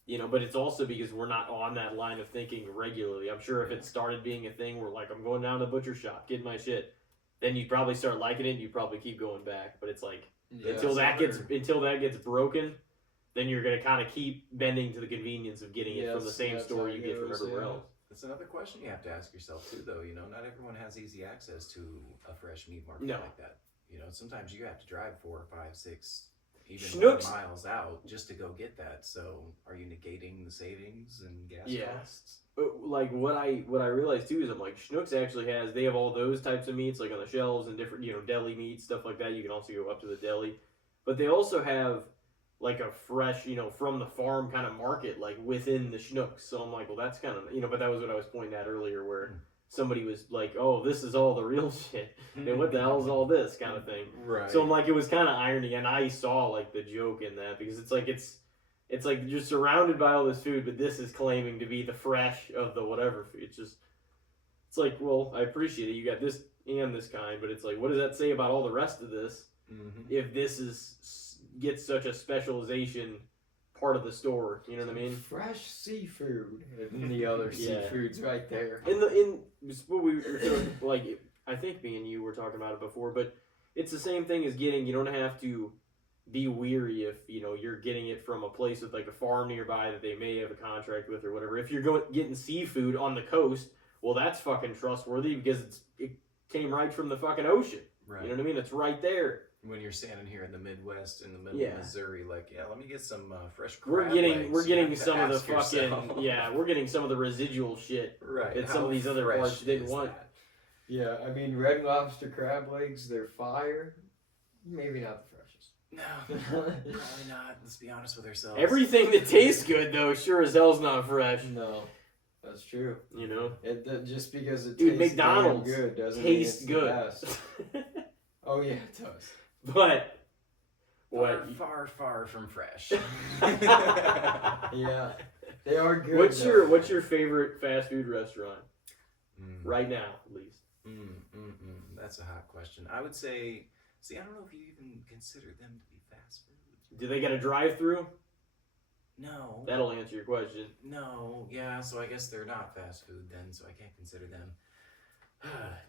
But it's also because we're not on that line of thinking regularly. I'm sure if it started being a thing where like I'm going down to the butcher shop, getting my shit, then you'd probably start liking it, and you'd probably keep going back. But it's like until that gets broken, then you're gonna kind of keep bending to the convenience of getting it from the same that's store how you it get from goes, everywhere yeah. else. That's another question you have to ask yourself too, though. You know, not everyone has easy access to a fresh meat market No. like that. You know, sometimes you have to drive 4, 5, 6, even Schnucks- 10 miles out just to go get that. So, are you negating the savings and gas Yeah. costs? Like what I realized too is I'm like Schnucks actually they have all those types of meats like on the shelves and different deli meats, stuff like that. You can also go up to the deli, but they also have like a fresh from the farm kind of market like within the Schnucks. So I'm like, well, that's kind of but that was what I was pointing at earlier where somebody was like, oh, this is all the real shit and what the hell is all this kind of thing. Right. So I'm like, it was kind of irony, and I saw like the joke in that because it's like you're surrounded by all this food, but this is claiming to be the fresh of the whatever food. It's like, well, I appreciate it. You got this and this kind, but it's like, what does that say about all the rest of this? If this gets such a specialization part of the store, you know what I mean? Fresh seafood and the other Yeah. seafood's right there. In what we were doing, like I think me and you were talking about it before, but it's the same thing as getting. You don't have to be weary if you're getting it from a place with like a farm nearby that they may have a contract with or whatever. If you're getting seafood on the coast, well, that's fucking trustworthy because it came right from the fucking ocean. Right. You know what I mean? It's right there. When you're standing here in the Midwest, in the middle Yeah. of Missouri, like, yeah, let me get some fresh crab We're getting legs. we're You getting have to some of the ask fucking yourself. we're getting some of the residual shit Right. that some of these other How parts fresh didn't is want. that? Yeah, I mean, red lobster crab legs, they're fire. Maybe not the freshest. No, probably not. Let's be honest with ourselves. Everything that tastes good though, sure as hell's not fresh. No, that's true. Just because it Dude, tastes damn McDonald's good doesn't tastes mean it's good. the best. Oh yeah, it does. But far, far, far from fresh. Yeah, they are good. What's your favorite fast food restaurant right now, at least? That's a hot question. I would say, I don't know if you even consider them to be fast food. Do they got a drive-through? No. That'll answer your question. No, yeah, so I guess they're not fast food then, so I can't consider them.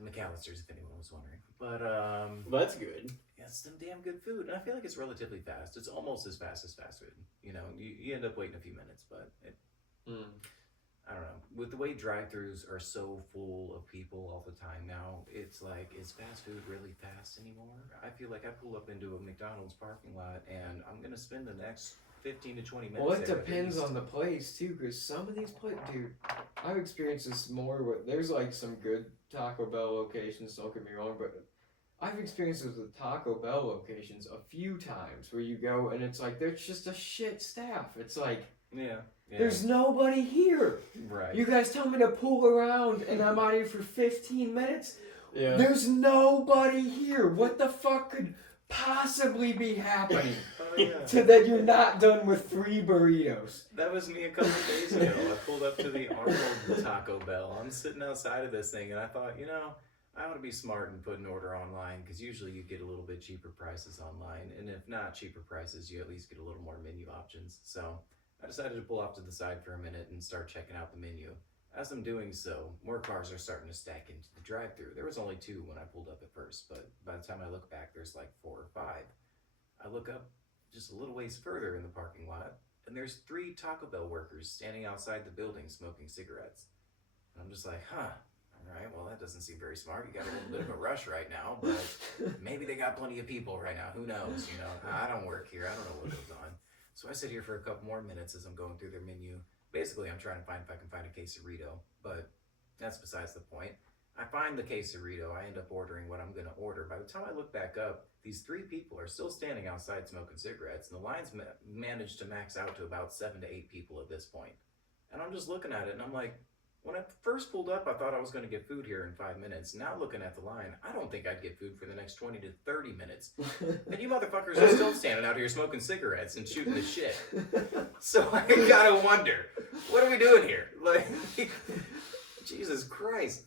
McAllister's, if anyone was wondering. But, Well, that's good. yeah, it's some damn good food. And I feel like it's relatively fast. It's almost as fast as fast food. You end up waiting a few minutes, but I don't know. With the way drive-thrus are so full of people all the time now, it's like, is fast food really fast anymore? I feel like I pull up into a McDonald's parking lot and I'm going to spend the next 15 to 20 minutes. Well, it there at depends least. on the place too, because some of these places, dude, I've experienced this more with. There's like some good Taco Bell locations. Don't get me wrong, but I've experienced this with Taco Bell locations a few times where you go and it's like there's just a shit staff. It's like Yeah. there's nobody here. Right. You guys tell me to pull around and I'm out here for 15 minutes. Yeah. There's nobody here. What the fuck could possibly be happening Oh, yeah. to that you're not done with 3 burritos? That was me a couple of days ago. I pulled up to the Arnold Taco Bell. I'm sitting outside of this thing, and I thought, I ought to be smart and put an order online, because usually you get a little bit cheaper prices online, and if not cheaper prices, you at least get a little more menu options. So I decided to pull off to the side for a minute and start checking out the menu. As I'm doing so, more cars are starting to stack into the drive-thru. There was only 2 when I pulled up at first, but by the time I look back, there's like 4 or 5. I look up just a little ways further in the parking lot, and there's 3 Taco Bell workers standing outside the building smoking cigarettes. And I'm just like, alright, well that doesn't seem very smart. You got a little bit of a rush right now, but maybe they got plenty of people right now. Who knows, I don't work here. I don't know what goes on. So I sit here for a couple more minutes as I'm going through their menu. Basically, I'm trying to find if I can find a quesarito, but that's besides the point. I find the quesarito, I end up ordering what I'm going to order. By the time I look back up, these 3 people are still standing outside smoking cigarettes, and the line's managed to max out to about 7 to 8 people at this point. And I'm just looking at it, and I'm like, when I first pulled up, I thought I was going to get food here in 5 minutes. Now looking at the line, I don't think I'd get food for the next 20 to 30 minutes. And you motherfuckers are still standing out here smoking cigarettes and shooting the shit. So I gotta wonder, what are we doing here? Like, Jesus Christ.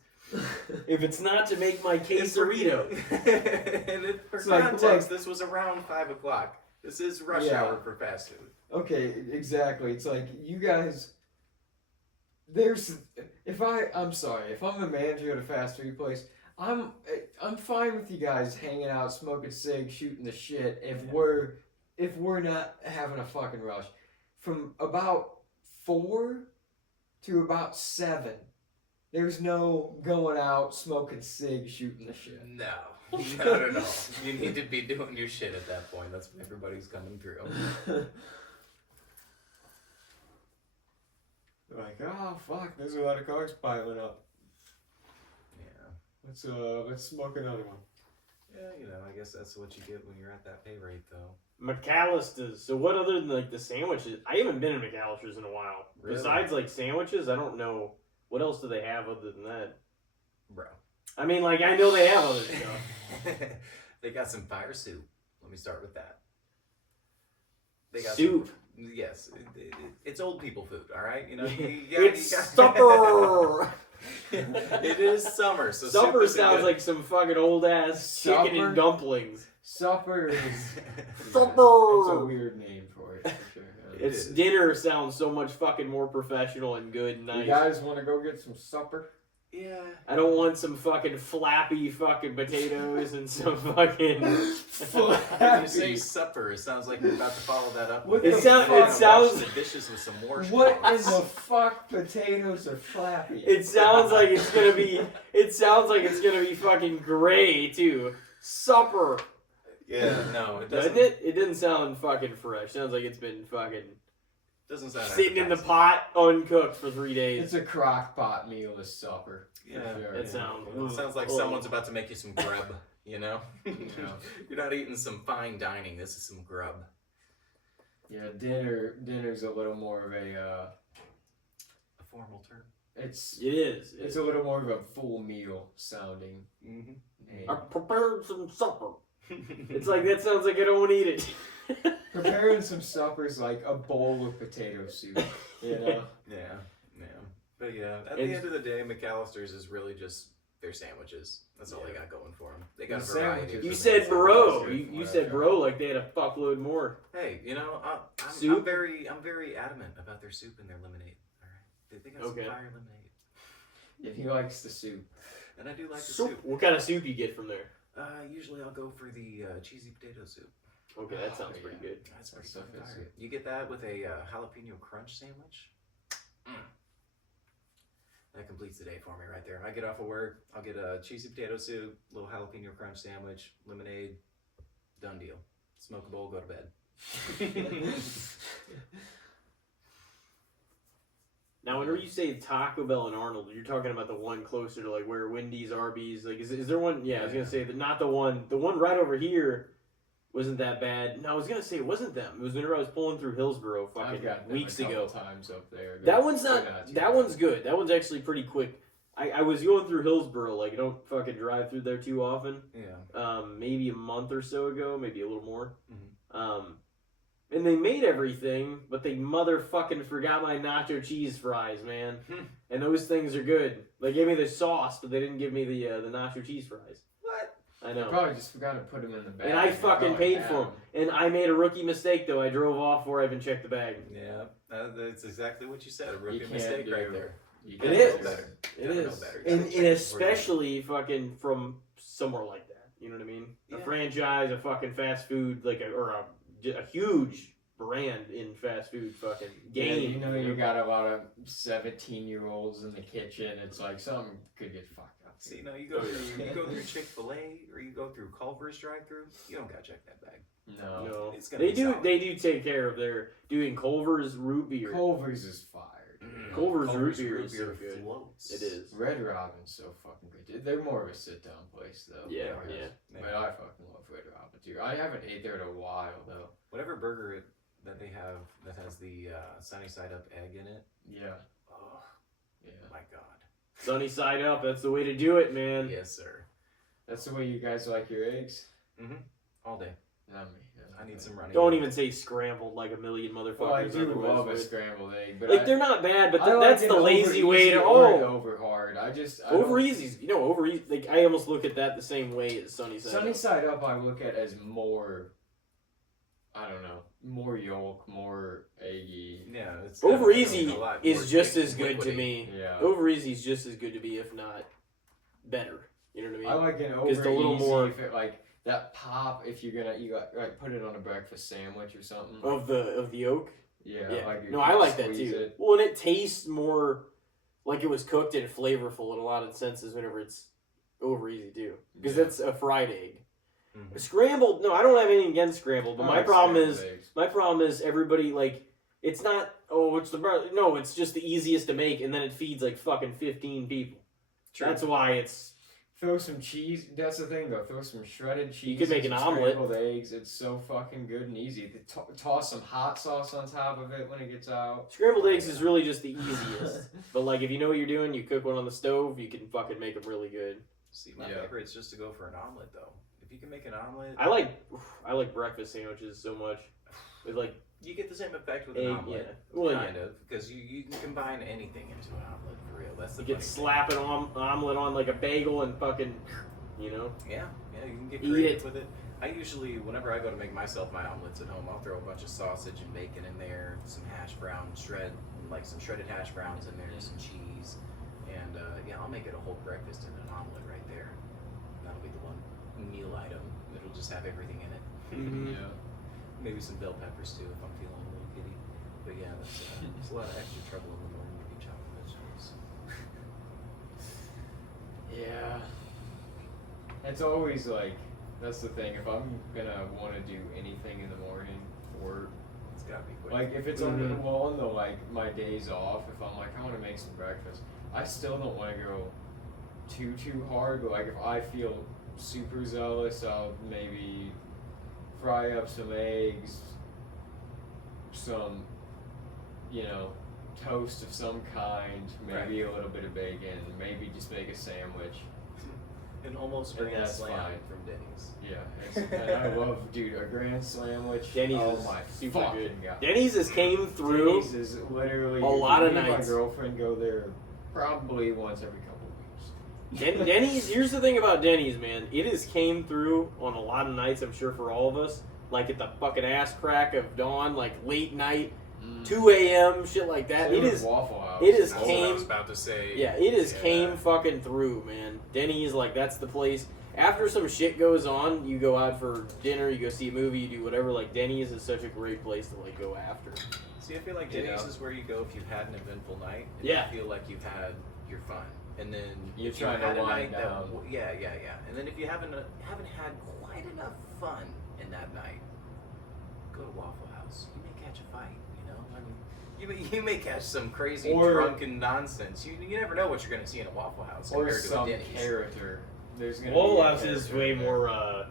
If it's not to make my quesarito. And for It's like, context, look. this was around 5 o'clock. This is rush Yeah. hour for fast food. Okay, exactly. It's like you guys. I'm sorry, if I'm a manager at a fast food place, I'm fine with you guys hanging out, smoking cigs, shooting the shit. If we're if we're not having a fucking rush, from about 4 to about 7, there's no going out, smoking cigs, shooting the shit. No, not at all. You need to be doing your shit at that point. That's when everybody's coming through. Like, oh fuck, there's a lot of cars piling up. Yeah. Let's smoke another one. Yeah, I guess that's what you get when you're at that pay rate, though. McAllister's. So what other than like the sandwiches? I haven't been in McAllister's in a while. Really? Besides like sandwiches, I don't know what else do they have other than that. Bro. I mean, like I know they have other stuff. They got some fire soup. Let me start with that. They got Soup. Yes, it's old people food. All right, It's supper. It is summer, so Supper soup is sounds good. like some fucking old ass chicken Supper? and dumplings. Supper is... Supper. It's a weird name for it, for sure. It It's is. dinner sounds so much fucking more professional and good and You nice. guys want to go get some supper? Yeah. I don't want some fucking flappy fucking potatoes and some fucking. When you say supper, it sounds like you're about to follow that up. What with the you're fuck? gonna It sounds- wash the dishes with some more. What in the fuck potatoes are flappy? It sounds like it's gonna be. It sounds like it's gonna be fucking gray too. Supper, Yeah, no, it doesn't doesn't. it? It doesn't sound fucking fresh. Sounds like it's been fucking Doesn't sound sitting in the appetizing. pot uncooked for 3 days. It's a crock pot meal is supper. for Yeah, sure. It sounds. It sounds like someone's about to make you some grub. Yeah. You're not eating some fine dining. This is some grub. Yeah, dinner's a little more of a A formal term. it's It is. a little more of a full meal sounding Mm-hmm. name. I prepared some supper. It's like that sounds like I don't want to eat it. Preparing some supper's like a bowl of potato soup, you know? Yeah. But yeah, at It's- the end of the day, McAllister's is really just their sandwiches. That's all they got going for them. They got The a variety. sandwiches of You are said things. bro. good You from what said I've bro like they had a fuckload more. Hey, I'm Soup? very adamant about their soup and their lemonade. All right, they got Okay. some fire lemonade, Yeah, he likes the soup. and I do like the Soup. soup. What kind of soup you get from there? Usually I'll go for the cheesy potato soup. Okay, that sounds Oh, pretty yeah. good. That's That pretty stuff fucking is fire. You get that with a jalapeno crunch sandwich. That completes the day for me right there. I get off of work, I'll get a cheesy potato soup, little jalapeno crunch sandwich, lemonade, done deal. Smoke a bowl, go to bed. Now, whenever you say Taco Bell and Arnold, you're talking about the one closer to like where Wendy's, Arby's, like is there one? Yeah, I was gonna say that not the one. The one right over here wasn't that bad. No, I was gonna say it wasn't them. It was whenever I was pulling through Hillsboro I've fucking got them weeks a couple ago. times up there. That one's They're not. too That bad. one's good. That one's actually pretty quick. I was going through Hillsboro. Like I don't fucking drive through there too often. Yeah. Maybe a month or so ago, maybe a little more. Mhm. And they made everything, but they motherfucking forgot my nacho cheese fries, man. And those things are good. They gave me the sauce, but they didn't give me the nacho cheese fries. What? I They know. probably just forgot to put them in the bag. And I They fucking probably paid had for them. And I made a rookie mistake though. I drove off before I even checked the bag. Yeah, that's exactly what you said. A rookie can't mistake do- right there. You It gotta is. know better. It Gotta know is. better. And, Gotta check and before you- especially fucking from somewhere like that. You know what I mean? A Yeah. franchise, a fucking fast food, like a huge brand in fast food fucking Yeah, game. you know you got a lot of 17-year-olds in the kitchen. It's like something could get fucked up. See, no, you go through Chick-fil-A or you go through Culver's drive-through. You don't gotta check that bag. No. No, It's gonna they be do. solid. They do take care of their doing Culver's root beer. Culver's is fired. Culver's root beer is so good. floats. It is. Red Robin's so fucking good. They're more of a sit-down place though. Yeah, Culver's. yeah. But I fucking love Red Robin too. I haven't ate there in a while though. Whatever burger that they have that has the sunny side up egg in it. Yeah. Oh Yeah. my god. Sunny side up. That's the way to do it, man. Yes, sir. That's the way you guys like your eggs? All day. Not me. I need some running. Don't even say scrambled like a million motherfuckers. Well, I do otherwise love a would. scrambled egg, but Like they're not bad, but I like that's it the over lazy way easy to. or Oh, over hard. I over don't- easy. You know, over easy. Like I almost look at that the same way as sunny side. Sunny up. side up, I look at as more. I don't know, more yolk, more eggy. Yeah, it's Over definitely easy a lot is more just as good to liquidy. me. Yeah. Over easy is just as good to me, if not better. You know what I mean? I like an over Just a little easy more- if it, like that pop if you're gonna like put it on a breakfast sandwich or something. Of the yolk. Yeah. Yeah. Like No, I like that squeeze too. it. Well, and it tastes more like it was cooked and flavorful in a lot of senses whenever it's over easy too, because Yeah. it's a fried egg. Mhm. Scrambled. No, I don't have anything against scrambled, but I my like problem scrambled is eggs. everybody like it's not. Oh, it's no. It's just the easiest to make, and then it feeds like fucking 15 people. True. That's why it's. Throw some cheese. That's the thing, though. Throw some shredded cheese. could make and an some omelet. Scrambled eggs. It's so fucking good and easy. Toss some hot sauce on top of it when it gets out. Scrambled eggs is really just the easiest. But like if you know what you're doing, you cook one on the stove, you can fucking make them really good. See, my Yeah. favorite is just to go for an omelet, though. If you can make an omelet, I like breakfast sandwiches so much. With like you get the same effect with egg, an omelet. yeah. Well, yeah. Kind of, because you can combine anything into an omelet for real. That's the You funny could thing. slap an omelet on like a bagel and fucking, you know. Yeah, you can get Eat creative it. with it. I usually, whenever I go to make myself my omelets at home, I'll throw a bunch of sausage and bacon in there, some hash brown some shredded hash browns in there, some cheese, and I'll make it a whole breakfast in an omelet right there. That'll be the one meal item. It'll just have everything in it. Mhm. Yeah. Maybe some bell peppers too if I'm feeling a little giddy. But yeah, that's a lot of extra trouble in the morning to be chopping vegetables. Yeah. It's always like, that's the thing. If I'm gonna want to do anything in the morning for, It's gotta be quick. like, if it's on the like my days off, if I'm like I want to make some breakfast, I still don't want to go too hard. But like if I feel super zealous, I'll maybe fry up some eggs, some, toast of some kind, maybe a little bit of bacon, maybe just make a sandwich. An almost And grand that's slam fine. from Denny's. Yeah, and I love, dude, a grand sandwich. Denny's oh is my super fucking good. God. Denny's has came through. Denny's is literally a lot of me and nights. My girlfriend go there probably once every couple of weeks. Denny's. Here's the thing about Denny's, man. It has came through on a lot of nights. I'm sure for all of us, like at the fucking ass crack of dawn, like late night, 2 a.m. shit like that. Same It with is. Waffle House. it is That's what I came- was about to say. Yeah, it has Yeah. came fucking through, man. Denny's, like, that's the place. After some shit goes on, you go out for dinner, you go see a movie, you do whatever. Like, Denny's is such a great place to, like, go after. See, I feel like You Denny's know? is where you go if you've had an eventful night. And Yeah. You feel like you've had your fun, and then You're if you trying to had a wind night down. yeah. And then if you haven't had quite enough fun in that night, go to Waffle House. You may catch a fight. You know, I mean, you may catch some crazy Or- drunken nonsense. You never know what you're going to see in a Waffle House Or compared to a some Denny's. character. There's gonna Waffle be a House is character way in there. more,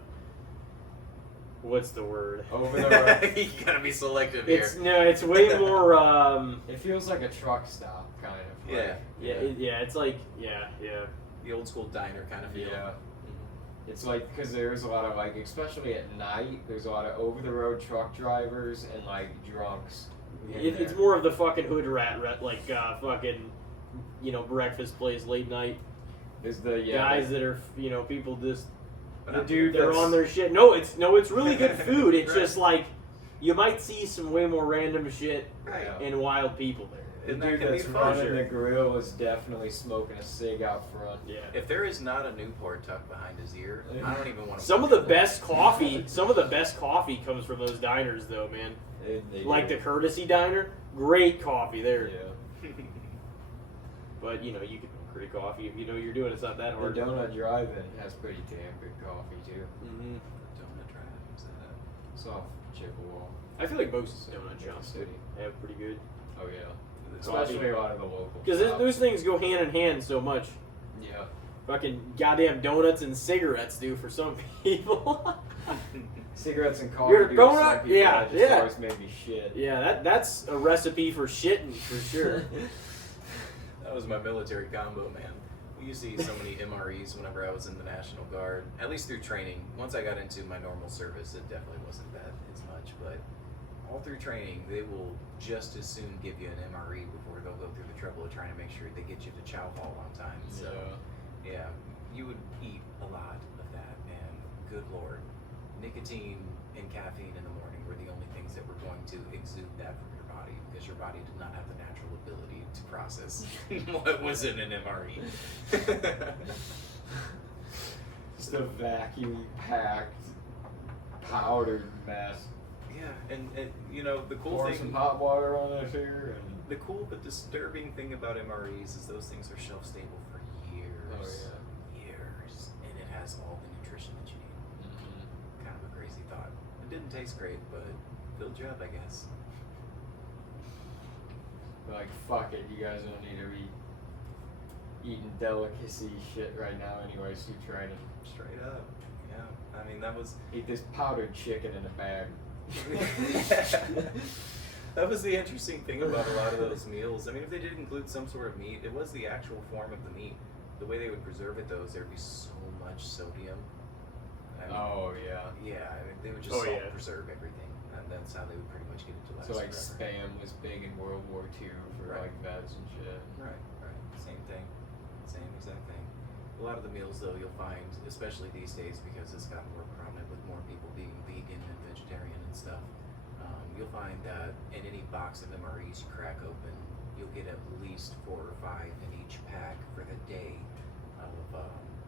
what's the word? Over the road. You gotta be selective It's, here. no, it's way more, It feels like a truck stop, kind of. Like, yeah, it's like, yeah. The old school diner kind of feel. Yeah. It's like, because there's a lot of, like, especially at night, there's a lot of over-the-road truck drivers and, like, drunks. in It's there. more of the fucking hood rat like, fucking, breakfast place late night. There's the, Guys that are, people just, But The I'm- dude they're that's- on their shit. No, it's really good food. It's Right. just like, you might see some way more random shit Right. and wild people there. The And that dude can be that's fun. running the grill is definitely smoking a cig out front. Yeah. If there is not a Newport tucked behind his ear, I don't even want to. Some of the best coffee comes from those diners, though, man. They Like do. the Courtesy Diner, great coffee there. Yeah. But you can create coffee if you know what you're doing. It's not that The hard. Donut Drive-In has pretty damn good coffee, too. Mm-hmm. Donut Drive. What's that? It's off Chippewa. I feel like most donut Kansas shops City. have pretty good. Oh, yeah. Coffee. Especially a lot of the local Because shops. those things go hand in hand so much. Yeah. Fucking goddamn donuts and cigarettes do for some people. Cigarettes and coffee. Your do to some donut? people Yeah, that just yeah. always made me shit. Yeah, that's a recipe for shitting for sure. That was my military combo, man. We used to eat so many MREs whenever I was in the National Guard, at least through training. Once I got into my normal service, it definitely wasn't that as much, but all through training, they will just as soon give you an MRE before they'll go through the trouble of trying to make sure they get you to chow hall on time. So, yeah, you would eat a lot of that, man. Good Lord. Nicotine and caffeine in the morning were the only things that were going to exude that from your body because your body did not have the natural ability to process what was in an MRE. Just a vacuum packed, powdered mess. Yeah, and you know, the cool Pour thing, some hot water on it here, and the cool but disturbing thing about MREs is those things are shelf stable for years. Years, and it has all the nutrition that you need. Kind of a crazy thought. It didn't taste great, but it filled you up, I guess. like, fuck it, you guys don't need to be eating delicacy shit right now anyway, so you try to Straight up. Yeah. I mean, that was eat this powdered chicken in a bag. that was the interesting thing about a lot of those meals. I mean, if they did include some sort of meat, it was the actual form of the meat. The way they would preserve it, though, is there'd be so much sodium. I mean, Oh, yeah. Yeah, I mean, they would just Oh, salt yeah. preserve everything, and that's how they would pretty much get it to last So, like, forever. Spam was big in World War II for, Right. like, vets and shit. Right, same thing, same exact thing. A lot of the meals, though, you'll find, especially these days, because it's gotten more prominent with more people being vegan and vegetarian and stuff. You'll find that in any box of MREs you crack open, you'll get at least 4 or 5 in each pack for the day of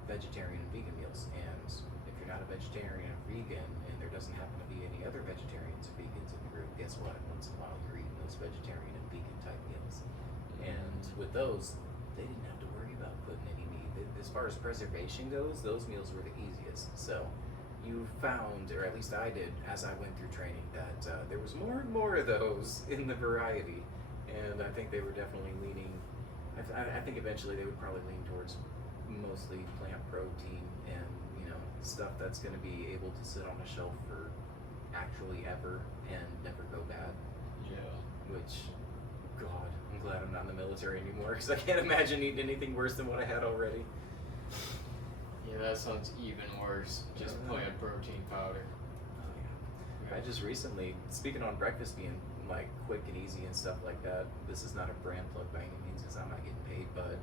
vegetarian and vegan meals. And if you're not a vegetarian or vegan, and there doesn't happen to be any other vegetarians or vegans in the group, guess what? Once in a while you're eating those vegetarian and vegan type meals. And with those, they didn't have to worry about putting any meat. As far as preservation goes, those meals were the easiest. So you found, or at least I did, as I went through training, that there was more and more of those in the variety. And I think they were definitely leaning, I think eventually they would probably lean towards mostly plant protein and, you know, stuff that's going to be able to sit on a shelf for actually ever and never go bad. Yeah. Which, God, I'm glad I'm not in the military anymore, because I can't imagine eating anything worse than what I had already. Yeah, that sounds even worse. Just plant protein powder. Oh, yeah. I just recently, speaking on breakfast being like quick and easy and stuff like that, this is not a brand plug by any means because I'm not getting paid, but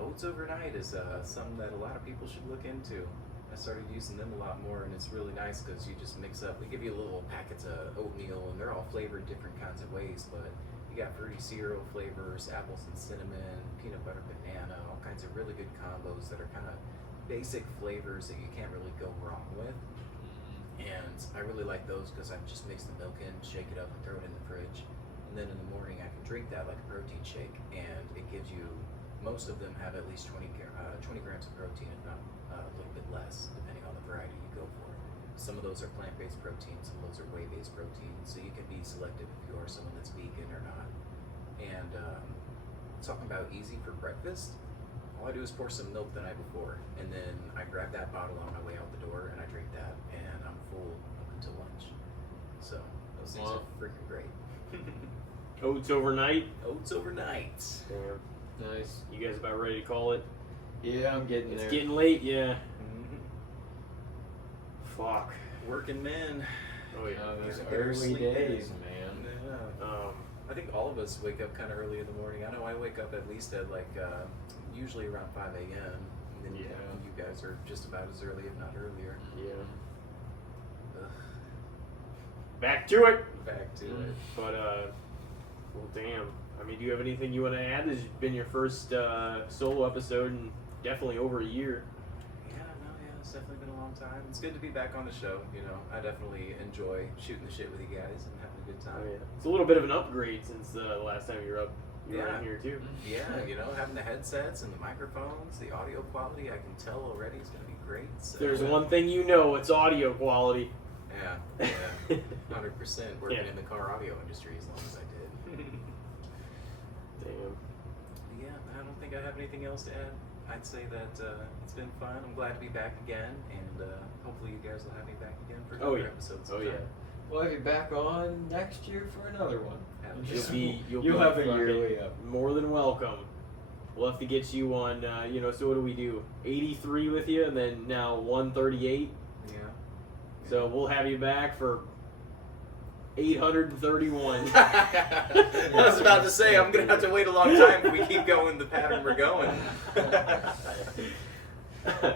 oats overnight is something that a lot of people should look into. I started using them a lot more, and it's really nice because you just mix up. They give you little packets of oatmeal, and they're all flavored different kinds of ways, but you got fruity cereal flavors, apples and cinnamon, peanut butter banana, all kinds of really good combos that are kind of basic flavors that you can't really go wrong with. And I really like those because I just mix the milk in, shake it up, and throw it in the fridge. And then in the morning I can drink that like a protein shake, and it gives you, most of them have at least 20 grams of protein, if not a little bit less, depending on the variety you go for. Some of those are plant-based proteins, some of those are whey-based proteins, so you can be selective if you are someone that's vegan or not. And talking about easy for breakfast, all I do is pour some milk the night before, and then I grab that bottle on my way out the door, and I drink that, and I'm full up until lunch. So those things are freaking great. Oats overnight. Oats overnight. Damn. Nice. You guys about ready to call it? Yeah, I'm getting It's there. getting late, yeah. Mm-hmm. Fuck. Working men. Oh yeah. Those Get our early sleep days, in. man. Yeah. Um, I think all of us wake up kind of early in the morning. I know I wake up at least at like usually around 5 a.m. And then Yeah. you guys are just about as early, if not earlier. yeah. Ugh. Back to it. Back to it. But well, damn. I mean, do you have anything you want to add? This has been your first solo episode in definitely over a year. Yeah, it's definitely been a long time. It's good to be back on the show. You know, I definitely enjoy shooting the shit with you guys and having a good time. It's a little bit of an upgrade since the last time you were up. You were Yeah. on here too. Yeah, you know, having the headsets and the microphones, the audio quality, I can tell already is going to be great. So. If there's one thing you know, it's audio quality. Yeah, 100% working Yeah. in the car audio industry as long as I did. Damn. Yeah, I don't think I have anything else to add. I'd say that it's been fun. I'm glad to be back again, and hopefully you guys will have me back again for another episode. Oh sometime. yeah. We'll have you back on next year for another one. You'll You'll be have a fucking yearly up. more than welcome. We'll have to get you on. So what do we do? 83 with you, and then now 138. Yeah. So we'll have you back for 831. I was about to say, I'm going to have to wait a long time if we keep going the pattern we're going.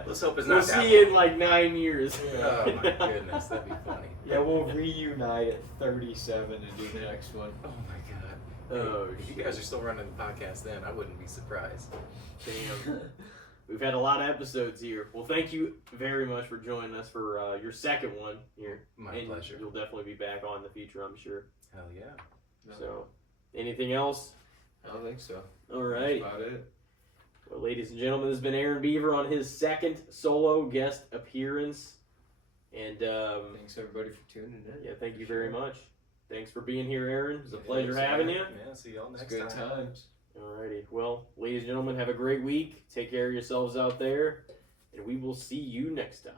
Let's hope it's not We'll that see you in like 9 years. Oh my goodness, that'd be funny. Yeah, we'll reunite at 37 and do the next one. Oh my god. Oh, If you shit. guys are still running the podcast then, I wouldn't be surprised. Damn. we've had a lot of episodes here. Well, thank you very much for joining us for your second one here. My and pleasure. You'll definitely be back on in the future, I'm sure. Hell yeah. So, anything else? I don't think so. All right. That's about it. Well, ladies and gentlemen, this has been Arron Beaver on his second solo guest appearance. And Thanks everybody for tuning in. yeah, thank you very much. Thanks for being here, Aaron. It was a Yeah, pleasure thanks, having man. you. Yeah, see y'all It's next good time. times. Alrighty. Well, ladies and gentlemen, have a great week. Take care of yourselves out there. And we will see you next time.